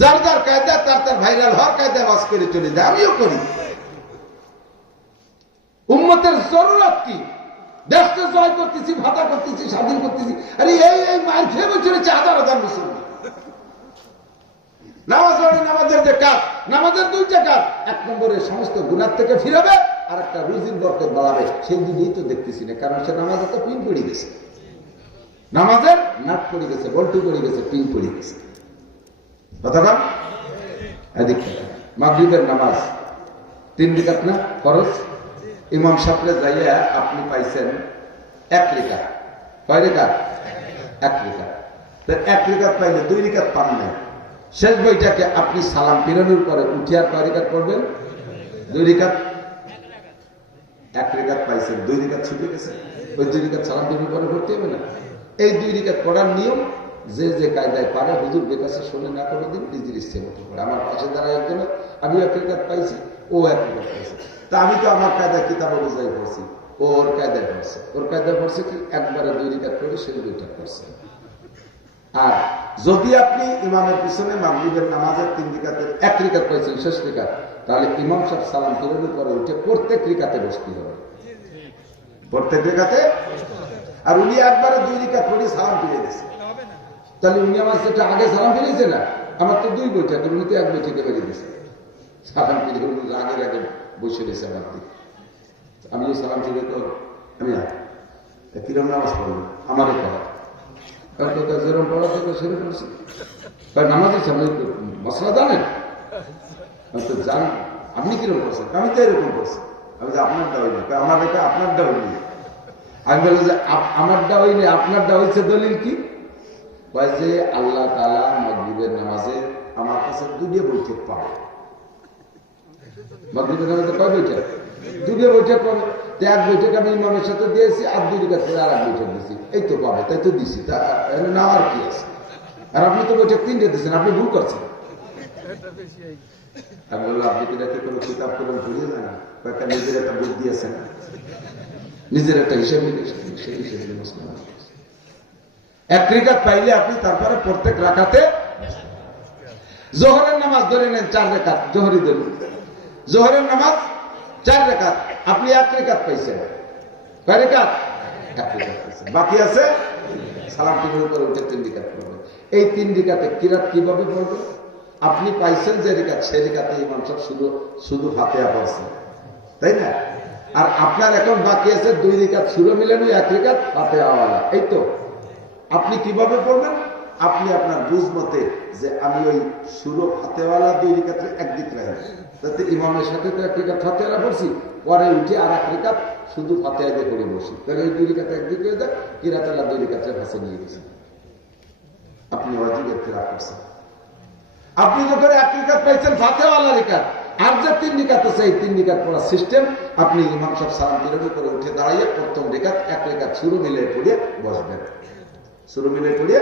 যার যার কায়দা তার ভাইরাল হওয়ার কায়দা বাস করে চলে যায়। আমিও করি। উম্মতের জরুরত কি? দেশকে জয় করতেছি, ভাতা করতেছি, স্বাধীন করতেছি। আরে এই মার খেয়ে বসে রয়েছে হাজার হাজার মুসলমান। নামাজ পড়ে, নামাজের যে কাজ, নামাজের 2টা কাজ। 1 নম্বরে সমস্ত গুনাহ থেকে ফিরাবে, আর একটা রুজির বরকত বাড়াবে। সেই দিকেই তো দেখতেছি না, কারণ সে নামাজে তো পিন পড়ে গেছে, নামাজের নাট পড়ে গেছে, বল্টু পড়ে গেছে, পিন পড়ে গেছে। কথাটা এদিক মাগরিবের নামাজ 3 রিকাত না ফরজ? ইমাম সাহেবকে যাইয়া আপনি পাইছেন 1 রিকাত। কয় রিকাত? 1 রিকাত। 1 রিকাত পাইলে 2 রিকাত পান নাই। শেষ বইটাকে আপনি সালাম ফিরানোর পরে উঠে আর কয় রিকাত পড়বেন? 2 রিকাত। 1 রিকাত পাইছেন, 2 রিকাত ছুটে গেছে। ওই 2 রিকাত সালাম ফিরানোর পরে পড়তে হবে না? এই 2 রিকাত পড়ার নিয়ম যে যে কায়দায় পারে হুজুর বেকাছে শুনে না করে দিন, নিজের ইচ্ছে মতো করে। আমার পাশে দাঁড়ায় একজন, আমি 1 রিকাত পাইছি, ও 1 রিকাত পাইছে। তা আমি তো আমার কায়দায় কিতাব অনুযায়ী পড়ছি, ও ওর কায়দায় পড়ছে। ওর কায়দায় পড়ছে কি? একবারে 2 রিকাত করে সে 2টা পড়ছে। আর যদি আপনি ইমামের পিছনে মাগরিবের নামাজের 3 রিকাতের 1 রিকাত পাইছেন, শেষ রিকাত, তাহলে ইমাম সাহেব সালাম ফিরানোর পরে উঠে প্রত্যেক রিকাতে বসতে হবে, প্রত্যেক রিকাতে। আর উনি একবারে 2 রিকাত পড়ে সালাম ফিরে দিয়েছে, তাহলে উনি আমার সেটা আগে সালাম ফিরেছে না? আমার তো 2 বৈঠক, উনি তো 1 বৈঠকে বেরিয়ে দিয়েছে। সালাম ফিরে আগে আগে বসে দিয়েছে আমার দিকে। আমিও সালাম ফিরে তো আমি কিরম নামাজ পড়বো? আমারও পড়া যেরকম পড়া থেকে সেরকম পড়ছি। নামাজ মশলা জানেন? আমি তো জানি। আপনি কিরকম করছেন? আমি তো এরকম করছি। আমি যে আপনারটা হইনি, আমার এটা আপনারটা হইনি। আমি বলি যে আমারটা হইনি, আপনারটা হয়েছে। দলিল কি? যে আল্লাহ তাআলা মাগরিবের নামাজে আমার কাছে 2 বৈঠক পাবে। মাগরিবের নামাজে কয় বৈঠক? 2 বৈঠক পাবে। 1 বৈঠক আমি ইমামের সাথে দিয়েছি, আর 2 রিকাত করে আর 1 বৈঠক দিয়েছি। এই তো পাবে, তাই তো দিছি। তা না আর কি আছে? আর আপনি তো বৈঠক 3টে দিচ্ছেন, আপনি ভুল করছেন। আমি বললাম, আপনি কি নাকি কোনো কিতাব কলম ভুলিয়ে যায় না? একটা নিজের একটা বুদ্ধি দিয়েছেন, নিজের একটা হিসেব নিকেছেন, সেই হিসেবে মুসলমান। 1 রিকাত পাইলে আপনি তারপরে প্রত্যেক রাকাতে জোহরের নামাজ ধরে নেন 4 রাকাত, জোহরি ধরুন। জোহরের নামাজ 4 রাকাত, আপনি 1 রাকাত পাইছেন। কয় রাকাত? 1 রাকাত পাইছেন। বাকি আছে সালাম টিপের উপরে উঠে 3 রাকাত পড়বেন। এই 3 রাকাতে কিরাত কিভাবে পড়বেন? আপনি পাইছেন যে রাকাত, সেই রাকাতে ইমাম সাহেব শুধু ফাতিহা পড়ছেন, তাই না? আর আপনার এখন বাকি আছে 2 রাকাত সূরা মিলানো, 1 রাকাত ফাতিহা ওয়ালা। এই তো আপনি কিভাবে পড়বেন? আপনি আপনার বুঝ মতে যে আমি ওই সূরা ফাতিহাওয়ালা 2 রাকাতের একদিক রাখি, তাতে ইমামের সাথে তো 1 রাকাত ফাতিহা পড়ছি, পরে উঠে আর 1 রাকাত শুধু ফাতিহা দিয়ে পড়ে বসি, তাহলে ওই 2 রাকাত একদিক হয়ে যায়, কিরাতাল্লাহ 2 রাকাতের কাছে নিয়ে গেছি। আপনি ওয়াজিবের খেলাফ করছেন। আপনি যখন 1 রাকাত পাইছেন ফাতিহাওয়ালা রাকাত, আর যে 3 রাকাত আছে এই 3 রাকাত পড়ার সিস্টেম, আপনি ইমাম সাহেব সালাম দিলেন উপরে উঠে দাঁড়িয়ে প্রথম রাকাত 1 রাকাত সূরা মিলিয়ে পড়ে বসবেন। সূরা মিলিয়ে পড়ে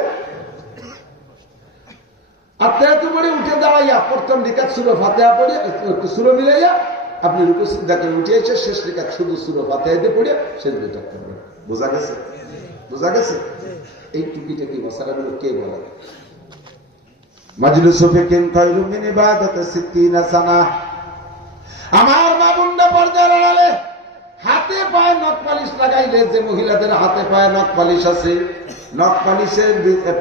আর তেতো পড়ে উঠে দাঁড়াইয়া প্রথম রাকাত সূরা ফাতিহা পড়ে সূরা মিলাইয়া আপনি রুকু সিজদাকে উঠে এসে শেষ রাকাত শুধু সূরা ফাতিহা দিয়ে পড়ে সিজদা করবেন। বোঝা গেছে? বোঝা গেছে? এই টুকিটা কি মশালাগুলো কে বলে? মাজলিসু ফিকিন খায়রুম মিন ইবাদাতি 60 সানা। আমার মা বোনরা পর্দার আড়ালে হাতে পায়ে নখ পালিশ লাগাইলে, যে মহিলাদের হাতে পায়ে নখ পালিশ আছে, নখ পালিশের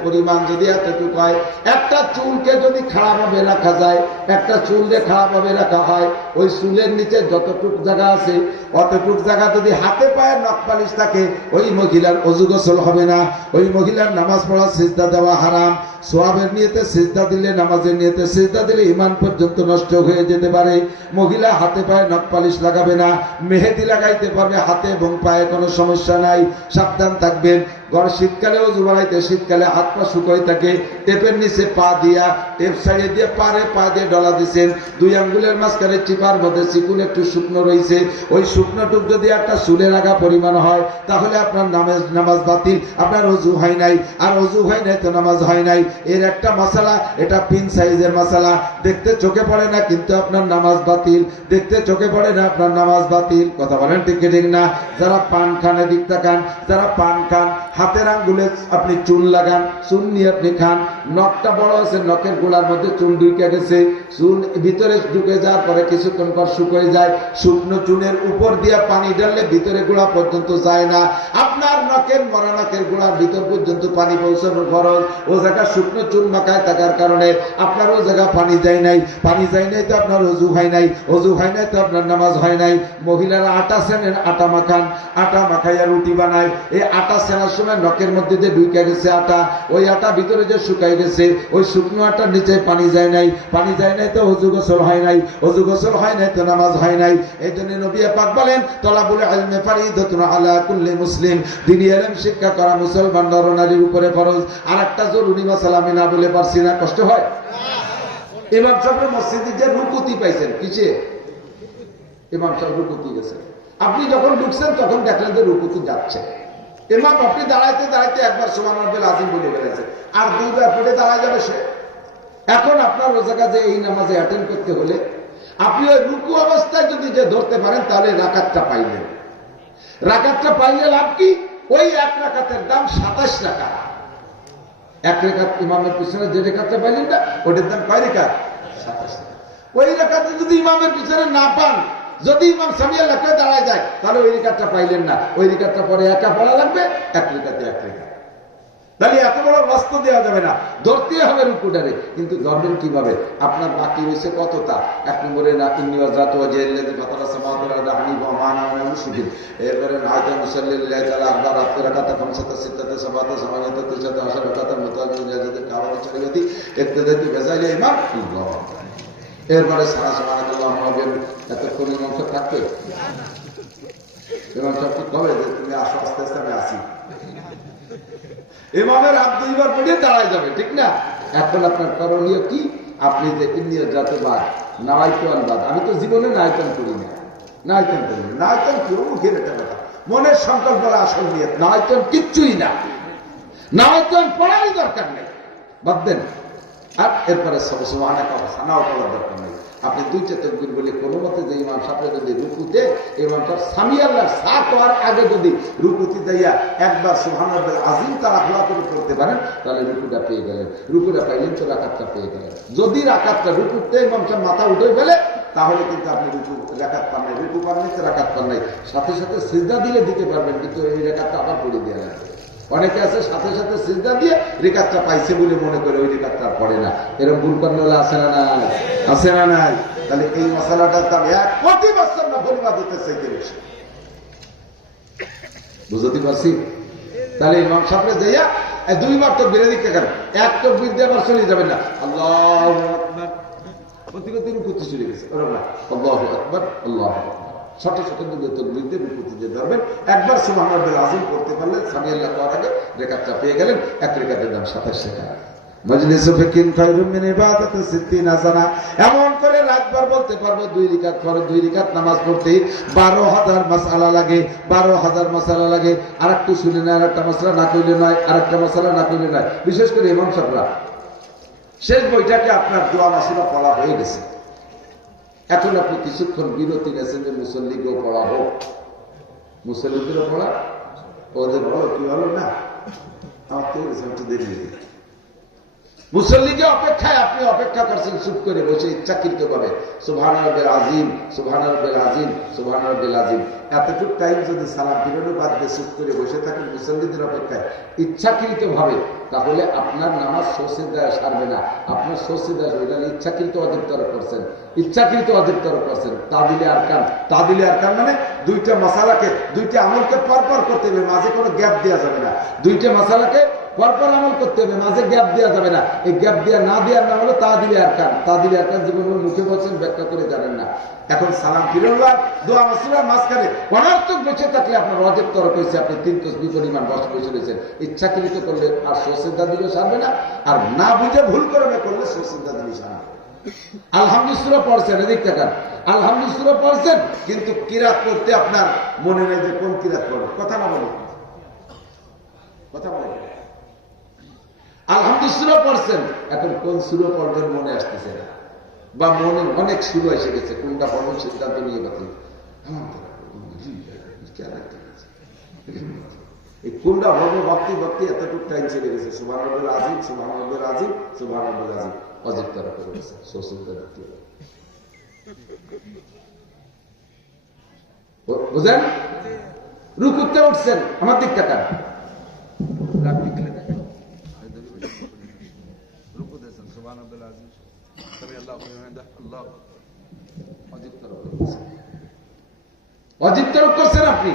পরিমাণ যদি এতটুকু হয়, একটা চুলকে যদি খারাপভাবে রাখা যায়, একটা চুল দিয়ে খারাপভাবে রাখা হয়, ওই চুলের নিচে যতটুকু জায়গা আছে অতটুকু জায়গা যদি হাতে পায়ে নখ পালিশ থাকে, ওই মহিলার ওযু গোসল হবে না, ওই মহিলার নামাজ পড়া সিজদা দেওয়া হারাম। সোয়াবের নিয়তে সিজদা দিলে, নামাজের নিয়তে সিজদা দিলে ঈমান পর্যন্ত নষ্ট হয়ে যেতে পারে। মহিলা হাতে পায়ে নখ পালিশ লাগাবে না, মেহেদি লাগাইতে পারবে হাতে এবং পায়ে, কোনো সমস্যা নাই, সাবধান থাকবেন। গড় শীতকালে ওযু বানাইতে শীতকালে হাত পা শুকাই থাকে, টেপের নিচে পা দিয়া, টেপ সাইডে দিয়ে পা দিয়ে ডলা দিচ্ছেন, 2 আঙ্গুলের মাঝখানে চিপার মধ্যে চিকুন একটু শুকনো রয়েছে, ওই শুকনোটুক যদি একটা চুলের আগা পরিমাণ হয় তাহলে আপনার নামাজ বাতিল, আপনার ওযু হয় নাই। আর ওযু হয় নাই তো নামাজ হয় নাই। এর একটা মশালা, এটা পিন সাইজের মশালা, দেখতে চোখে পড়ে না কিন্তু আপনার নামাজ বাতিল, দেখতে চোখে পড়ে না আপনার নামাজ বাতিল। কথা বলেন ঠিক ঠিক না? যারা পান খান এদিক তাকান, যারা পান খান হাতের আঙ্গুলে আপনি চুন লাগান, চুন নিয়ে আপনি খান, নখটা বড় আছে, নখের গোড়ার মধ্যে চুন ঢুকে গেছে, চুন ভিতরে ঢুকে যাওয়ার পরে কিছুক্ষণ পর শুকিয়ে যায়, শুকনো চুনের উপর দিয়ে পানি ঢাললে ভিতরে গোড়া পর্যন্ত যায় না, আপনার নখের মরা নখের গোড়ার ভিতর পর্যন্ত পানি পৌঁছানোর খরচ। ও জায়গা শুকনো চুন মাখায় থাকার কারণে আপনার ও জায়গা পানি যায় নাই, পানি যায় নাই তো আপনার ওযু হয় নাই, ওযু হয় নাই তো আপনার নামাজ হয় নাই। মহিলারা আটা সেনেন, আটা মাখান, আটা মাখাইয়া রুটি বানায়, এই আটা সেনার সময় নখের মধ্যে যে ঢুকে গেছে আটা, ওই আটা ভিতরে যে শুকাই গেছে, ওই শুকনো আটার নিচে পানি যায় নাই, পানি যায় নাই তো ওযু গোসল হয় নাই, ওযু গোসল হয় নাই তো নামাজ হয় নাই। এই জন্য নবী পাক বলেন, তলাবুল ইলমি ফারিদাতুন আলা কুল্লি মুসলিম, দ্বীনি ইলম শিক্ষা করা মুসলমান নর নারীর উপরে ফরজ। আর একটা জরুরি মাসালা আমি না বলে পারছি না, কষ্ট হয়? ইমাম সাহেবের মসজিদে যে রুকুতি পাইছেন, কিসে? ইমাম সাহেব রুকুতি গেছে, আপনি যখন ঢুকছেন তখন দেখলেন যে রুকুতি যাচ্ছে, ইমাম আপনি দাঁড়াইতে দাঁড়াইতে একবার সুবহানাল্লাহিল আযীম বলে ফেলেছে, আর 2 বার পড়ে দাঁড়ায় যাবে সে। এখন আপনার ও জায়গা যে এই নামাজে অ্যাটেন্ড করতে হলে আপনি ওই রুকু অবস্থায় যদি যে ধরতে পারেন তাহলে রাকাতটা পাইলেন। রাকাতটা পাইলে লাভ কি? ওই 1 রাকাতের দাম 27 টাকা। 1 রাকাত ইমামের পিছনে যে রাকাতটা পাইলেন না, ওটার দাম কয় রাকাত? 27 টাকা। ওই রাকাতে যদি ইমামের পিছনে না পান, যদি ইমাম সামিয়া লেখে দাঁড়ায় যায়, তাহলে ওই রাকাতটা পাইলেন না, ওই রাকাতটা পরে একা পড়া লাগবে, 1 রাকাতে 1 রাকাত। তাহলে এত বড় রাস্তা দেওয়া যাবে না, ধরতে হবে রুকুটারে। কিন্তু ধরবেন কিভাবে? আপনার বাকি রয়েছে কতটা? 1 নম্বরে না ইন্নিওয়াজাত ওয়াজেল্লাযী ফাতারা সামাওয়াতি ওয়াল আরদা হানিফা ওয়া মা আনা মিনাল মুশরিকিন। এরপরে নাইতা মুসাল্লিল্লাহি তাআলা আরবা রাকাত রাকাত খামসাতা সিত্তাতা সাবাতা সামানিয়াতা তিসাতা আশারা রাকাত মুতাআল্লিমিন জাযাতি কাওয়াতি শরীয়তি ইক্তাদাতি গাজাইল ইমাম আল্লাহ। এরপরে সারা সুবহানাল্লাহ মাবিন এতক্ষণ ইমাম সাহেব থাকবে, ইমাম সাহেব কি কবে যে তুমি আসো, আস্তে আস্তে আমি আসি, ইমামের হাত 2 বার পড়ে দাঁড়ায় যাবে, ঠিক না? এখন আপনার করণীয় কি? আপনি যে ইন্নিয়াজাত বাদ নাওয়াইতু আল বাদ, আমি তো জীবনে নায়তন করি না, নায়তন করি না, নায়তন কি মুখের একটা কথা, মনের সংকল্প বলে আসল নিয়ত, নায়তন কিচ্ছুই না, নায়তন পড়ারই দরকার নেই, বাদ দেন। আর এরপরে সুবহানাকা ওয়া সানাও করার দরকার নেই। আপনি 2টা তাকবীর বলে কোনো মতে যে ইমাম সাহেব যদি রুকুতে, ইমাম সাহেব সামিয়াল্লাহর সাত হওয়ার আগে যদি রুকুতে যাইয়া একবার সুবহানাল্লাহিল আযীম তার আখলা করে পড়তে পারেন, তাহলে রুকুটা পেয়ে গেলেন। রুকুটা পাইলেন তো রাকাতটা পেয়ে গেলেন। যদি রাকাতটা রুকুতে ইমাম সাহেব মাথা উঠে ফেলে, তাহলে কিন্তু আপনি রুকু রাকাত পান নাই, রুকু পান নাই তো রাকাত পান নাই। সাথে সাথে সিজদা দিলে দিতে পারবেন, কিন্তু এই রাকাতটা আবার পড়ে দেওয়া লাগবে। অনেকে আছে সাথে সাথে সিজদা দিয়ে রেকাতটা পাইছে বলে মনে করে ওই রেকাতটা আর পড়ে না। এরকম ভুল করলে আছে না নাই? আছে না নাই? তাহলে এই মশালাটা তার 1 কোটি বছর না পরিবার দিতে চাইতে বেশি। বুঝতে পারছি? তাহলে ইমাম সাহেব যাইয়া 2 বার তো বেড়ে দিতে গেল, 1 তো বীর দিয়ে আবার চলে যাবেন না। আল্লাহু আকবার প্রতিগতি রুকুতে চলে গেছে, আল্লাহু আকবার আল্লাহু আকবার ছোট ছোট বৃদ্ধে রুকুতে যে ধরবেন। একবার সুবহানাল্লাহিল আযীম করতে পারলে সামি আল্লাহ করার আগে রেকাতটা পেয়ে গেলেন। 1 রেকাতের দাম 27 টাকা। মজলিসু ফিকিন খায়রুম মিন ইবাদাতি 60 সানা। এমন করে রাতভর বলতে পারবো 2 রাকাত পরে 2 রাকাত নামাজ পড়তে 12,000 মাসআলা লাগে, 12,000 মাসআলা লাগে। আরেকটু শুনে না, আরেকটা মাসআলা না কইলে নয়, আরেকটা মাসআলা না কইলে নয়। বিশেষ করে ইমাম সাহেবরা শেষ বইটাকে আপনার দোয়া মাসআলা পড়া হয়ে গেছে, এখন আপনি কিছুক্ষণ বিরতি গেছেন যে মুসল্লিকেও পড়া হোক, মুসল্লিদেরও পড়া। ওদের বলো কি হলো না, আমার তো একটু দেরি মুসল্লিকে অপেক্ষায় আপনি অপেক্ষা করছেন চুপ করে বসে ইচ্ছাকৃত ভাবে সুবহান রাব্বিল আযীম সুবহান রাব্বিল আযীম সুবহান রাব্বিল আযীম। এতটুকু টাইম যদি সালাম ফিরানো বাদ দিয়ে চুপ করে বসে থাকেন মুসল্লিদের অপেক্ষায় ইচ্ছাকৃত ভাবে, তাহলে আপনার নামাজ সসিদায় সারবে না। আপনার সসিদায় ইচ্ছাকৃত অজীব তরক করছেন, ইচ্ছাকৃত অজীব তরক করছেন। তাদিলে আরকান, তাদিলে আরকান মানে 2টা মাসালাকে 2টা আমলকে পরপর করতে হবে, মাঝে কোনো গ্যাপ দেওয়া যাবে না। 2টা মাসালাকে পরপর আমল করতে হবে, মাঝে গ্যাপ দেওয়া যাবে না। এই গ্যাপ দেওয়া না দেওয়ার নাম হলো তাদিলে আরকান। তাদিলে আরকান জীবনে মুখে বলছেন, ব্যাখ্যা করে জানেন না। এখন সালাম ফিরানোর দোয়া মাসুরার মাঝখানে অনার্থক বেঁচে থাকলে আপনার অজেব তরক হয়েছে, আপনি 3 তসবিহ পরিমাণ বসে রয়েছেন। ইচ্ছাকৃত করলে আর সসিদ্ধা দিলেও সারবে না, আর না বুঝে ভুল করে করলে সসিদ্ধা দিলে সারবে। আলহামদুলিল্লাহ পড়ছেন, এদিক তাকান, আলহামদুলিল্লাহ পড়ছেন, কিন্তু কিরাত পড়তে আপনার মনে নেই যে কোন কিরাত পড়বে। কথা না বলে, কথা বলে আলহামদুলিল্লাহ পড়ছেন, এখন কোন সুর পড়বেন মনে আসতেছে না, বা মনে অনেক সুর এসে গেছে, কোনটা পড়বেন সিদ্ধান্ত নিয়ে বাতিল। এই কোনটা পড়বো ভক্তি ভক্তি এতটুকু টাইম চলে গেছে। সুবহানাল্লাহিল আযীম সুবহানাল্লাহিল আযীম সুবহানাল্লাহিল আযীম অজীব তারা করে গেছে। বুঝেন? রুকুতে উঠছেন, আমার দিক তাকান, অজীব তরক করছেন আপনি।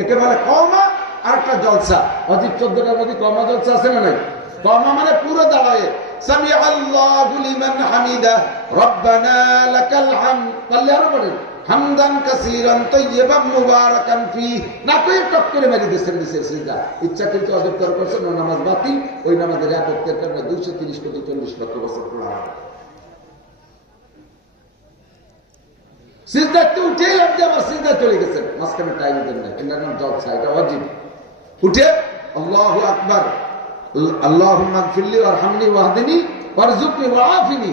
একে বলে কওমা, আর একটা জলসা। অজীব 14টার মধ্যে কওমা জলসা আছে না নাই? কওমা মানে পুরো দাঁড়ায় সামি আল্লাহু লিমান হামিদা রব্বানা লাকাল হামদ, বললে আরো বলেন হামদান কাসীরান তাইয়্যিবান মুবারাকান ফি, না কই টক করে মারি দিয়েছেন সিজদা। ইচ্ছাকৃত অজীব তরক করছেন, নামাজ বাতিল। ওই নামাজের এক ওয়াক্তের কারণে 230 কোটি 40 লক্ষ বছর পড়া হবে। সিজদাতে উঠেই আপনি আবার সিজদা চলে গেছেন, মাঝখানে টাইম দেন না, এটার নাম জলসা, এটা ওয়াজিব। উঠে আল্লাহু আকবার, আল্লাহুম্মা গফিরলি ওয়ারহামনি ওয়াহদিনি ওয়ারযুকনি ওয়াআফিনি,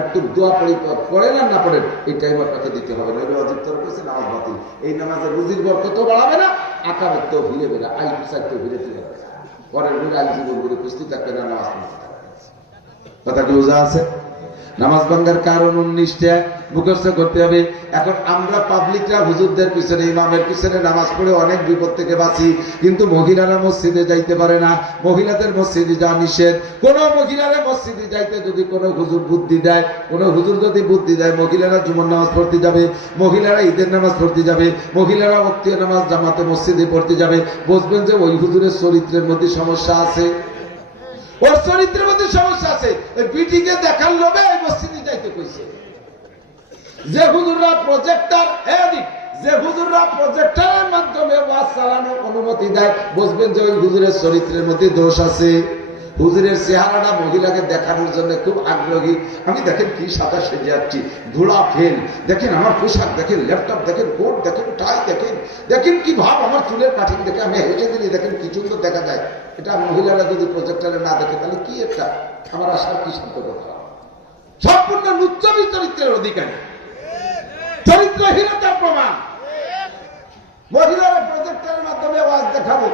একটু দোয়া পড়েন আর না পড়েন, এই টাইম আপনাকে দিতে হবে না। এটা ওয়াজিব তরক করেছে, নামাজ বাতিল। এই নামাজে রুজির বরকত বাড়াবে না, আকামতেও ভিড়বে না, আইল সাইতেও ভিড়তে হবে, পরের ঘুরে আইল জীবন ঘুরে কুস্তি থাকবে না, নামাজ পড়তে থাকবে। কথা কি বোঝা আছে? নামাজ ভাঙ্গার কারণ 19টা মুখস্থ করতে হবে। এখন আমরা পাবলিকরা হুজুরদের পিছনে, ইমামের পিছনে নামাজ পড়ে অনেক বিপদ থেকে বাঁচি, কিন্তু মহিলারা মসজিদে যাইতে পারে না। মহিলাদের মসজিদে যাওয়া নিষেধ। কোন মহিলারা মসজিদে যাইতে যদি কোনো হুজুর বুদ্ধি দেয়, কোনো হুজুর যদি বুদ্ধি দেয়, মহিলারা জুমার নামাজ পড়তে যাবে, মহিলারা ঈদের নামাজ পড়তে যাবে, মহিলারা ওয়াক্তিয়া নামাজ জামাতে মসজিদে পড়তে যাবে, বুঝবেন যে ওই হুজুরের চরিত্রের মধ্যে সমস্যা আছে, ওর চরিত্রের মধ্যে সমস্যা আছে। বিটিকে দেখার লোভে এই মসজিদে যাইতে কইছে। যে হুজুররা প্রজেক্টর, যে হুজুররা প্রজেক্টরের মাধ্যমে ওয়াজ চালানোর অনুমতি দেয়, বুঝবেন যে ওই হুজুরের চরিত্রের মধ্যে দোষ আছে। হুজুরের চেহারাটা মহিলাকে দেখানোর জন্য খুব আগ্রহী। আমি দেখেন কি সাদা সেজে যাচ্ছি, ধুলা ফেল, দেখেন আমার পোশাক দেখেন, ল্যাপটপ দেখেন, কোট দেখেন, টাই দেখেন, দেখেন কি ভাব আমার চুলের কাঠিং দেখে আমি হেসে দিলি, দেখেন কি সুন্দর দেখা যায়। এটা মহিলারা যদি প্রজেক্টরে না দেখে তাহলে কি একটা আমার আসার কি সম্পর্ক? সম্পূর্ণ লুচ্ছবি চরিত্রের অধিকারী, চরিত্রহীনতার প্রমাণ। মহিলারা প্রজেক্টরের মাধ্যমে আওয়াজ দেখাবো,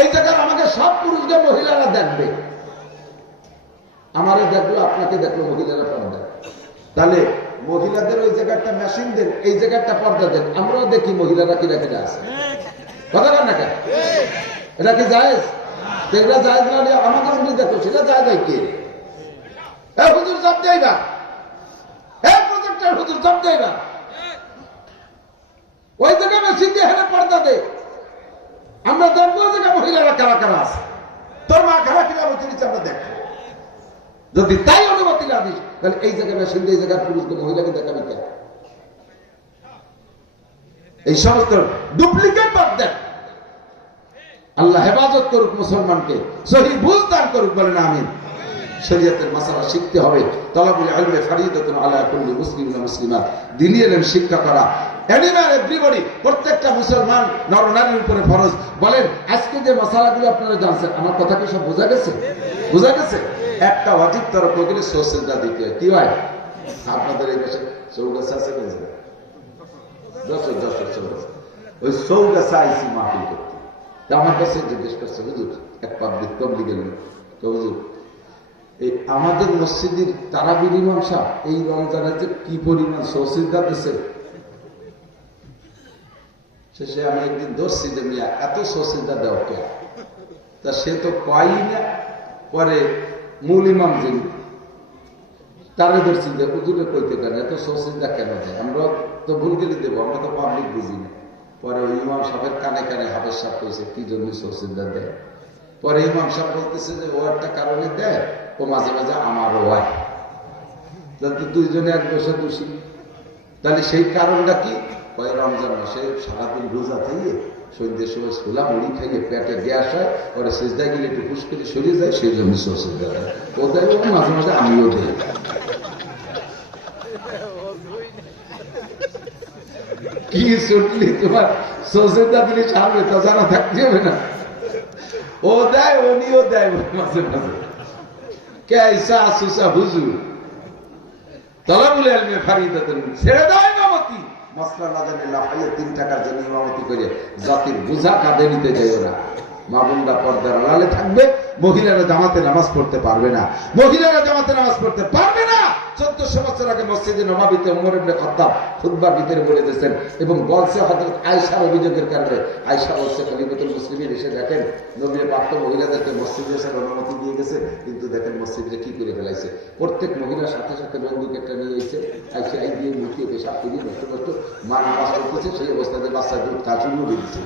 এই জায়গায় আমাকে সব পুরুষদের মহিলারা দেখবে, আমারে দেখলো, আপনাকে দেখলো, মহিলারা পর্দা। তাহলে মহিলাদের ওই জায়গাটা মেশিন দেন, এই জায়গাটা পর্দা দেন। আমরাও দেখি মহিলারা কিনা কিনা আছে, কথা বল না কেন? এটা কি জায়েজ? যেটা জায়েজ না হলে আমাকে উনি দেখো সেটা জায়েজ হয় কি? হুজুর জব দেয়বা, প্রজেক্টর হুজুর জব দেয়বা, ওই জায়গায় মেশিন দিয়ে হেলে পর্দা দে। আমরা দেখবো ওই জায়গায় মহিলারা কারা কারা আছে। তোর মা খারাপ কিনা বলছি আমরা দেখবো। যদি তাই অনুমতি না দিস তাহলে এই জায়গায় মেশিন দিয়ে এই জায়গায় পুরুষকে মহিলাকে দেখাবি কেন? এই সমস্ত ডুপ্লিকেট বাদ দেন। আল্লাহ হেফাজত করুক মুসলমানকে, সহি বুঝ দান করুক, বলেন আমিন। শরীয়তের মাসালা শিখতে হবে। তলাবুল ইলমে ফরিদাতুন আলা কুল্লি মুসলিম ওয়া মুসলিমাত। দ্বীনি ইলম শিক্ষা করা এনিম্যাল এভরিবডি, প্রত্যেকটা মুসলমান নরনারীর উপরে ফরজ। বলেন আজকে যে মাসালাগুলো আপনারা জানছেন, আমার কথা কি সব বোঝা গেছে? বোঝা গেছে? একটা ওয়াজিব তরফ গেলে সোসেজদা দিতে হয়। কি হয় আপনাদের এই দেশে? চৌগাছা আছে, ওই চৌগাছা আইসি মাহফিল করতে। আমার কাছে জিজ্ঞেস করছে, হুজুর এক পাবলিক গেল, তো হুজুর এই আমাদের মসজিদের তারাবির ইমাম সাহেব এই রমজানে কি পরিমাণ সৌসিদা দিছে। শেষে আমি একদিন ধরছি যে মিয়া এত সৌসিদা দেওয়া কে? তা সে তো কয়ই না। পরে মূল ইমাম যিনি তারে ধরছি যে হুজুরে কইতে কেন এত সৌসিদা কেন দেয়? আমরা তো ভুল গেলে দেবো, আমরা তো পাবলিক বুঝি না। পরে ওই ইমাম সাহেবের কানে কানে হাফেজ সাহেব কইছে কি জন্য সৌসিদা দেয়। পরে ইমাম সাহেব বলতেছে যে ও একটা কারণে দেয়, ও মাঝে মাঝে আমারও হয়, যাতে দুইজনে এক বসে দোষী। তাহলে সেই কারণটা কি? রমজান মাসে সারাদিন রোজা থেকে সন্ধ্যের সময় ছোলা মুড়ি খাইয়ে পেটে গ্যাস হয়, পরে সেজদায় গেলে একটু ফুস করে সরিয়ে যায়, সেই জন্য সেজদা দেয়। ও দেয়, ও মাঝে মাঝে আমিও দেই। কি শুনলি তোমার সেজদা দিলে সামনে তা জানা থাকতে হবে না? ও দেয়, উনিও দেয় মাঝে মাঝে। কেসা সুসা হুজুর তলাবুল ইলমে ফরিদাতুন, ছেড়ে দাও ইমামতি। মাসলা না জানে লাফাইয়ে 3 টাকার জন্য ইমামতি করে জাতির বোঝা কাঁধে নিতে যাইও না। মা বোনরা পর্দার আড়ালে থাকবে। মহিলারা জামাতে নামাজ পড়তে পারবে না, মহিলারা জামাতে নামাজ পড়তে পারবে না। 1400 বছর আগে মসজিদে নববীতে ওমর ইবনে খাত্তাব খুতবার ভিতরে বলে দিয়েছেন, এবং বলছে হযরত আয়েশার অভিযোগের কারণে। আয়েশা বলছে খলিফাতুল মুসলিমিন এসে দেখেন নবী পাক তো মহিলাদেরকে মসজিদে আসার অনুমতি দিয়ে গেছে, কিন্তু দেখেন মসজিদে কি করে ফেলাইছে। প্রত্যেক মহিলার সাথে সাথে বন্দুক একটা নিয়ে এসে আইসে আই দিয়ে মুখিয়ে পেশাব করিয়ে নষ্ট নষ্ট মা নামাজ পড়তেছে। সেই অবস্থাতে বাচ্চা দুধ কাচুরিও দিচ্ছে।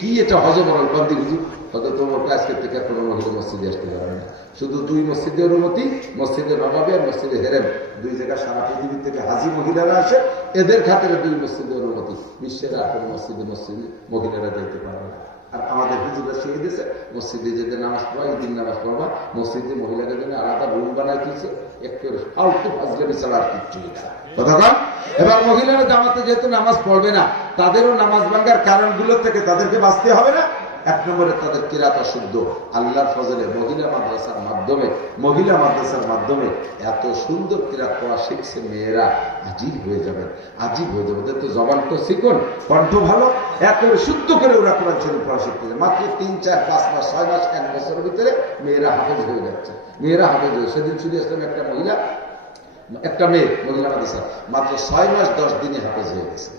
কি এটা হজবরল বন্দি হুজুর? হয়তো তোমার আজকের থেকে কোনো মহিলা মসজিদে আসতে পারবে না। শুধু 2 মসজিদে অনুমতি, মসজিদে নববী আর মসজিদে হেরেম, 2 জায়গা সারা পৃথিবী থেকে হাজি মহিলারা আসে, এদের খাতিরে 2 মসজিদে অনুমতি। বিশ্বের আর কোনো মসজিদে মহিলারা যেতে পারবে না। আর আমাদের হুজুরা শিখে দিয়েছে মসজিদে যেতে নামাজ পড়া, ঈদের নামাজ পড়বা, মসজিদে মহিলাদের জন্য আলাদা রুম বানাই দিচ্ছে। একটু ফালতু ফাজলামি ছাড়া আর কিচ্ছুই না। কথা বল। এবার মহিলারা জামাতে যেহেতু নামাজ পড়বে না, তাদেরও নামাজ ভাঙার কারণগুলো থেকে তাদেরকে বাঁচতে হবে না। 1 নম্বরে তাদের কিরাত অশুদ্ধ। আল্লাহর ফজলে মহিলা মাদ্রাসার মাধ্যমে এত সুন্দর কিরাত পড়া শিখছে মেয়েরা, আজীব হয়ে যাবে, আজীব হয়ে যাবে। ওদের তো জবান তো চিকন, কণ্ঠ ভালো, একেবারে শুদ্ধ করে ওরা কোরআন শরীফ পড়া শিখতে যায়। মাত্র 3, 4, 5 মাস, 6 মাস, 1 বছরের ভিতরে মেয়েরা হাফেজ হয়ে যাচ্ছে। মেয়েরা হাফেজ হয়ে, সেদিন শুনে আসলাম একটা মেয়ে মহিলা মাদ্রাসা মাত্র 6 মাস 10 দিনে হাফেজ হয়ে গেছে।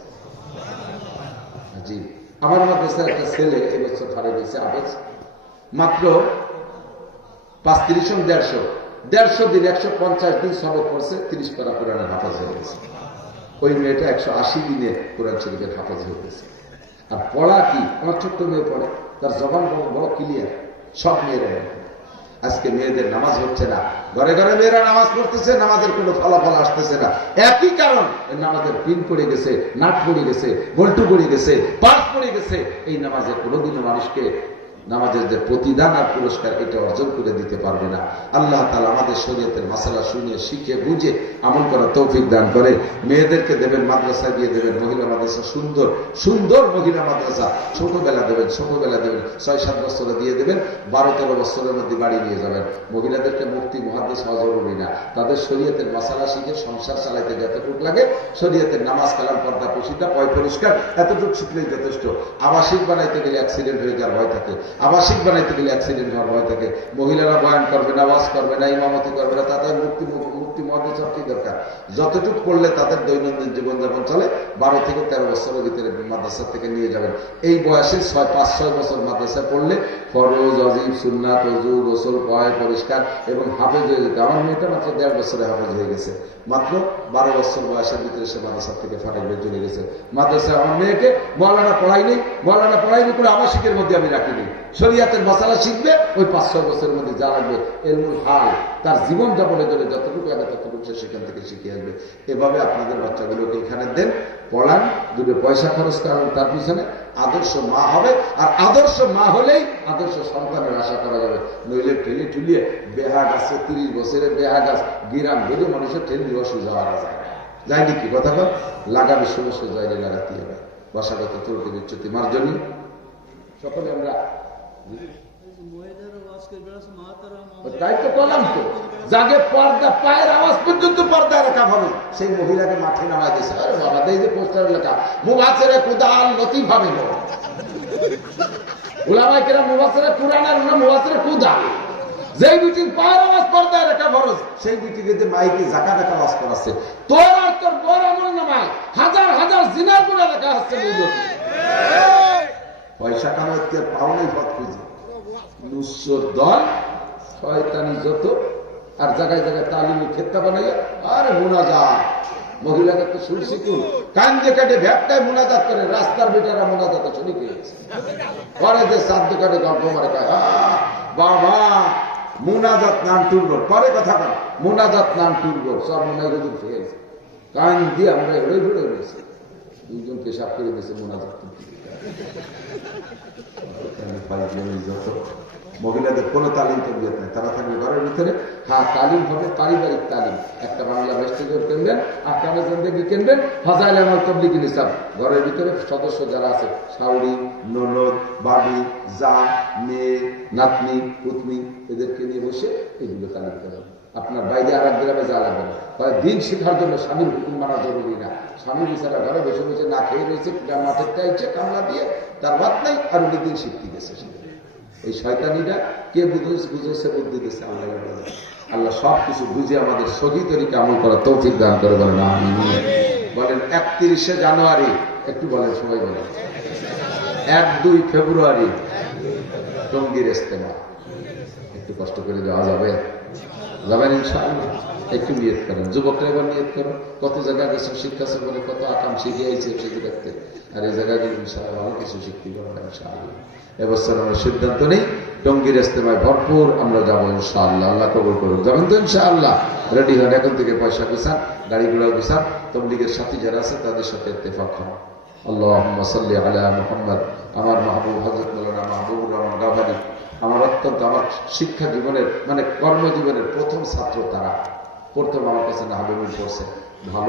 জি, আমার মাদ্রাসার একটা ছেলে এবছর ফারে গেছে হাফেজ, মাত্র 35 150 দিন 150 দিন সবক করছে, 30 পারা কোরআনের হাফেজ হয়ে গেছে। ওই মেয়েটা 180 দিনে কোরআন শরীফের হাফেজ হয়ে গেছে। আর পড়া কি, আমার ছোট্ট মেয়ে পড়ে, তার জবান বড় ক্লিয়ার। সব মেয়েরা আজকে মেয়েদের নামাজ হচ্ছে না, ঘরে ঘরে মেয়েরা নামাজ পড়তেছে, নামাজের কোনো ফলাফল আসতেছে না। একই কারণ, নামাজের পিন পড়ে গেছে, নাট পড়ে গেছে, বল্টু পড়ে গেছে, পার্স পড়ে গেছে। এই নামাজে কোনোদিনও মানুষকে নামাজের যে প্রতিদান আর পুরস্কার এটা অর্জন করে দিতে পারবে না। আল্লাহ তাআলা আমাদের শরীয়তের মাসালা শুনে শিখে বুঝে আমল করার তৌফিক দান করে। মেয়েদেরকে দেবেন মাদ্রাসায় দিয়ে দেবেন, মহিলা মাদ্রাসা, সুন্দর সুন্দর মহিলা মাদ্রাসা ছোটবেলা দেবেন, 6-7 বছরে দিয়ে দেবেন, 12-13 বছরের মধ্যে বাড়ি নিয়ে যাবেন। মহিলাদেরকে মুফতি মুহাদ্দিস হওয়া জরুরি না, তাদের শরীয়তের মাসালা শিখে সংসার চালাইতে যতটুকু লাগে, শরীয়তের নামাজ কালাম পর্দা পশিদা পয় পরিষ্কার এতটুকু শিখলেই যথেষ্ট। আবাসিক বানাইতে গেলে অ্যাক্সিডেন্ট হয়ে যাওয়ার ভয় থাকে, আবাসিক বানাইতে গেলে অ্যাক্সিডেন্ট হওয়ার ভয় থাকে, মহিলারা বয়ান করবে না, ওয়াজ করবে না, ইমামতি করবে না, তাদের মুক্তি মহাদেশার কি দরকার? যতটুকু পড়লে তাদের দৈনন্দিন জীবনযাপন চলে। 12 থেকে 13 বছরের ভিতরে মাদ্রাসা থেকে নিয়ে যাবেন। এই বয়সে 5-6 বছর মাদ্রাসা পড়লে ফরজ, অজিব, সুন্নাত, ওযু, গোসল, পয় পরিষ্কার এবং হাফেজ হয়ে যেত। আমার মেয়েটা মাত্র 1.5 বছরে হাফেজ হয়ে গেছে। মাত্র 12 বছর বয়সের ভিতরে সে মাদ্রাসা থেকে ফাটাক বের চলে গেছে। মাদ্রাসায় আমার মেয়েকে মৌলানা পড়াইনি করে আবাসিকের মধ্যে আমি রাখিনি। শরিয়াতের মশালা শিখবে, ওই 5-6 বছরের মধ্যে যা লাগবে এলমুল হাল, তার জীবন যাপনের জন্য যতটুকু আগে ততটুকু সে সেখান থেকে শিখে আসবে। এভাবে আপনাদের বাচ্চাগুলোকে এখানে দেন, পড়ান, দুটো পয়সা খরচ করেন, তার পিছনে আদর্শ মা হবে। আর আদর্শ মা হলেই আদর্শ সন্তানের আশা করা যাবে। নইলে ঠেলে ঠুলিয়ে বেহা গাছে 30 বছরের বেহা গাছ গিরাম বেঁধে মানুষের ঠেলি বসে যাওয়া যায়, যায়নি কি কথা বল? লাগাবে সমস্ত জায়গায় লাগাতে হবে। বসাগত ত্রুটি বিচ্যুতি মার্জনী সকলে আমরা তাই তো বললাম তো, যাকে পর্দা পায়ের আওয়াজ পর্যন্ত পর্দা রাখা হবে সেই মহিলাকে মাঠে নামায় দিয়েছে। আরে বাবা, এই যে পোস্টার লেখা মুবাসিরে কুদাল লতিফ হবে না, উলামায়ে কেরাম মুবাসিরে কুরআন আর মুবাসিরে কুদাল। যেই বিটির পায়ের আওয়াজ পর্দায় রাখা ফরজ, সেই বিটিকে যে মাইকে জাকা টাকা আওয়াজ করাচ্ছে, তোর আর তোর বড় আমল নামায় হাজার হাজার জিনার গুনাহ লেখা হচ্ছে। পয়সা কামাইতে পাও নাই পথ খুঁজে নুসর দল শয়তানি যত, আর জায়গায় জায়গায় তালিমি খেত্তা বানাইয়া আরে মুনাজাত। মহিলাকে তো শুনছি কেউ কান্দে কাটে ভ্যাপটায় মুনাজাত করে, রাস্তার বেটারা মুনাজাত শুনি পেয়েছে পরে যে সাত দোকানে গল্প মারে কয় বাবা মুনাজাত নাম টুরগোর, পরে কথা কয় মুনাজাত নাম টুরগোর, সব মনে গেছে ফেল কান দিয়ে আমরা এড়ে ঘুরে রয়েছি। দুজন পেশাব করে দিয়েছে মুনাজাত। যত মহিলাদের কোনো তালিম তরবিয়ত নেই, তারা থাকবে ঘরের ভিতরে। হ্যাঁ, তালিম হবে পারিবারিক তালিম। একটা বাংলা ভেস্টিজর কিনবেন, আহকামে জিন্দেগি কিনবেন, ফাজাইল আমাল তাবলীগি নিসাব। ঘরের ভিতরে সদস্য যারা আছে, শাওরি, ননদ, বাবি, জা, মেয়ে, নাতনি, পুতনি, এদেরকে নিয়ে বসে এগুলো তালিম করা। আপনার বাইরে আর এক গ্রামে যা লাগবে না। দিন শেখার জন্য স্বামীর হুকুম মানা জরুরি না। স্বামী বিচারা ঘরে বসে বসে না খেয়ে রয়েছে, মাঠের চাইছে কামলা দিয়ে, তার ভাত নাই, আর উনি দিন শিখতে গেছে। এই শয়তানিটা কে বুঝেছে বুদ্ধি দিয়েছে আল্লাহ। আল্লাহ সব কিছু বুঝে আমাদের সহি তরিকা আমল করার তৌফিক দান করে বলেন আমিন। বলেন 31শে জানুয়ারি, একটু বলেন সবাই বলেন 1-2 ফেব্রুয়ারি টঙ্গীর ইজতেমা। একটু কষ্ট করে যাওয়া যাবে? যাবেন ইনশাআল্লাহ। একটু নিয়ত করেন, যুবকরা এবার নিয়ত করেন। কত জায়গায় গেছে শিক্ষাছে বলে কত আকাম শিখে আইছে সেগুলো দেখতে, আর এই জায়গায় যদি ইনশাআল্লাহ অনেক কিছু শিখতে পারবেন ইনশাআল্লাহ। এবছর আমরা সিদ্ধান্ত নেই টঙ্গীর ইজতেমায় ভরপুর আমরা যাবো ইনশাআল্লাহ। আল্লাহ কবুল করুন। যাবেন তো ইনশাআল্লাহ? রেডি হন, এখন থেকে পয়সা গুছান, গাড়ি ঘোড়া গুছান, তবলিগের সাথী যারা আছে তাদের সাথে ইত্তেফাক হন। আল্লাহুম্মা সাল্লি আলা মুহাম্মদ। আমার মাহবুব হযরত মাওলানা মাহবুবুর রহমান গাভারি, আমার অত্যন্ত আমার শিক্ষা জীবনের মানে কর্মজীবনের প্রথম ছাত্র। তারা প্রথম আমার কাছে না হাবিবুল পড়ছে, ভালো